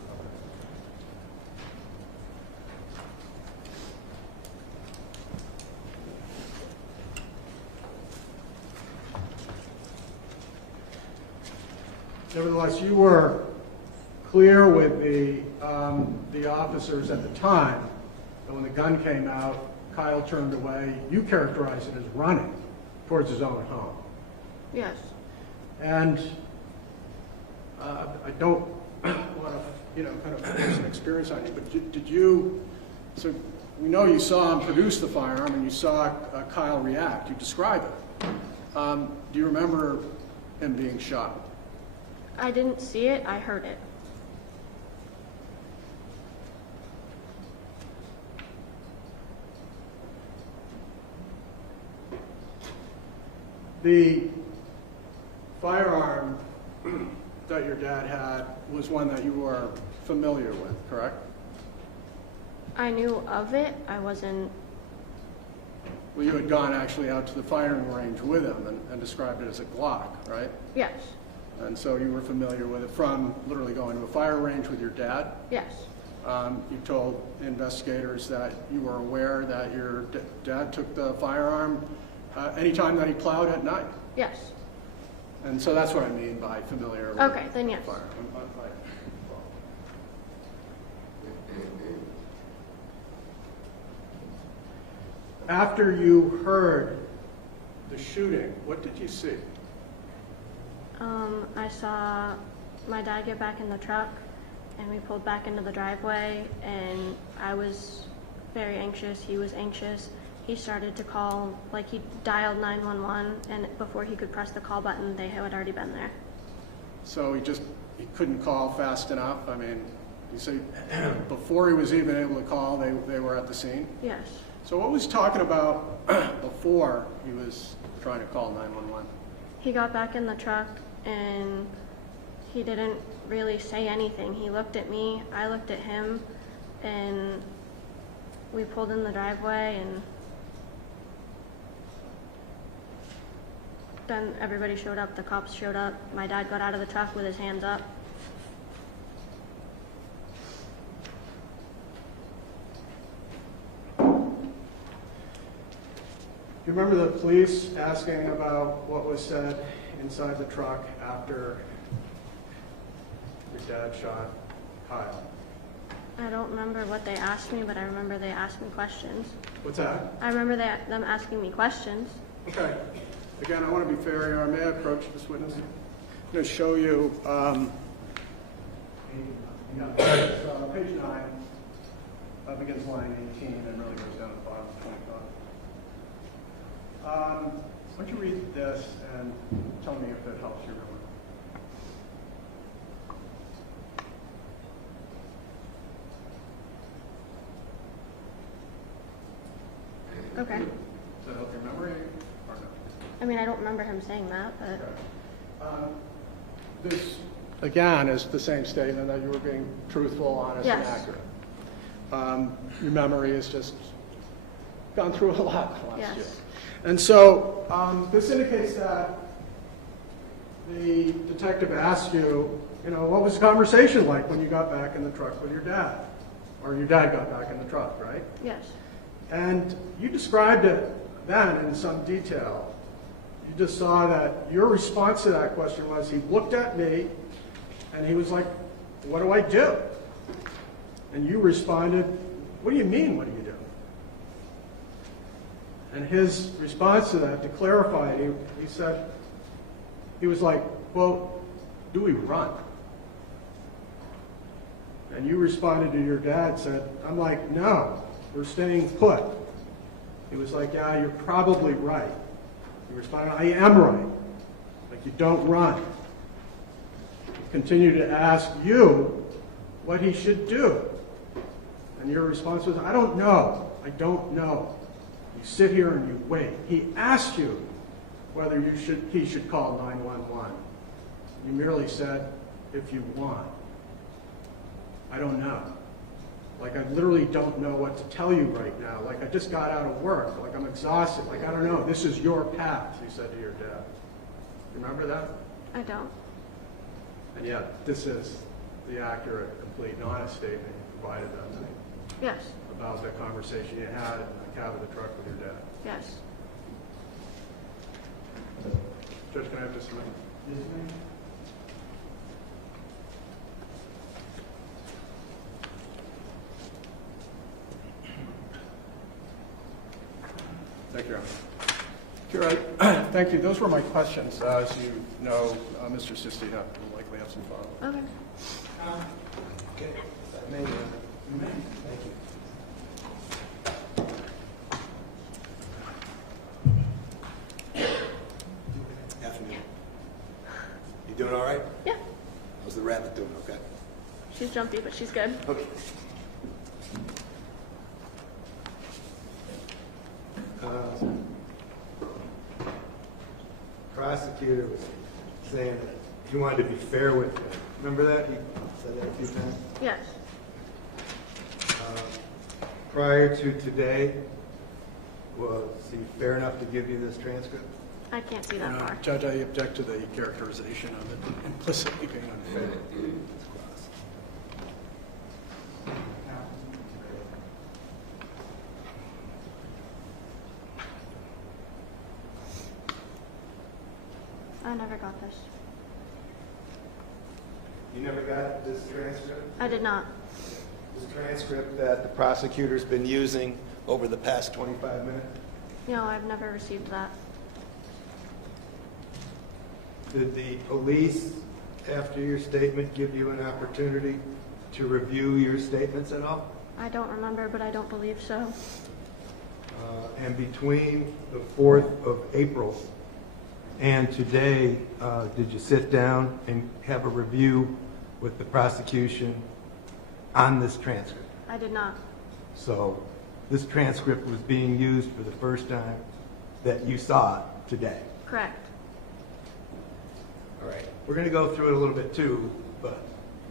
Nevertheless, you were clear with the officers at the time that when the gun came out, Kyle turned away. You characterize it as running towards his own home. Yes. And I don't want to, kind of force an experience on you, but did you, so we know you saw him produce the firearm and you saw Kyle react. You describe it. Do you remember him being shot? I didn't see it, I heard it. The firearm that your dad had was one that you were familiar with, correct? I knew of it, I wasn't, Well, you had gone actually out to the firing range with him and described it as a Glock, right? yes, And so you were familiar with it from literally going to a fire range with your dad. yes, You told investigators that you were aware that your dad took the firearm anytime that he plowed at night. yes. And so that's what I mean by familiar with Okay, then yes. firearm. After you heard the shooting, what did you see? I saw my dad get back in the truck and we pulled back into the driveway and I was very anxious, he was anxious. He started to call, like he dialed 911 and before he could press the call button, they had already been there. So he couldn't call fast enough? I mean, you say before he was even able to call, they were at the scene? Yes. So what was he talking about before he was trying to call 911? He got back in the truck and he didn't really say anything. He looked at me, I looked at him, and we pulled in the driveway and then everybody showed up, the cops showed up. My dad got out of the truck with his hands up. Do you remember the police asking about what was said inside the truck after your dad shot Kyle? I don't remember what they asked me, but I remember they asked me questions. What's that? I remember them asking me questions. Okay. Again, I want to be fair here. May I approach this witness? I'm going to show you page 9 begins line 18 and really goes down to the bottom of 25. Why don't you read this and tell me if it helps you remember. Okay. Does that help your memory or no? I mean, I don't remember him saying that, but Okay. This, again, is the same statement that you were being truthful, honest, and Yes. accurate. Your memory has just gone through a lot last Yes. year. And so this indicates that the detective asked you, what was the conversation like when you got back in the truck with your dad? Or your dad got back in the truck, right? yes, And you described it then in some detail. You just saw that your response to that question was he looked at me and he was like, what do I do? And you responded, what do you mean, what do you do? And his response to that, to clarify it, he said, he was like, well, do we run? And you responded to your dad, said, I'm like, no, we're staying put. He was like, yeah, you're probably right. You responded, I am right. Like, you don't run. He continued to ask you what he should do. And your response was, I don't know. I don't know. You sit here and you wait. He asked you whether he should call 911. You merely said, if you want. I don't know. Like, I literally don't know what to tell you right now. Like, I just got out of work. Like, I'm exhausted. Like, I don't know. This is your path, you said to your dad. Remember that? I don't. And yet, this is the accurate, complete, and honest statement you provided that night Yes, about the conversation you had in the cab of the truck with your dad. yes. Judge, can I have this mic? Yes, ma'am. Sure, thank you. Those were my questions. As you know, Mr. Sistina will likely have some follow-up. Okay. Okay. If I may, thank you. Afternoon. You doing all right? Yeah. How's the rabbit doing? Okay. She's jumpy, but she's good. Okay. Prosecutor was saying that he wanted to be fair with you. Remember that? He said that a few times. Yes. Prior to today, was he fair enough to give you this transcript? I can't see that far. Judge, I object to the characterization of it implicitly being unfair. It's cross. I never got this. You never got this transcript? I did not. This transcript that the prosecutor's been using over the past 25 minutes? No, I've never received that. Did the police, after your statement, give you an opportunity to review your statements at all? I don't remember, but I don't believe so. And between the 4th of April and today, did you sit down and have a review with the prosecution on this transcript? I did not. So this transcript was being used for the first time that you saw it today? Correct. All right. We're going to go through it a little bit too, but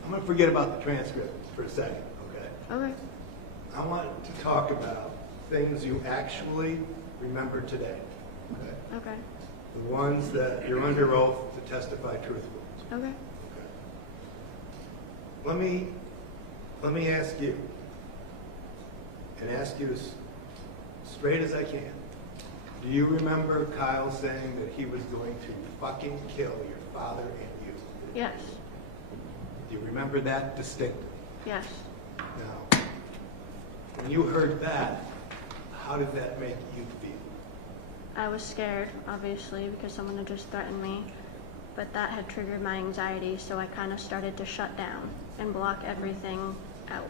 I'm going to forget about the transcript for a second, okay? Okay. I want to talk about things you actually remember today, okay? Okay. The ones that you're under oath to testify truthfully. Okay. Okay. Let me ask you, and ask you as straight as I can. Do you remember Kyle saying that he was going to fucking kill your father and you? Yes. Do you remember that distinctly? Yes. Now, when you heard that, how did that make you feel? I was scared, obviously, because someone had just threatened me. But that had triggered my anxiety, so I kind of started to shut down and block everything out.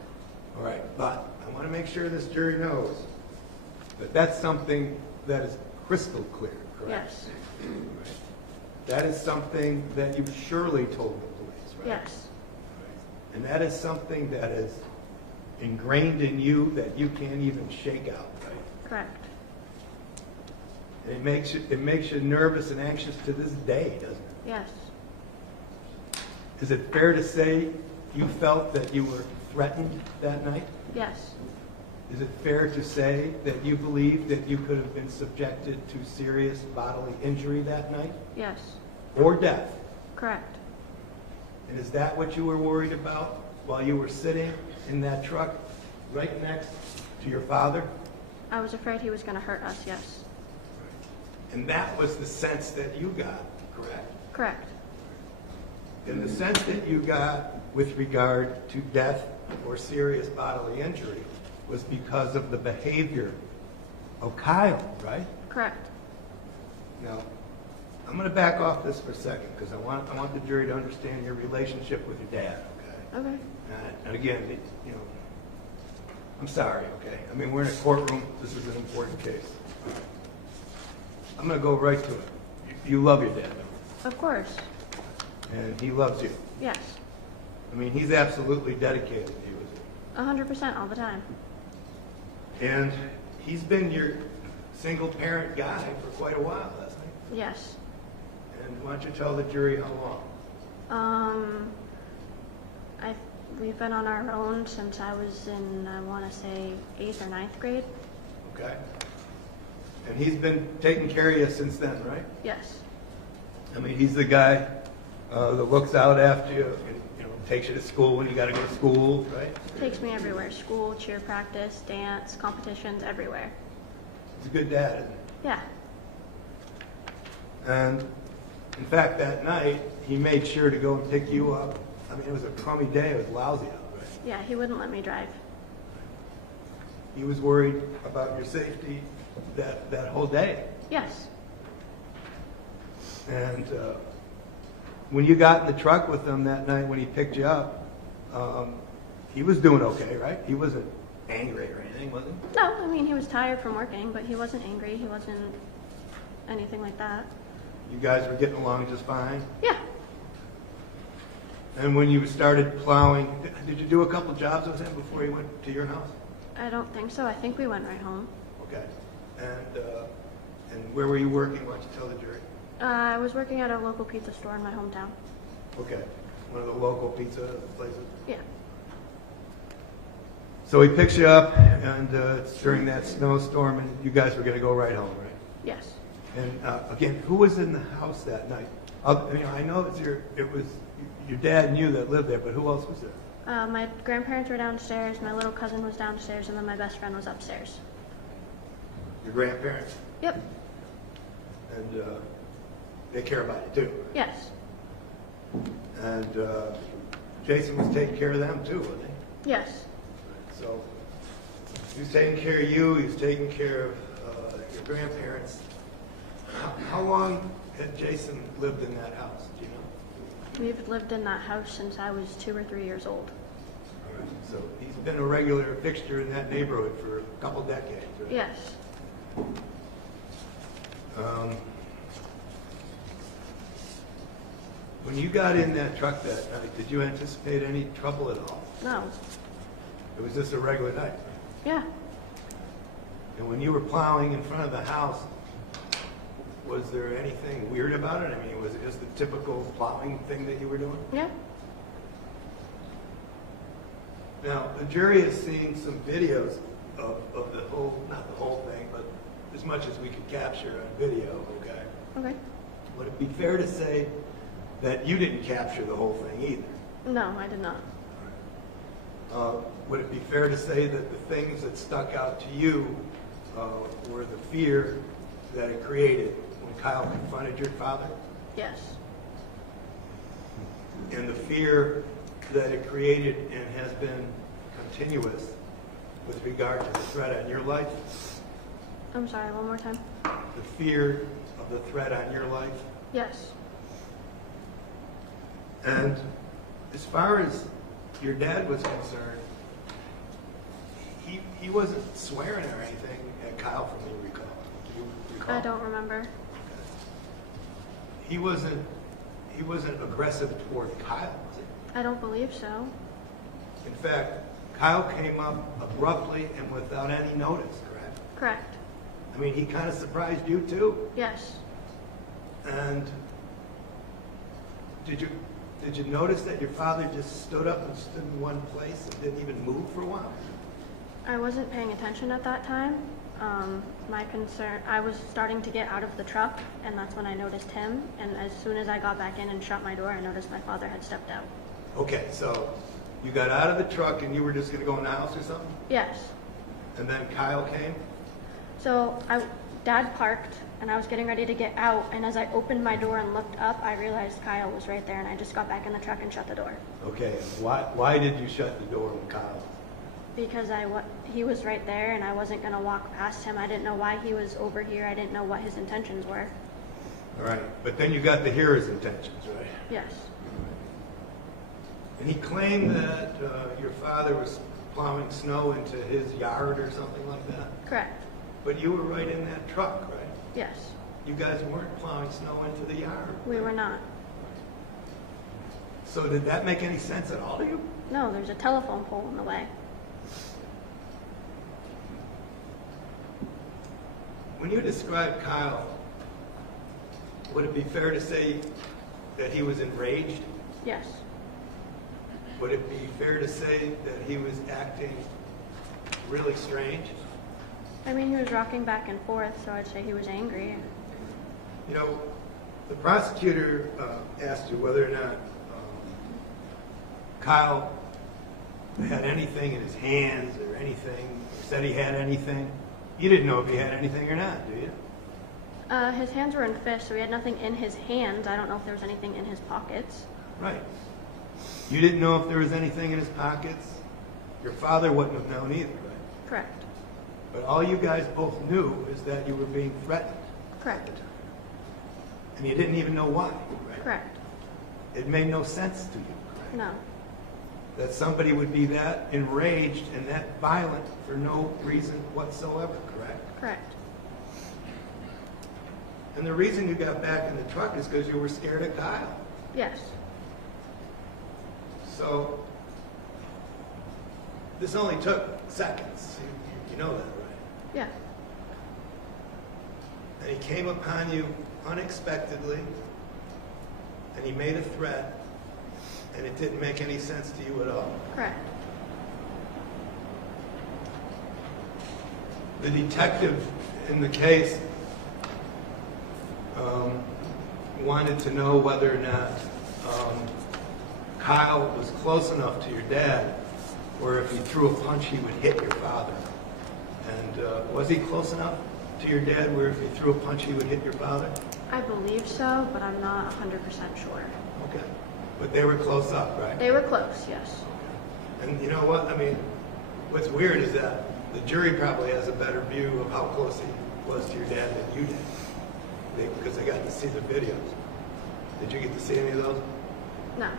All right, but I want to make sure this jury knows that that's something that is crystal clear, correct? Yes. Right. That is something that you surely told the police, right? Yes. Right. And that is something that is ingrained in you that you can't even shake out, right? Correct. And it makes you nervous and anxious to this day, doesn't it? Yes. Is it fair to say you felt that you were threatened that night? Yes. Is it fair to say that you believe that you could have been subjected to serious bodily injury that night? Yes. Or death? Correct. And is that what you were worried about while you were sitting in that truck right next to your father? I was afraid he was going to hurt us, yes. And that was the sense that you got, correct? Correct. And the sense that you got with regard to death or serious bodily injury was because of the behavior of Kyle, right? Correct. Now, I'm going to back off this for a second because I want the jury to understand your relationship with your dad, okay? Okay. And again, you know, I'm sorry, okay? I mean, we're in a courtroom. This is an important case. I'm going to go right to it. You love your dad, Of course. and he loves you. Yes. I mean, he's absolutely dedicated to you, isn't 100% all the time. he? And he's been your single parent guy for quite a while, hasn't he? Yes. And why don't you tell the jury how long? We've been on our own since I was in, I want to say, 8th or 9th grade. Okay. And he's been taking care of you since then, right? Yes. I mean, he's the guy that looks out after you and, you know, takes you to school when you got to go to school, right? Takes me everywhere. School, cheer practice, dance, competitions, everywhere. He's a good dad, isn't Yeah. he? And in fact, that night, he made sure to go and pick you up. I mean, it was a crummy day. It was lousy out, right? Yeah, he wouldn't let me drive. He was worried about your safety that whole day. Yes. And when you got in the truck with him that night when he picked you up, he was doing okay, right? He wasn't angry or anything, was he? No, I mean, he was tired from working, but he wasn't angry. He wasn't anything like that. You guys were getting along just fine? Yeah. And when you started plowing, did you do a couple jobs with him before he went to your house? I don't think so. I think we went right home. Okay. And where were you working? Why don't you tell the jury? I was working at a local pizza store in my hometown. Okay. One of the local pizza places? Yeah. So he picks you up, and it's during that snowstorm, and you guys were going to go right home, right? Yes. And again, who was in the house that night? I know it was your dad and you that lived there, but who else was there? My grandparents were downstairs, my little cousin was downstairs, and then my best friend was upstairs. Your grandparents? Yep. And they care about you too? Yes. And Jason was taking care of them too, wasn't he? Yes. So he was taking care of you, he was taking care of your grandparents. How long had Jason lived in that house, do you know? We've lived in that house since I was 2 or 3 years old. All right. So he's been a regular fixture in that neighborhood for a couple decades, right? Yes. When you got in that truck that night, did you anticipate any trouble at all? No. It was just a regular night. Yeah. And when you were plowing in front of the house, was there anything weird about it? I mean, was it just the typical plowing thing that you were doing? Yeah. Now, the jury is seeing some videos of the whole, not the whole thing, but as much as we could capture on video, okay? Okay. Would it be fair to say that you didn't capture the whole thing either? No, I did not. Would it be fair to say that the things that stuck out to you were the fear that it created when Kyle confronted your father? Yes. And the fear that it created and has been continuous with regard to the threat on your life? I'm sorry, one more time. The fear of the threat on your life? Yes. And as far as your dad was concerned, he wasn't swearing or anything at Kyle, from you recall. Do you recall? I don't remember. He wasn't aggressive toward Kyle, was he? I don't believe so. In fact, Kyle came up abruptly and without any notice, correct? Correct. I mean, he kind of surprised you too. Yes. And did you notice that your father just stood up and stood in one place and didn't even move for a while? I wasn't paying attention at that time. My concern, I was starting to get out of the truck, and that's when I noticed him. And as soon as I got back in and shut my door, I noticed my father had stepped out. Okay, so you got out of the truck and you were just going to go in the house or something? Yes. And then Kyle came? So Dad parked, and I was getting ready to get out, and as I opened my door and looked up, I realized Kyle was right there, and I just got back in the truck and shut the door. Okay, why did you shut the door when Kyle was? Because he was right there, and I wasn't going to walk past him. I didn't know why he was over here. I didn't know what his intentions were. All right, but then you got to hear his intentions, right? Yes. And he claimed that your father was plowing snow into his yard or something like that? Correct. But you were right in that truck, right? Yes. You guys weren't plowing snow into the yard? We were not. So did that make any sense at all to you? No, there's a telephone pole in the way. When you describe Kyle, would it be fair to say that he was enraged? Yes. Would it be fair to say that he was acting really strange? I mean, he was rocking back and forth, so I'd say he was angry. You know, the prosecutor asked you whether or not Kyle had anything in his hands or anything, said he had anything. You didn't know if he had anything or not, do you? His hands were in fists, so he had nothing in his hands. I don't know if there was anything in his pockets. Right. You didn't know if there was anything in his pockets? Your father wouldn't have known either, right? Correct. But all you guys both knew is that you were being threatened. Correct. And you didn't even know why, right? Correct. It made no sense to you, correct? No. That somebody would be that enraged and that violent for no reason whatsoever, correct? Correct. And the reason you got back in the truck is because you were scared of Kyle. Yes. So this only took seconds. You know that, right? Yeah. And he came upon you unexpectedly, and he made a threat, and it didn't make any sense to you at all. Correct. The detective in the case wanted to know whether or not Kyle was close enough to your dad, or if he threw a punch, he would hit your father. And was he close enough to your dad where if he threw a punch, he would hit your father? I believe so, but I'm not 100% sure. Okay. But they were close up, right? They were close, yes. And you know what? I mean, what's weird is that the jury probably has a better view of how close he was to your dad than you did. Because they got to see the videos. Did you get to see any of those? No.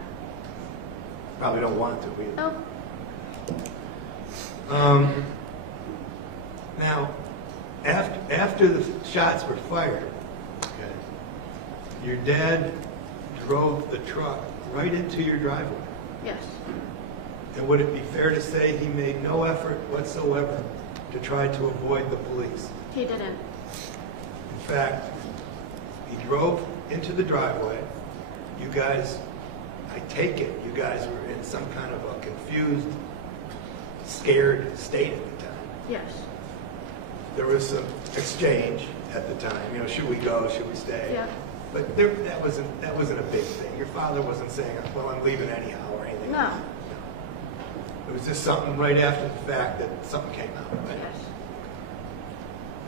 Probably don't want to either. Nope. Now, after the shots were fired, okay, your dad drove the truck right into your driveway. Yes. And would it be fair to say he made no effort whatsoever to try to avoid the police? He didn't. In fact, he drove into the driveway. You guys, I take it, you guys were in some kind of a confused, scared state at the time. Yes. There was some exchange at the time. You know, should we go? Should we stay? Yeah. But that wasn't a big thing. Your father wasn't saying, "Well, I'm leaving anyhow" or anything. No. It was just something right after the fact that something came out. Right? Yes.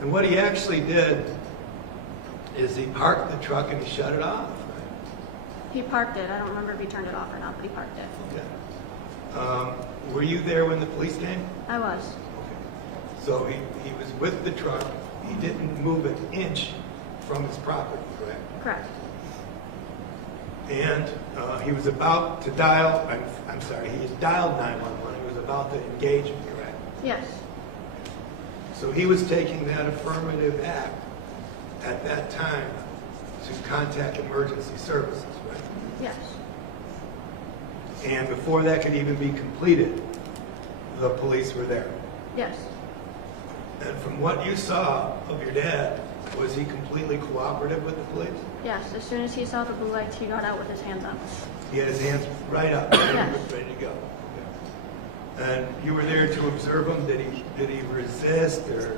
And what he actually did is he parked the truck and he shut it off. He parked it. I don't remember if he turned it off or not, but he parked it. Okay. Were you there when the police came? I was. So he was with the truck. He didn't move an inch from his property, correct? Correct. And he was about to dial, I'm sorry, he had dialed 911. He was about to engage me, correct? Yes. So he was taking that affirmative act at that time to contact emergency services, right? Yes. And before that could even be completed, the police were there. Yes. And from what you saw of your dad, was he completely cooperative with the police? Yes. As soon as he saw the blue lights, he got out with his hands up. He had his hands right up, Yes. ready to go. And you were there to observe him. Did he resist or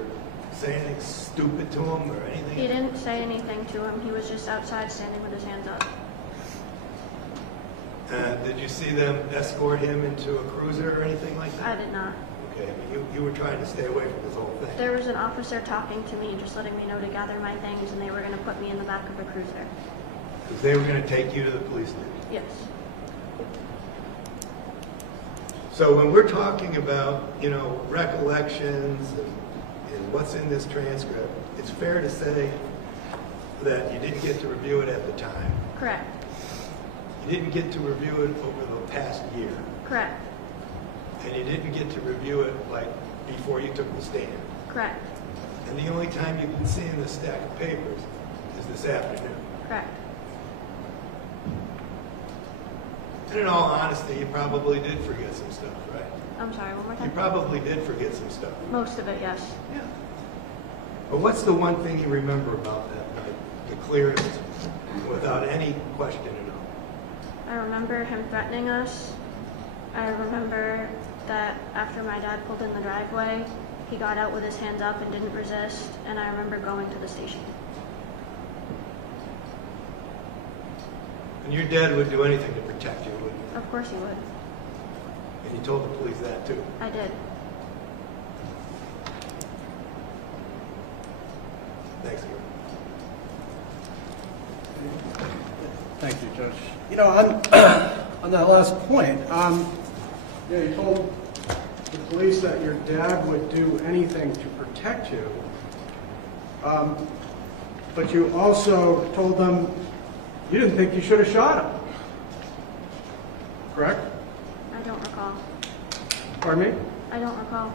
say anything stupid to him or anything? He didn't say anything to him. He was just outside standing with his hands up. And did you see them escort him into a cruiser or anything like I that? did not. Okay, but you were trying to stay away from this whole thing. There was an officer talking to me, just letting me know to gather my things, and they were going to put me in the back of a cruiser. Because they were going to take you to the police station. Yes. So when we're talking about, you know, recollections and what's in this transcript, it's fair to say that you didn't get to review it at the time. Correct. You didn't get to review it over the past year. Correct. And you didn't get to review it like before you took the stand. Correct. And the only time you've been seeing this stack of papers is this afternoon. Correct. And in all honesty, you probably did forget some stuff, right? I'm sorry, one more You time? probably did forget some stuff. Most of it, yes. Yeah. But what's the one thing you remember about that night? The clearest, without any question at all. I remember him threatening us. I remember that after my dad pulled in the driveway, he got out with his hands up and didn't resist, and I remember going to the station. And your dad would do anything to protect you, wouldn't he? Of course he would. And you told the police that too. I did. Thanks, Gary. Thank you, Judge. You know, on that last point, yeah, you told the police that your dad would do anything to protect you. but you also told them you didn't think you should have shot him. Correct? I don't recall. Pardon me? I don't recall.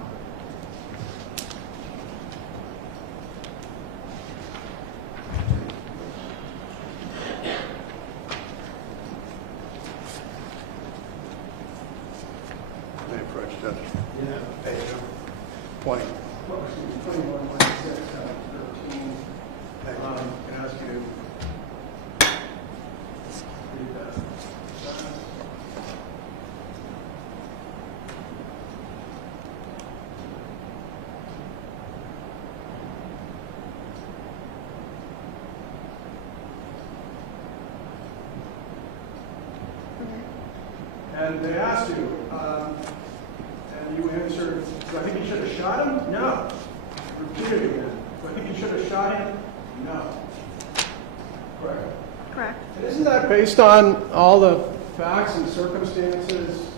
They approached Judge. Yeah. Hey, 20. 21, 26, 13. Can I ask you to read that? And they asked you, and you answered, do I think you should have shot him? No. Repeat it again. Do I think you should have shot him? No. Correct? Correct. And isn't that based on all the facts and circumstances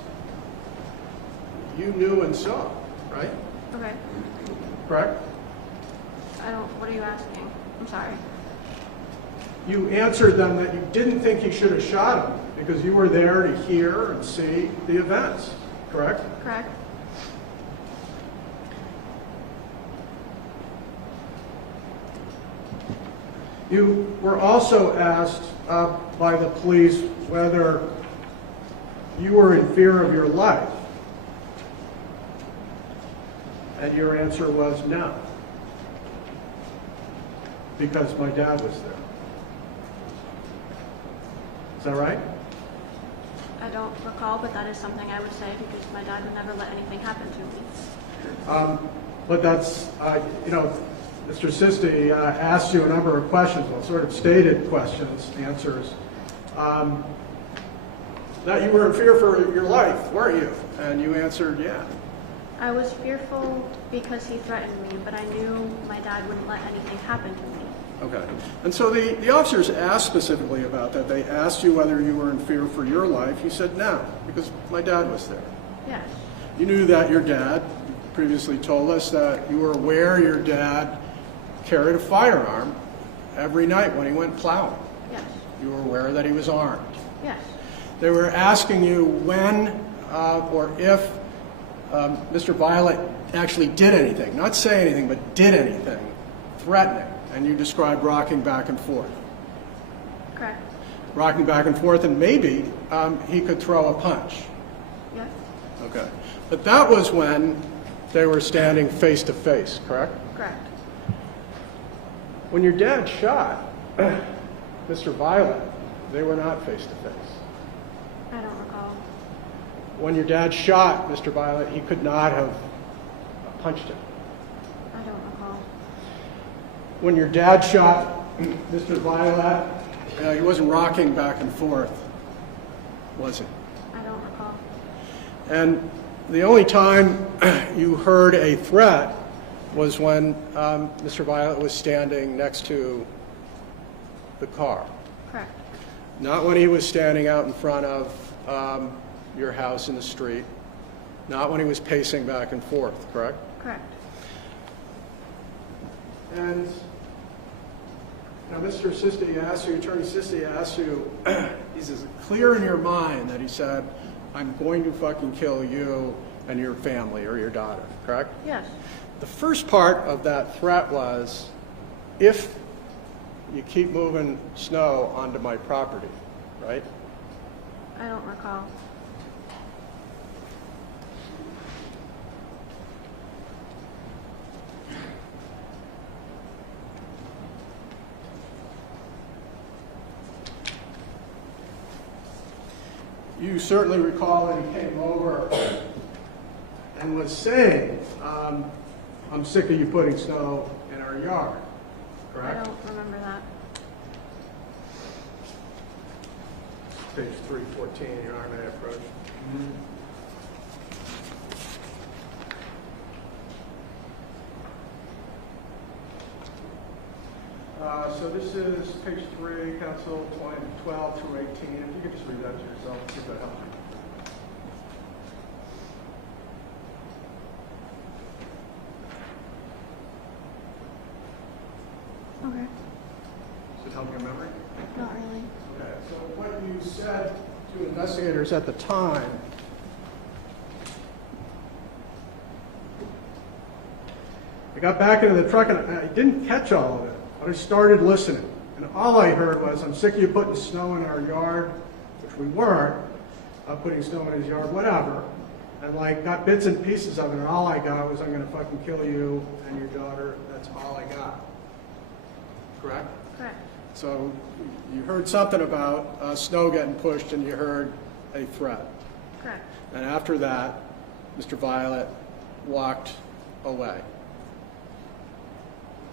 you knew and saw, right? Okay. Correct? I don't, what are you asking? I'm sorry. You answered them that you didn't think you should have shot him because you were there to hear and see the events, correct? Correct. You were also asked by the police whether you were in fear of your life. And your answer was no. Because my dad was there. Is that right? I don't recall, but that is something I would say because my dad would never let anything happen to me. But that's, Mr. Sisti asked you a number of questions, well, sort of stated questions, answers, that you were in fear for your life, weren't you? And you answered, yeah. I was fearful because he threatened me, but I knew my dad wouldn't let anything happen to me. Okay. And so the officers asked specifically about that. They asked you whether you were in fear for your life. You said no, because my dad was there. Yes. You knew that your dad previously told us that you were aware your dad carried a firearm every night when he went plowing. Yes. You were aware that he was armed. Yes. They were asking you when or if Mr. Violette actually did anything, not say anything, but did anything threatening, and you described rocking back and forth. Correct. Rocking back and forth, and maybe he could throw a punch. Yes. Okay. But that was when they were standing face to face, correct? Correct. When your dad shot Mr. Violette, they were not face to face. I don't recall. When your dad shot Mr. Violette, he could not have punched him. I don't recall. When your dad shot Mr. Violette, he wasn't rocking back and forth, was he? I don't recall. And the only time you heard a threat was when Mr. Violette was standing next to the car. Correct. Not when he was standing out in front of your house in the street. Not when he was pacing back and forth, correct? Correct. And now Mr. Sisti asked you, Attorney Sisti asked you, is it clear in your mind that he said, I'm going to fucking kill you and your family or your daughter, correct? Yes. The first part of that threat was, if you keep moving snow onto my property, right? I don't recall. You certainly recall that he came over and was saying, I'm sick of you putting snow in our yard, correct? I don't remember that. Page 314, your RMA approach. So this is page 3, Council 12 through 18. If you could just read that to yourself, see if that helps you. Okay. said to investigators at the time, I got back into the truck and I didn't catch all of it, but I started listening. And all I heard was, I'm sick of you putting snow in our yard, which we weren't, putting snow in his yard, whatever. And like got bits and pieces of it, and all I got was, I'm gonna fucking kill you and your daughter. That's all I got. Correct? Correct. So you heard something about snow getting pushed, and you heard a threat. Correct. And after that, Mr. Violette walked away.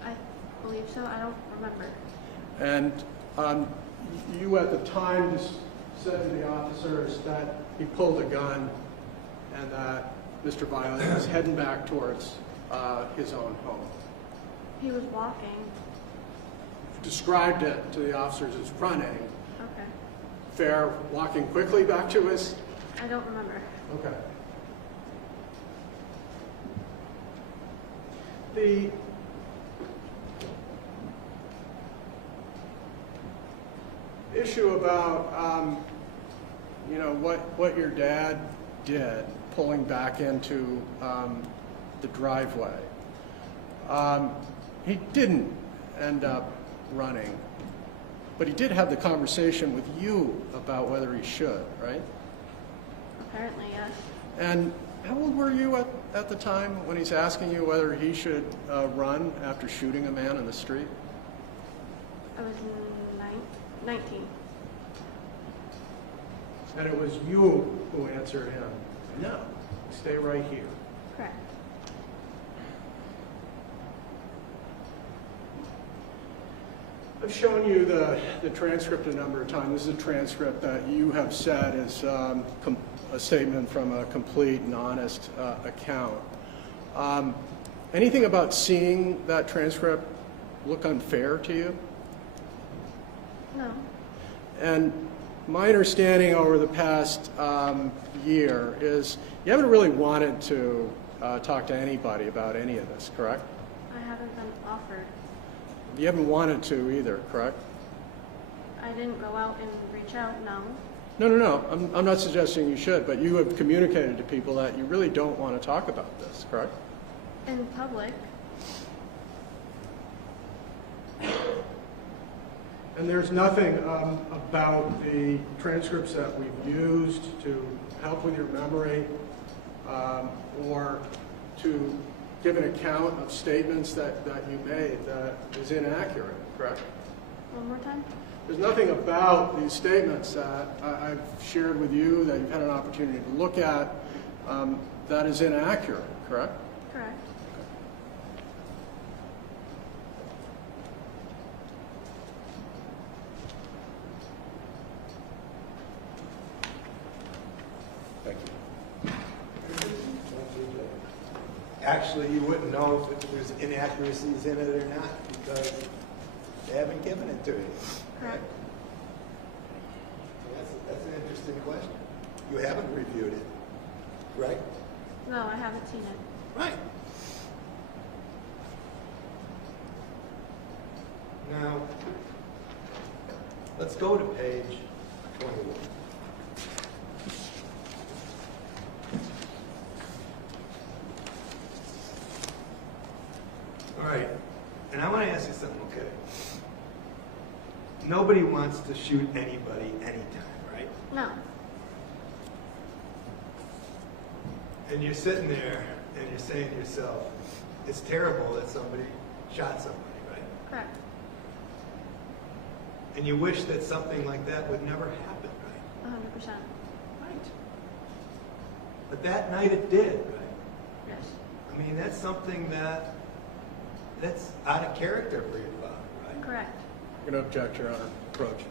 I believe so. I don't remember. And you at the time just said to the officers that he pulled a gun and that Mr. Violette was heading back towards his own home. He was walking. Described it to the officers as running. Okay. Fair, walking quickly back to his... I don't remember. Okay. The issue about, you know, what your dad did, pulling back into the driveway. He didn't end up running, but he did have the conversation with you about whether he should, right? Apparently, yes. And how old were you at the time when he's asking you whether he should run after shooting a man in the street? I was 19. And it was you who answered him, no, stay right here. Correct. I've shown you the transcript a number of times. This is a transcript that you have said is a statement from a complete and honest account. Anything about seeing that transcript look unfair to you? No. And my understanding over the past year is you haven't really wanted to talk to anybody about any of this, correct? I haven't been offered. You haven't wanted to either, correct? I didn't go out and reach out, no. No. I'm not suggesting you should, but you have communicated to people that you really don't want to talk about this, correct? In public. And there's nothing about the transcripts that we've used to help with your memory or to give an account of statements that you made that is inaccurate, correct? One more time? There's nothing about these statements that I've shared with you that you've had an opportunity to look at that is inaccurate, correct? Correct. Thank you. Actually, you wouldn't know if there's inaccuracies in it or not because they haven't given it to you. Correct. That's an interesting question. You haven't reviewed it, right? No, I haven't seen it. Right. Now, let's go to page 21. All right, and I want to ask you something, okay? Nobody wants to shoot anybody anytime, right? No. And you're sitting there and you're saying to yourself, it's terrible that somebody shot somebody, right? Correct. And you wish that something like that would never happen, right? 100%. Right. But that night it did, right? Yes. I mean, that's something that's out of character for your father, right? Correct. I'm going to object, Your Honor. Approach.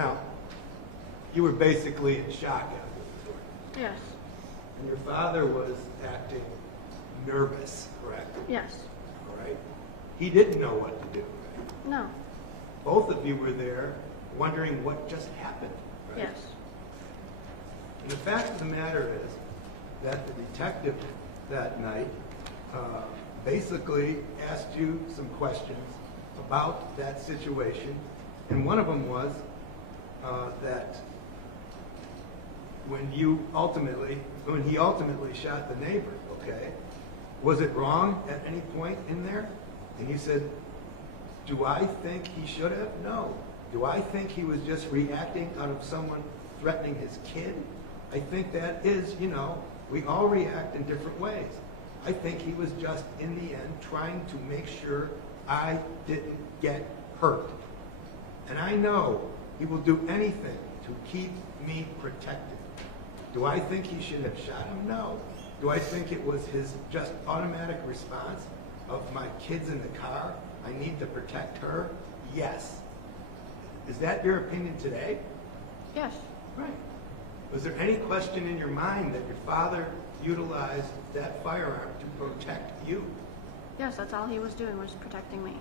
Now, you were basically in shock after the story. Yes. And your father was acting nervous, correct? Yes. All right? He didn't know what to do, right? No. Both of you were there wondering what just happened, right? Yes. And the fact of the matter is that the detective that night basically asked you some questions about that situation, and one of them was that when he ultimately shot the neighbor, okay, was it wrong at any point in there? And you said, do I think he should have? No. Do I think he was just reacting out of someone threatening his kid? I think that is, we all react in different ways. I think he was just, in the end, trying to make sure I didn't get hurt. And I know he will do anything to keep me protected. Do I think he should have shot him? No. Do I think it was his just automatic response of my kid's in the car, I need to protect her? Yes. Is that your opinion today? Yes. Right. Was there any question in your mind that your father utilized that firearm to protect you? Yes, that's all he was doing, was protecting me.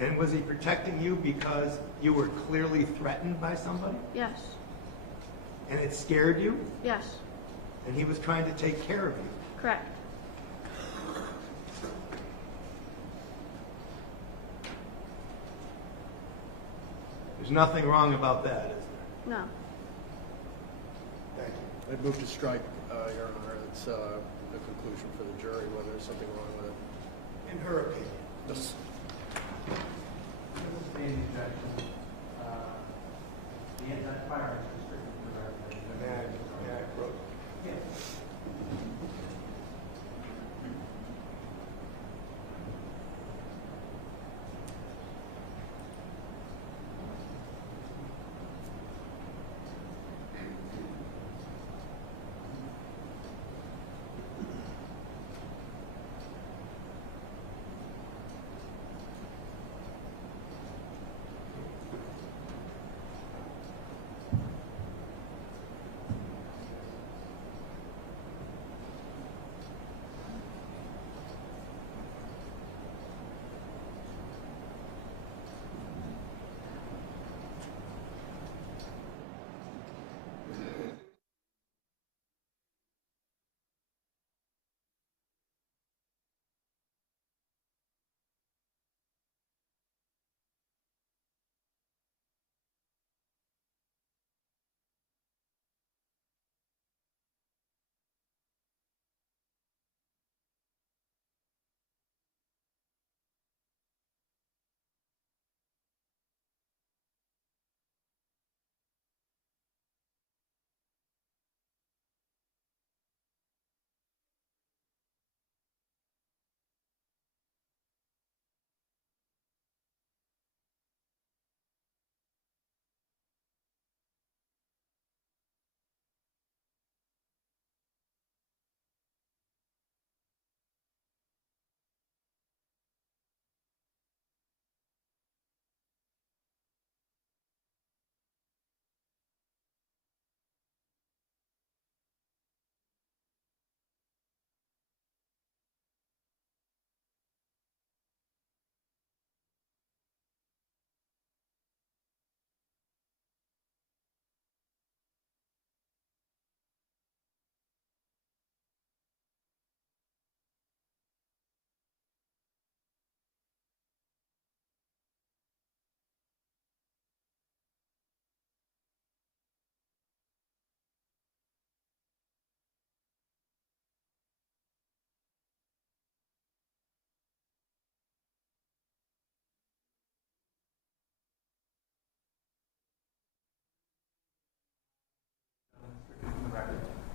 And was he protecting you because you were clearly threatened by somebody? Yes. And it scared you? Yes. And he was trying to take care of you? Correct. There's nothing wrong about that, is there? No. Thank you. I'd move to strike, Your Honor. It's a conclusion for the jury whether there's something wrong with it. In her opinion. Yes. The anti-firearms restriction May I approach? Yes.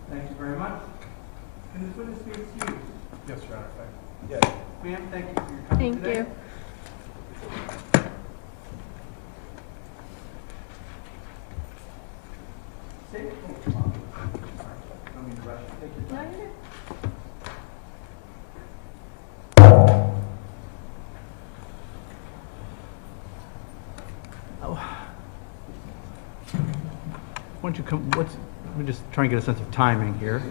Thank you very much. Can this witness be excused? Yes, Your Honor. Thank you. Yes. Ma'am, thank you for your time Thank today. you. Sit. Oh, come on. Sorry. Don't mean to rush you. Take your No, time. you're good. Why don't you come, let me just try and get a sense of timing here.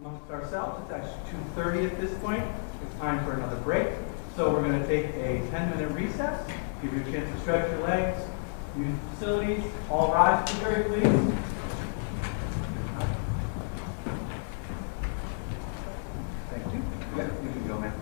Amongst ourselves, it's actually 2:30 at this point. It's time for another break. So we're going to take a 10-minute recess, give you a chance to stretch your legs, use facilities. All rise to the jury, please. Thank you. Yeah, you can go, ma'am.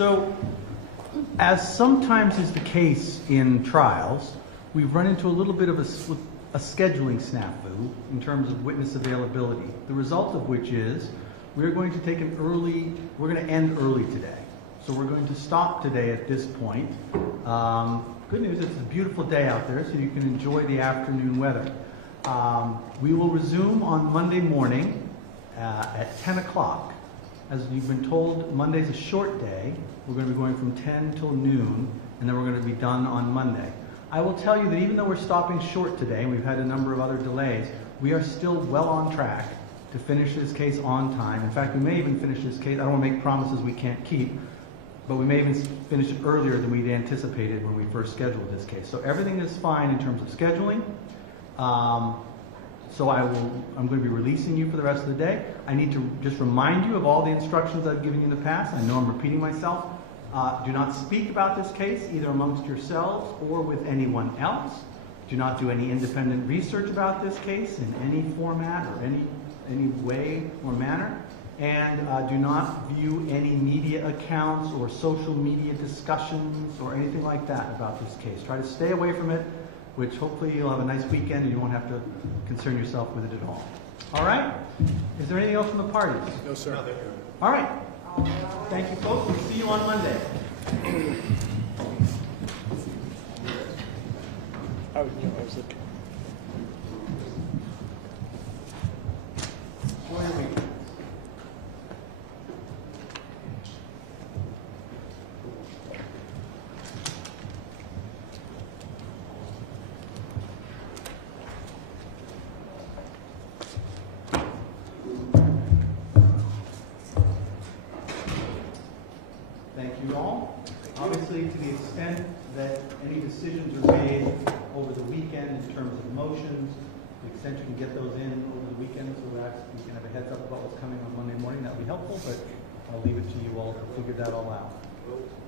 So, as sometimes is the case in trials, we've run into a little bit of a scheduling snafu in terms of witness availability. The result of which is we're going to end early today. So we're going to stop today at this point. Good news, it's a beautiful day out there, so you can enjoy the afternoon weather. We will resume on Monday morning at 10 o'clock. As you've been told, Monday's a short day. We're going to be going from 10 till noon, and then we're going to be done on Monday. I will tell you that even though we're stopping short today, and we've had a number of other delays, we are still well on track to finish this case on time. In fact, we may even finish this case, I don't want to make promises we can't keep, but we may even finish it earlier than we'd anticipated when we first scheduled this case. So everything is fine in terms of scheduling. So I'm going to be releasing you for the rest of the day. I need to just remind you of all the instructions I've given you in the past. I know I'm repeating myself. Do not speak about this case either amongst yourselves or with anyone else. Do not do any independent research about this case in any format or any way or manner. And do not view any media accounts or social media discussions or anything like that about this case. Try to stay away from it, which hopefully you'll have a nice weekend and you won't have to concern yourself with it at all. All right? Is there anything else from the parties? No, sir. All right. Thank you, folks. We'll see you on Monday. Enjoy your weekend. Thank you all. Obviously, to the extent that any decisions are made over the weekend in terms of motions, to the extent you can get those in over the weekend so that you can have a heads up about what's coming on Monday morning, that would be helpful, but I'll leave it to you all to figure that all out.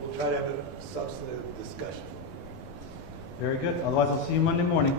We'll try to have a substantive discussion. Very good. Otherwise, I'll see you Monday morning.